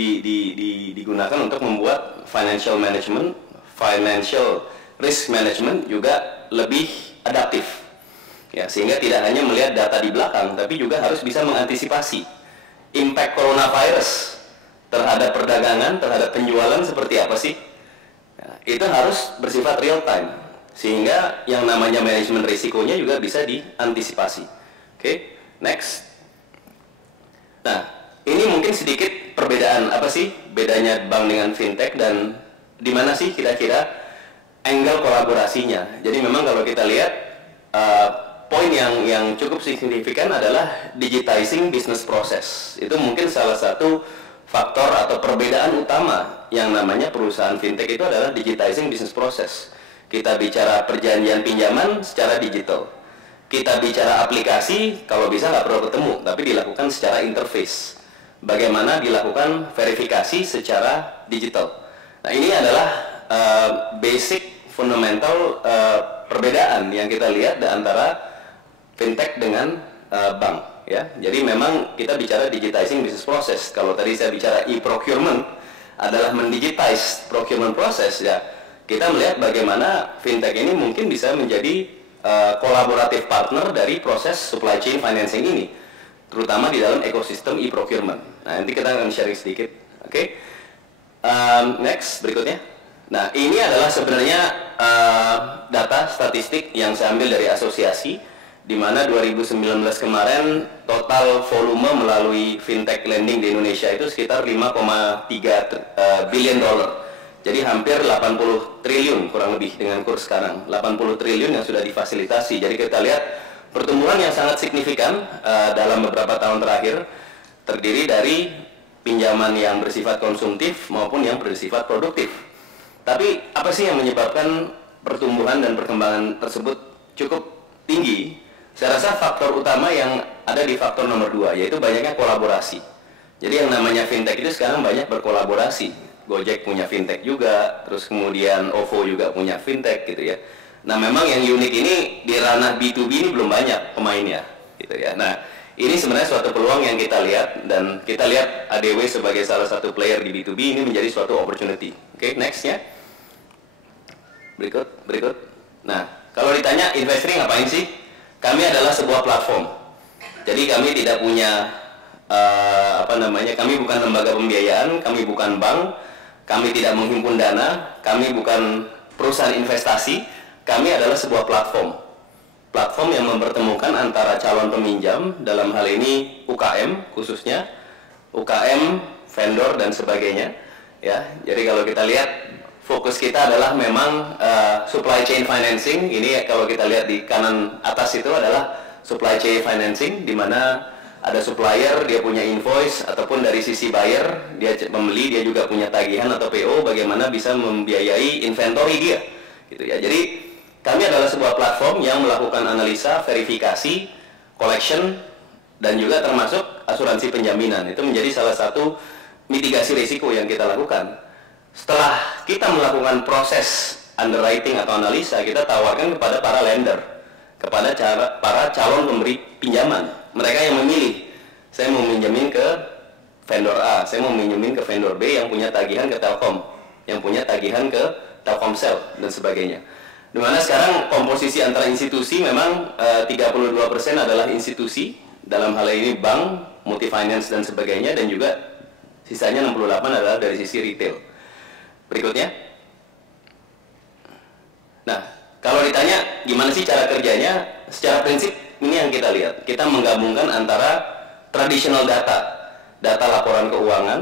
digunakan untuk membuat financial management, financial risk management juga lebih adaptif. Ya, sehingga tidak hanya melihat data di belakang, tapi juga harus bisa mengantisipasi impact coronavirus terhadap perdagangan, terhadap penjualan seperti apa sih? Nah, itu harus bersifat real time, sehingga yang namanya manajemen risikonya juga bisa diantisipasi. Oke, next. Nah, ini mungkin sedikit perbedaan apa sih bedanya bank dengan fintech dan di mana sih kira-kira angle kolaborasinya. Jadi memang kalau kita lihat poin yang cukup signifikan adalah digitizing business process. Itu mungkin salah satu faktor atau perbedaan utama yang namanya perusahaan fintech itu adalah digitizing business process. Kita bicara perjanjian pinjaman secara digital. Kita bicara aplikasi, kalau bisa nggak perlu ketemu, tapi dilakukan secara interface. Bagaimana dilakukan verifikasi secara digital. Nah, ini adalah basic fundamental perbedaan yang kita lihat antara fintech dengan bank. Ya, jadi memang kita bicara digitizing business process. Kalau tadi saya bicara e-procurement adalah mendigitize procurement process, ya kita melihat bagaimana fintech ini mungkin bisa menjadi kolaboratif partner dari proses supply chain financing ini, terutama di dalam ekosistem e-procurement. Nah, nanti kita akan sharing sedikit. Oke, next berikutnya. Nah, ini adalah sebenarnya data statistik yang saya ambil dari asosiasi, di mana 2019 kemarin total volume melalui fintech lending di Indonesia itu sekitar 5,3 billion dollar. Jadi hampir 80 triliun kurang lebih dengan kurs sekarang. 80 triliun yang sudah difasilitasi. Jadi kita lihat pertumbuhan yang sangat signifikan dalam beberapa tahun terakhir, terdiri dari pinjaman yang bersifat konsumtif maupun yang bersifat produktif. Tapi apa sih yang menyebabkan pertumbuhan dan perkembangan tersebut cukup tinggi? Saya rasa faktor utama yang ada di faktor nomor 2, yaitu banyaknya kolaborasi. Jadi yang namanya fintech itu sekarang banyak berkolaborasi. Gojek punya fintech juga, terus kemudian OVO juga punya fintech gitu ya. Nah, memang yang unik ini di ranah B2B ini belum banyak pemainnya gitu ya. Nah, ini sebenarnya suatu peluang yang kita lihat, dan kita lihat ADW sebagai salah satu player di B2B ini menjadi suatu opportunity. Oke, next ya. Berikut. Nah, kalau ditanya investing ngapain sih? Kami adalah sebuah platform. Jadi kami tidak punya kami bukan lembaga pembiayaan, kami bukan bank, kami tidak menghimpun dana, kami bukan perusahaan investasi, kami adalah sebuah platform. Platform yang mempertemukan antara calon peminjam, dalam hal ini UKM khususnya, UKM, vendor dan sebagainya. Ya, jadi kalau kita lihat fokus kita adalah memang supply chain financing. Ini kalau kita lihat di kanan atas itu adalah supply chain financing, di mana ada supplier, dia punya invoice, ataupun dari sisi buyer, dia membeli, dia juga punya tagihan atau PO, bagaimana bisa membiayai inventory dia. Gitu ya. Jadi kami adalah sebuah platform yang melakukan analisa, verifikasi, collection, dan juga termasuk asuransi penjaminan. Itu menjadi salah satu mitigasi risiko yang kita lakukan. Setelah kita melakukan proses underwriting atau analisa, kita tawarkan kepada para lender, kepada para calon pemberi pinjaman. Mereka yang memilih, saya mau minjemin ke vendor A, saya mau minjemin ke vendor B yang punya tagihan ke Telkom, yang punya tagihan ke Telkomsel, dan sebagainya. Dimana sekarang komposisi antara institusi memang 32% adalah institusi, dalam hal ini bank, multi finance dan sebagainya, dan juga sisanya 68 adalah dari sisi retail. Berikutnya. Nah, kalau ditanya gimana sih cara kerjanya, secara prinsip ini yang kita lihat. Kita menggabungkan antara traditional data laporan keuangan,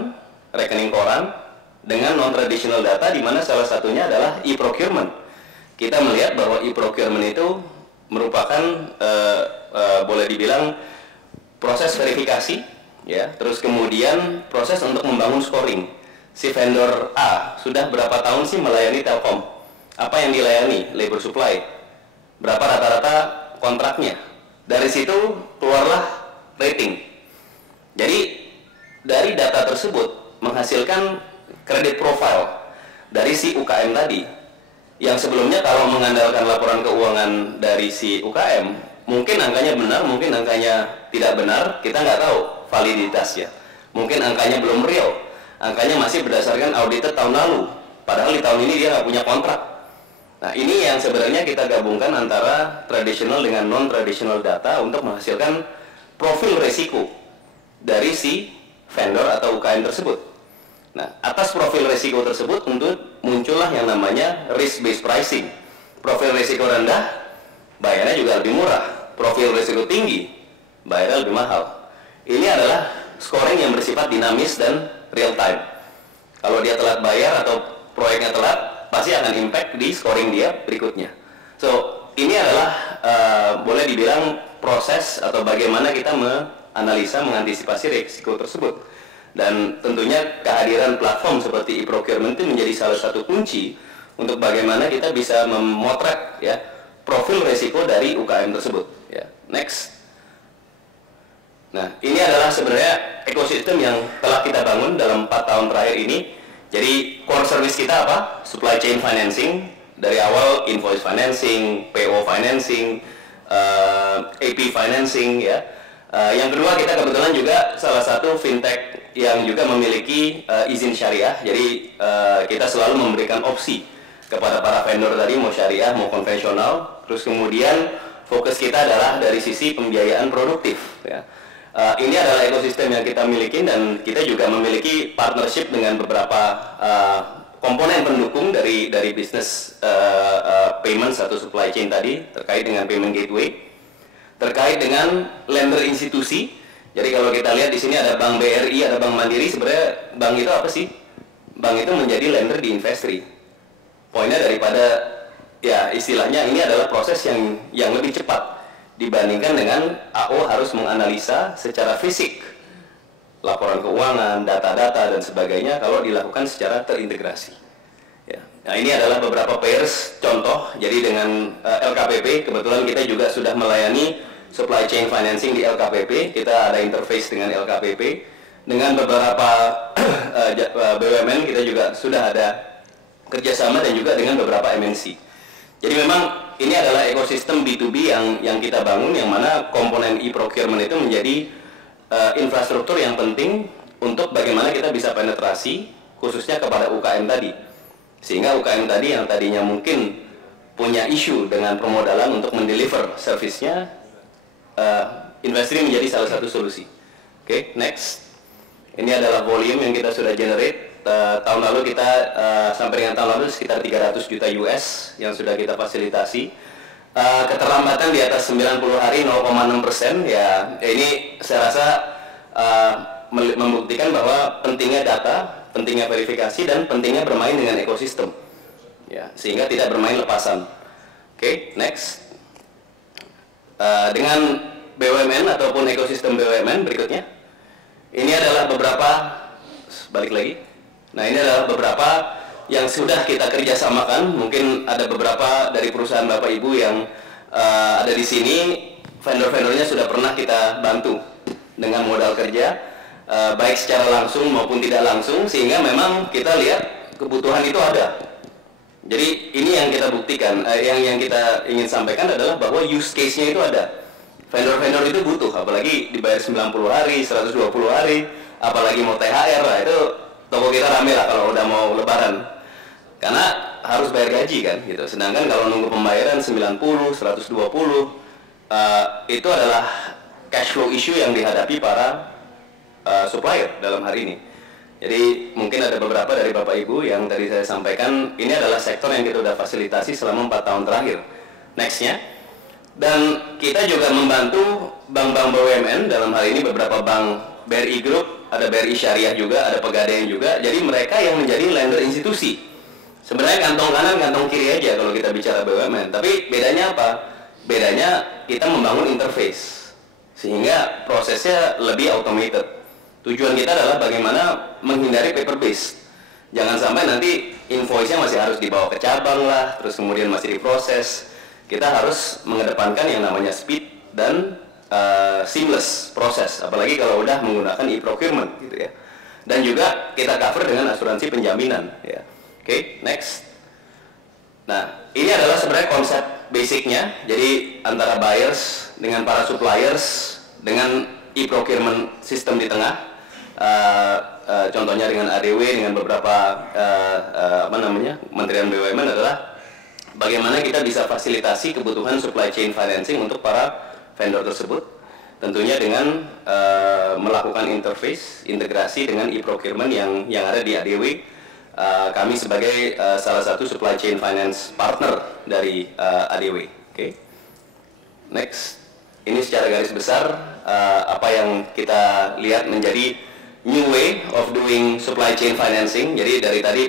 rekening koran, dengan non-traditional data, di mana salah satunya adalah e-procurement. Kita melihat bahwa e-procurement itu merupakan boleh dibilang proses verifikasi, ya, terus kemudian proses untuk membangun scoring. Si vendor A sudah berapa tahun sih melayani Telkom? Apa yang dilayani? Labor supply. Berapa rata-rata kontraknya? Dari situ keluarlah rating. Jadi dari data tersebut menghasilkan kredit profile dari si UKM tadi, yang sebelumnya kalau mengandalkan laporan keuangan dari si UKM, mungkin angkanya benar, mungkin angkanya tidak benar, kita nggak tahu validitasnya. Mungkin angkanya belum real, angkanya masih berdasarkan audited tahun lalu, padahal di tahun ini dia nggak punya kontrak. Nah, ini yang sebenarnya kita gabungkan antara traditional dengan non-traditional data untuk menghasilkan profil resiko dari si vendor atau UKM tersebut. Nah, atas profil risiko tersebut untuk muncullah yang namanya risk-based pricing. Profil risiko rendah, bayarnya juga lebih murah. Profil risiko tinggi, bayarnya lebih mahal. Ini adalah scoring yang bersifat dinamis dan real time. Kalau dia telat bayar atau proyeknya telat, pasti akan impact di scoring dia berikutnya. So, ini adalah boleh dibilang proses atau bagaimana kita menganalisa, mengantisipasi risiko tersebut. Dan tentunya kehadiran platform seperti e-procurement itu menjadi salah satu kunci untuk bagaimana kita bisa memotret, ya, profil resiko dari UKM tersebut. Ya. Next. Nah, ini adalah sebenarnya ekosistem yang telah kita bangun dalam 4 tahun terakhir ini. Jadi core service kita apa? Supply chain financing, dari awal invoice financing, PO financing, AP financing, ya. Yang kedua, kita kebetulan juga salah satu fintech yang juga memiliki izin syariah. Jadi kita selalu memberikan opsi kepada para vendor tadi, mau syariah mau konvensional. Terus kemudian fokus kita adalah dari sisi pembiayaan produktif, ya. Ini adalah ekosistem yang kita miliki, dan kita juga memiliki partnership dengan beberapa komponen pendukung dari bisnis payments atau supply chain tadi, terkait dengan payment gateway, terkait dengan lender institusi. Jadi kalau kita lihat di sini ada Bank BRI, ada Bank Mandiri. Sebenarnya bank itu apa sih? Bank itu menjadi lender di Investri. Poinnya daripada, ya, istilahnya ini adalah proses yang lebih cepat dibandingkan dengan AO harus menganalisa secara fisik laporan keuangan, data-data dan sebagainya kalau dilakukan secara terintegrasi. Ya. Nah, ini adalah beberapa pairs contoh. Jadi dengan LKPP, kebetulan kita juga sudah melayani supply chain financing di LKPP. Kita ada interface dengan LKPP. Dengan beberapa BUMN kita juga sudah ada kerjasama, dan juga dengan beberapa MNC. Jadi memang ini adalah ekosistem B2B yang kita bangun, yang mana komponen e-procurement itu menjadi infrastruktur yang penting untuk bagaimana kita bisa penetrasi khususnya kepada UKM tadi. Sehingga UKM tadi yang tadinya mungkin punya isu dengan permodalan untuk mendeliver servisnya, Investri menjadi salah satu solusi. Oke, next. Ini adalah volume yang kita sudah generate. Tahun lalu kita sampai dengan tahun lalu sekitar 300 juta US yang sudah kita fasilitasi. Keterlambatan di atas 90 hari 0,6%, ya. Ini saya rasa membuktikan bahwa pentingnya data, pentingnya verifikasi, dan pentingnya bermain dengan ekosistem, ya, sehingga tidak bermain lepasan. Oke, next. Dengan BUMN ataupun ekosistem BUMN berikutnya, ini adalah beberapa, balik lagi. Nah, ini adalah beberapa yang sudah kita kerjasamakan. Mungkin ada beberapa dari perusahaan Bapak Ibu yang ada di sini, vendor-vendornya sudah pernah kita bantu dengan modal kerja, baik secara langsung maupun tidak langsung, sehingga memang kita lihat kebutuhan itu ada. Jadi ini yang kita buktikan, yang kita ingin sampaikan adalah bahwa use case-nya itu ada. Vendor-vendor itu butuh, apalagi dibayar 90 hari, 120 hari, apalagi mau THR lah, itu toko kita rame lah kalau udah mau lebaran. Karena harus bayar gaji kan, gitu. Sedangkan kalau nunggu pembayaran 90, 120, itu adalah cash flow issue yang dihadapi para supplier dalam hari ini. Jadi mungkin ada beberapa dari Bapak Ibu yang tadi saya sampaikan, ini adalah sektor yang kita sudah fasilitasi selama 4 tahun terakhir. Nextnya, dan kita juga membantu bank-bank BUMN, dalam hal ini beberapa bank BRI Group, ada BRI Syariah juga, ada Pegadaian juga. Jadi mereka yang menjadi lender institusi. Sebenarnya kantong kanan, kantong kiri aja kalau kita bicara BUMN. Tapi bedanya apa? Bedanya kita membangun interface sehingga prosesnya lebih automated. Tujuan kita adalah bagaimana menghindari paper based. Jangan sampai nanti invoice-nya masih harus dibawa ke cabang lah, terus kemudian masih diproses. Kita harus mengedepankan yang namanya speed dan seamless proses, apalagi kalau udah menggunakan e-procurement gitu ya. Dan juga kita cover dengan asuransi penjaminan ya. Oke, next. Nah, ini adalah sebenarnya konsep basicnya. Jadi antara buyers dengan para suppliers dengan e-procurement system di tengah. Contohnya dengan ADW, dengan beberapa Kementerian BUMN adalah bagaimana kita bisa fasilitasi kebutuhan supply chain financing untuk para vendor tersebut, tentunya dengan melakukan interface, integrasi dengan e-procurement yang ada di ADW. Kami sebagai salah satu supply chain finance partner dari ADW. Oke. Next. Ini secara garis besar apa yang kita lihat menjadi new way of doing supply chain financing. Jadi dari tadi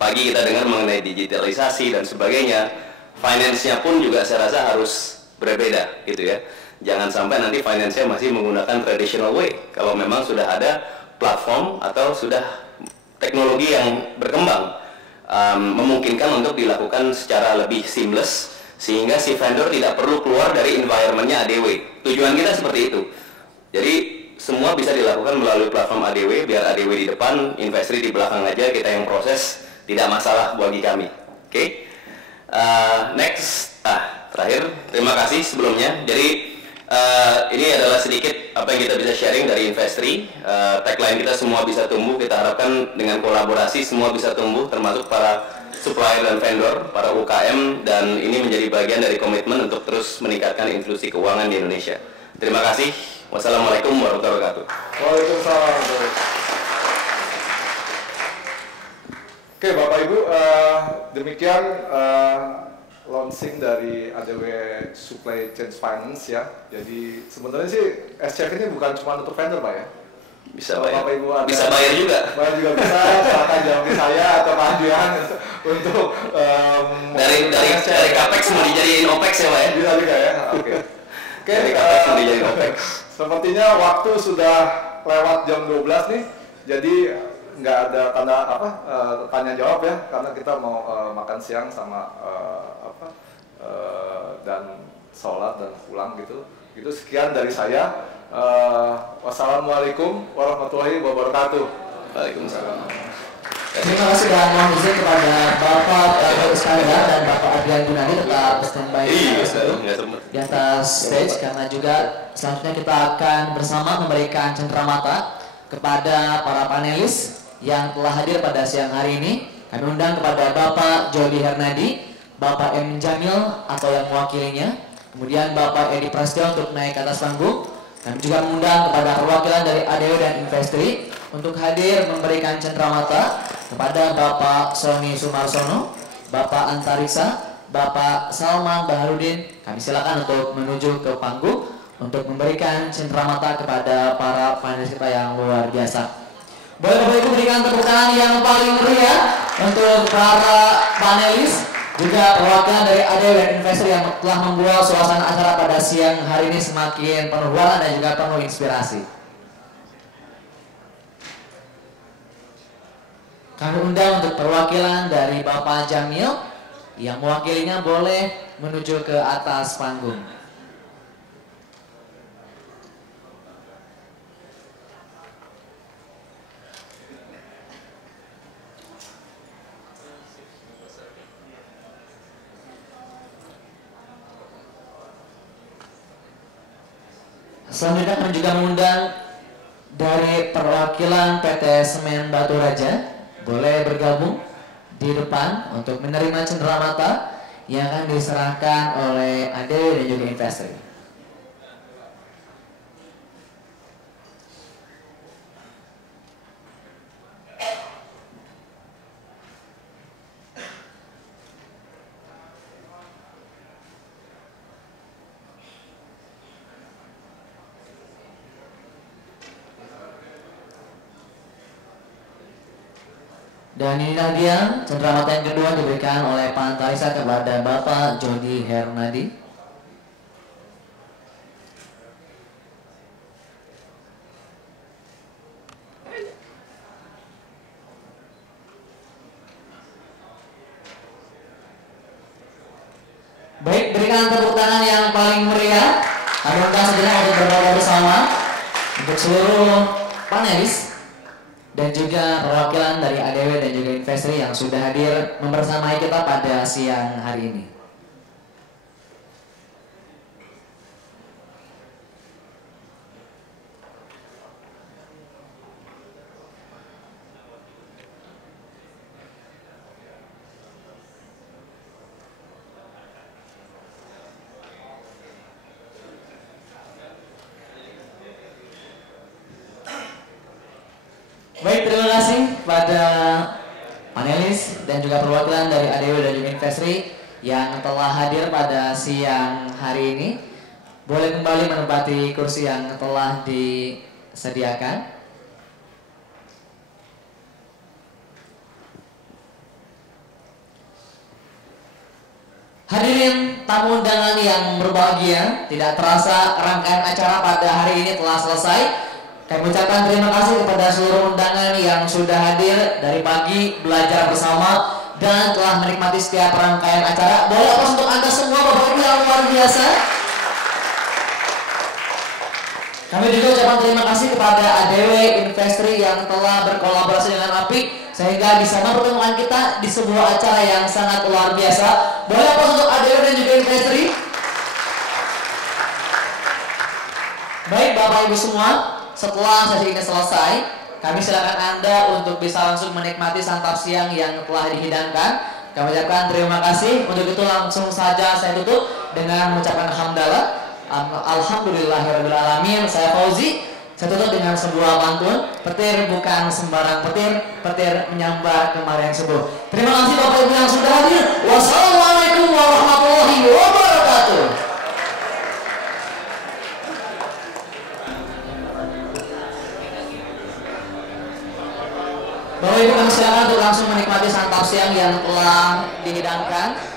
pagi kita dengar mengenai digitalisasi dan sebagainya. Finance-nya pun juga saya rasa harus berbeda gitu ya. Jangan sampai nanti finance-nya masih menggunakan traditional way. Kalau memang sudah ada platform atau sudah teknologi yang berkembang, memungkinkan untuk dilakukan secara lebih seamless sehingga si vendor tidak perlu keluar dari environment-nya ADW. Tujuan kita seperti itu. Jadi semua bisa dilakukan melalui platform ADW, biar ADW di depan, investri di belakang aja, kita yang proses, tidak masalah bagi kami. Oke. Next. Terakhir, terima kasih sebelumnya. Jadi ini adalah sedikit apa yang kita bisa sharing dari investri. Tagline kita semua bisa tumbuh, kita harapkan dengan kolaborasi semua bisa tumbuh, termasuk para supplier dan vendor, para UKM, dan ini menjadi bagian dari komitmen untuk terus meningkatkan inklusi keuangan di Indonesia. Terima kasih. Wassalamualaikum warahmatullahi wabarakatuh. Waalaikumsalam. Oke, Bapak Ibu, demikian launching dari ADW Supply Chain Finance ya. Jadi sebenarnya sih SCF ini bukan cuma untuk vendor, Pak ya. Bisa bayar. Bapak Ibu ada, bisa bayar juga. Bayar juga bisa. Silakan jawab saya atau Pak Adrian untuk dari capex mau dijadiin opex ya, Pak ya. Bisa juga ya. Oke. Dari capex mau dijadiin opex. Sepertinya waktu sudah lewat jam 12 nih, jadi nggak ada tanya jawab ya, karena kita mau makan siang sama dan sholat dan pulang gitu. Itu sekian dari saya. Wassalamualaikum warahmatullahi wabarakatuh. Waalaikumsalam. Terima kasih dan mohon izin kepada Bapak Prabowo Iskandar dan Bapak Adrian Gunadi tetap standby di atas stage, karena juga selanjutnya kita akan bersama memberikan cenderamata kepada para panelis yang telah hadir pada siang hari ini. Kami undang kepada Bapak Jody Hernadi, Bapak M. Jamil atau yang mewakilinya, kemudian Bapak Edi Prasetyo untuk naik ke atas panggung. Kami juga mengundang kepada perwakilan dari ADW dan Investri untuk hadir memberikan cenderamata kepada Bapak Sony Sumarsono, Bapak Antariksa, Bapak Salman Baharudin. Kami silakan untuk menuju ke panggung untuk memberikan cenderamata kepada para panelis kita yang luar biasa. Boleh Bapak Ibu berikan tepuk tangan yang paling meriah untuk para panelis, juga perwakilan dari ADW dan Investor yang telah membuat suasana acara pada siang hari ini semakin penuh warna dan juga penuh inspirasi. Kami undang untuk perwakilan dari Bapak Jamil, yang mewakilinya boleh menuju ke atas panggung. Selanjutnya kami juga mengundang dari perwakilan PT Semen Batu Raja, boleh bergabung di depan untuk menerima cenderamata yang akan diserahkan oleh ADW dan juga Investor. Dan inilah dia cenderamata yang kedua diberikan oleh Pak Antarisa kepada Bapak Jody Hernadi. Baik, berikan tepuk tangan yang paling meriah. Kami undang sejenak untuk berdoa bersama untuk seluruh panelis dan juga perwakilan dari ADW dan juga Investri yang sudah hadir membersamai kita pada siang hari ini. Baik, terima kasih pada panelis dan juga perwakilan dari ADW dan juga Investri yang telah hadir pada siang hari ini. Boleh kembali menempati kursi yang telah disediakan. Hadirin tamu undangan yang berbahagia, tidak terasa rangkaian acara pada hari ini telah selesai. Kami ucapkan terima kasih kepada seluruh undangan yang sudah hadir dari pagi belajar bersama dan telah menikmati setiap rangkaian acara. Boleh aplaus untuk Anda semua Bapak Ibu yang luar biasa. Kami juga ucapkan terima kasih kepada ADW Investri yang telah berkolaborasi dengan apik sehingga bisa mempertemukan kita di sebuah acara yang sangat luar biasa. Boleh aplaus untuk ADW dan juga Investri. Baik Bapak Ibu semua, setelah sesi ini selesai, kami silakan Anda untuk bisa langsung menikmati santap siang yang telah dihidangkan. Kami ucapkan terima kasih. Untuk itu langsung saja saya tutup dengan mengucapkan hamdalah. Alhamdulillahirrahmanirrahim. Saya Fauzi. Saya tutup dengan sebuah pantun. Petir bukan sembarang petir, petir menyambar kemarin subuh. Terima kasih Bapak Ibu yang sudah hadir. Wassalamualaikum warahmatullahi wabarakatuh. Bapak Ibu kami silakan untuk langsung menikmati santap siang yang telah dihidangkan.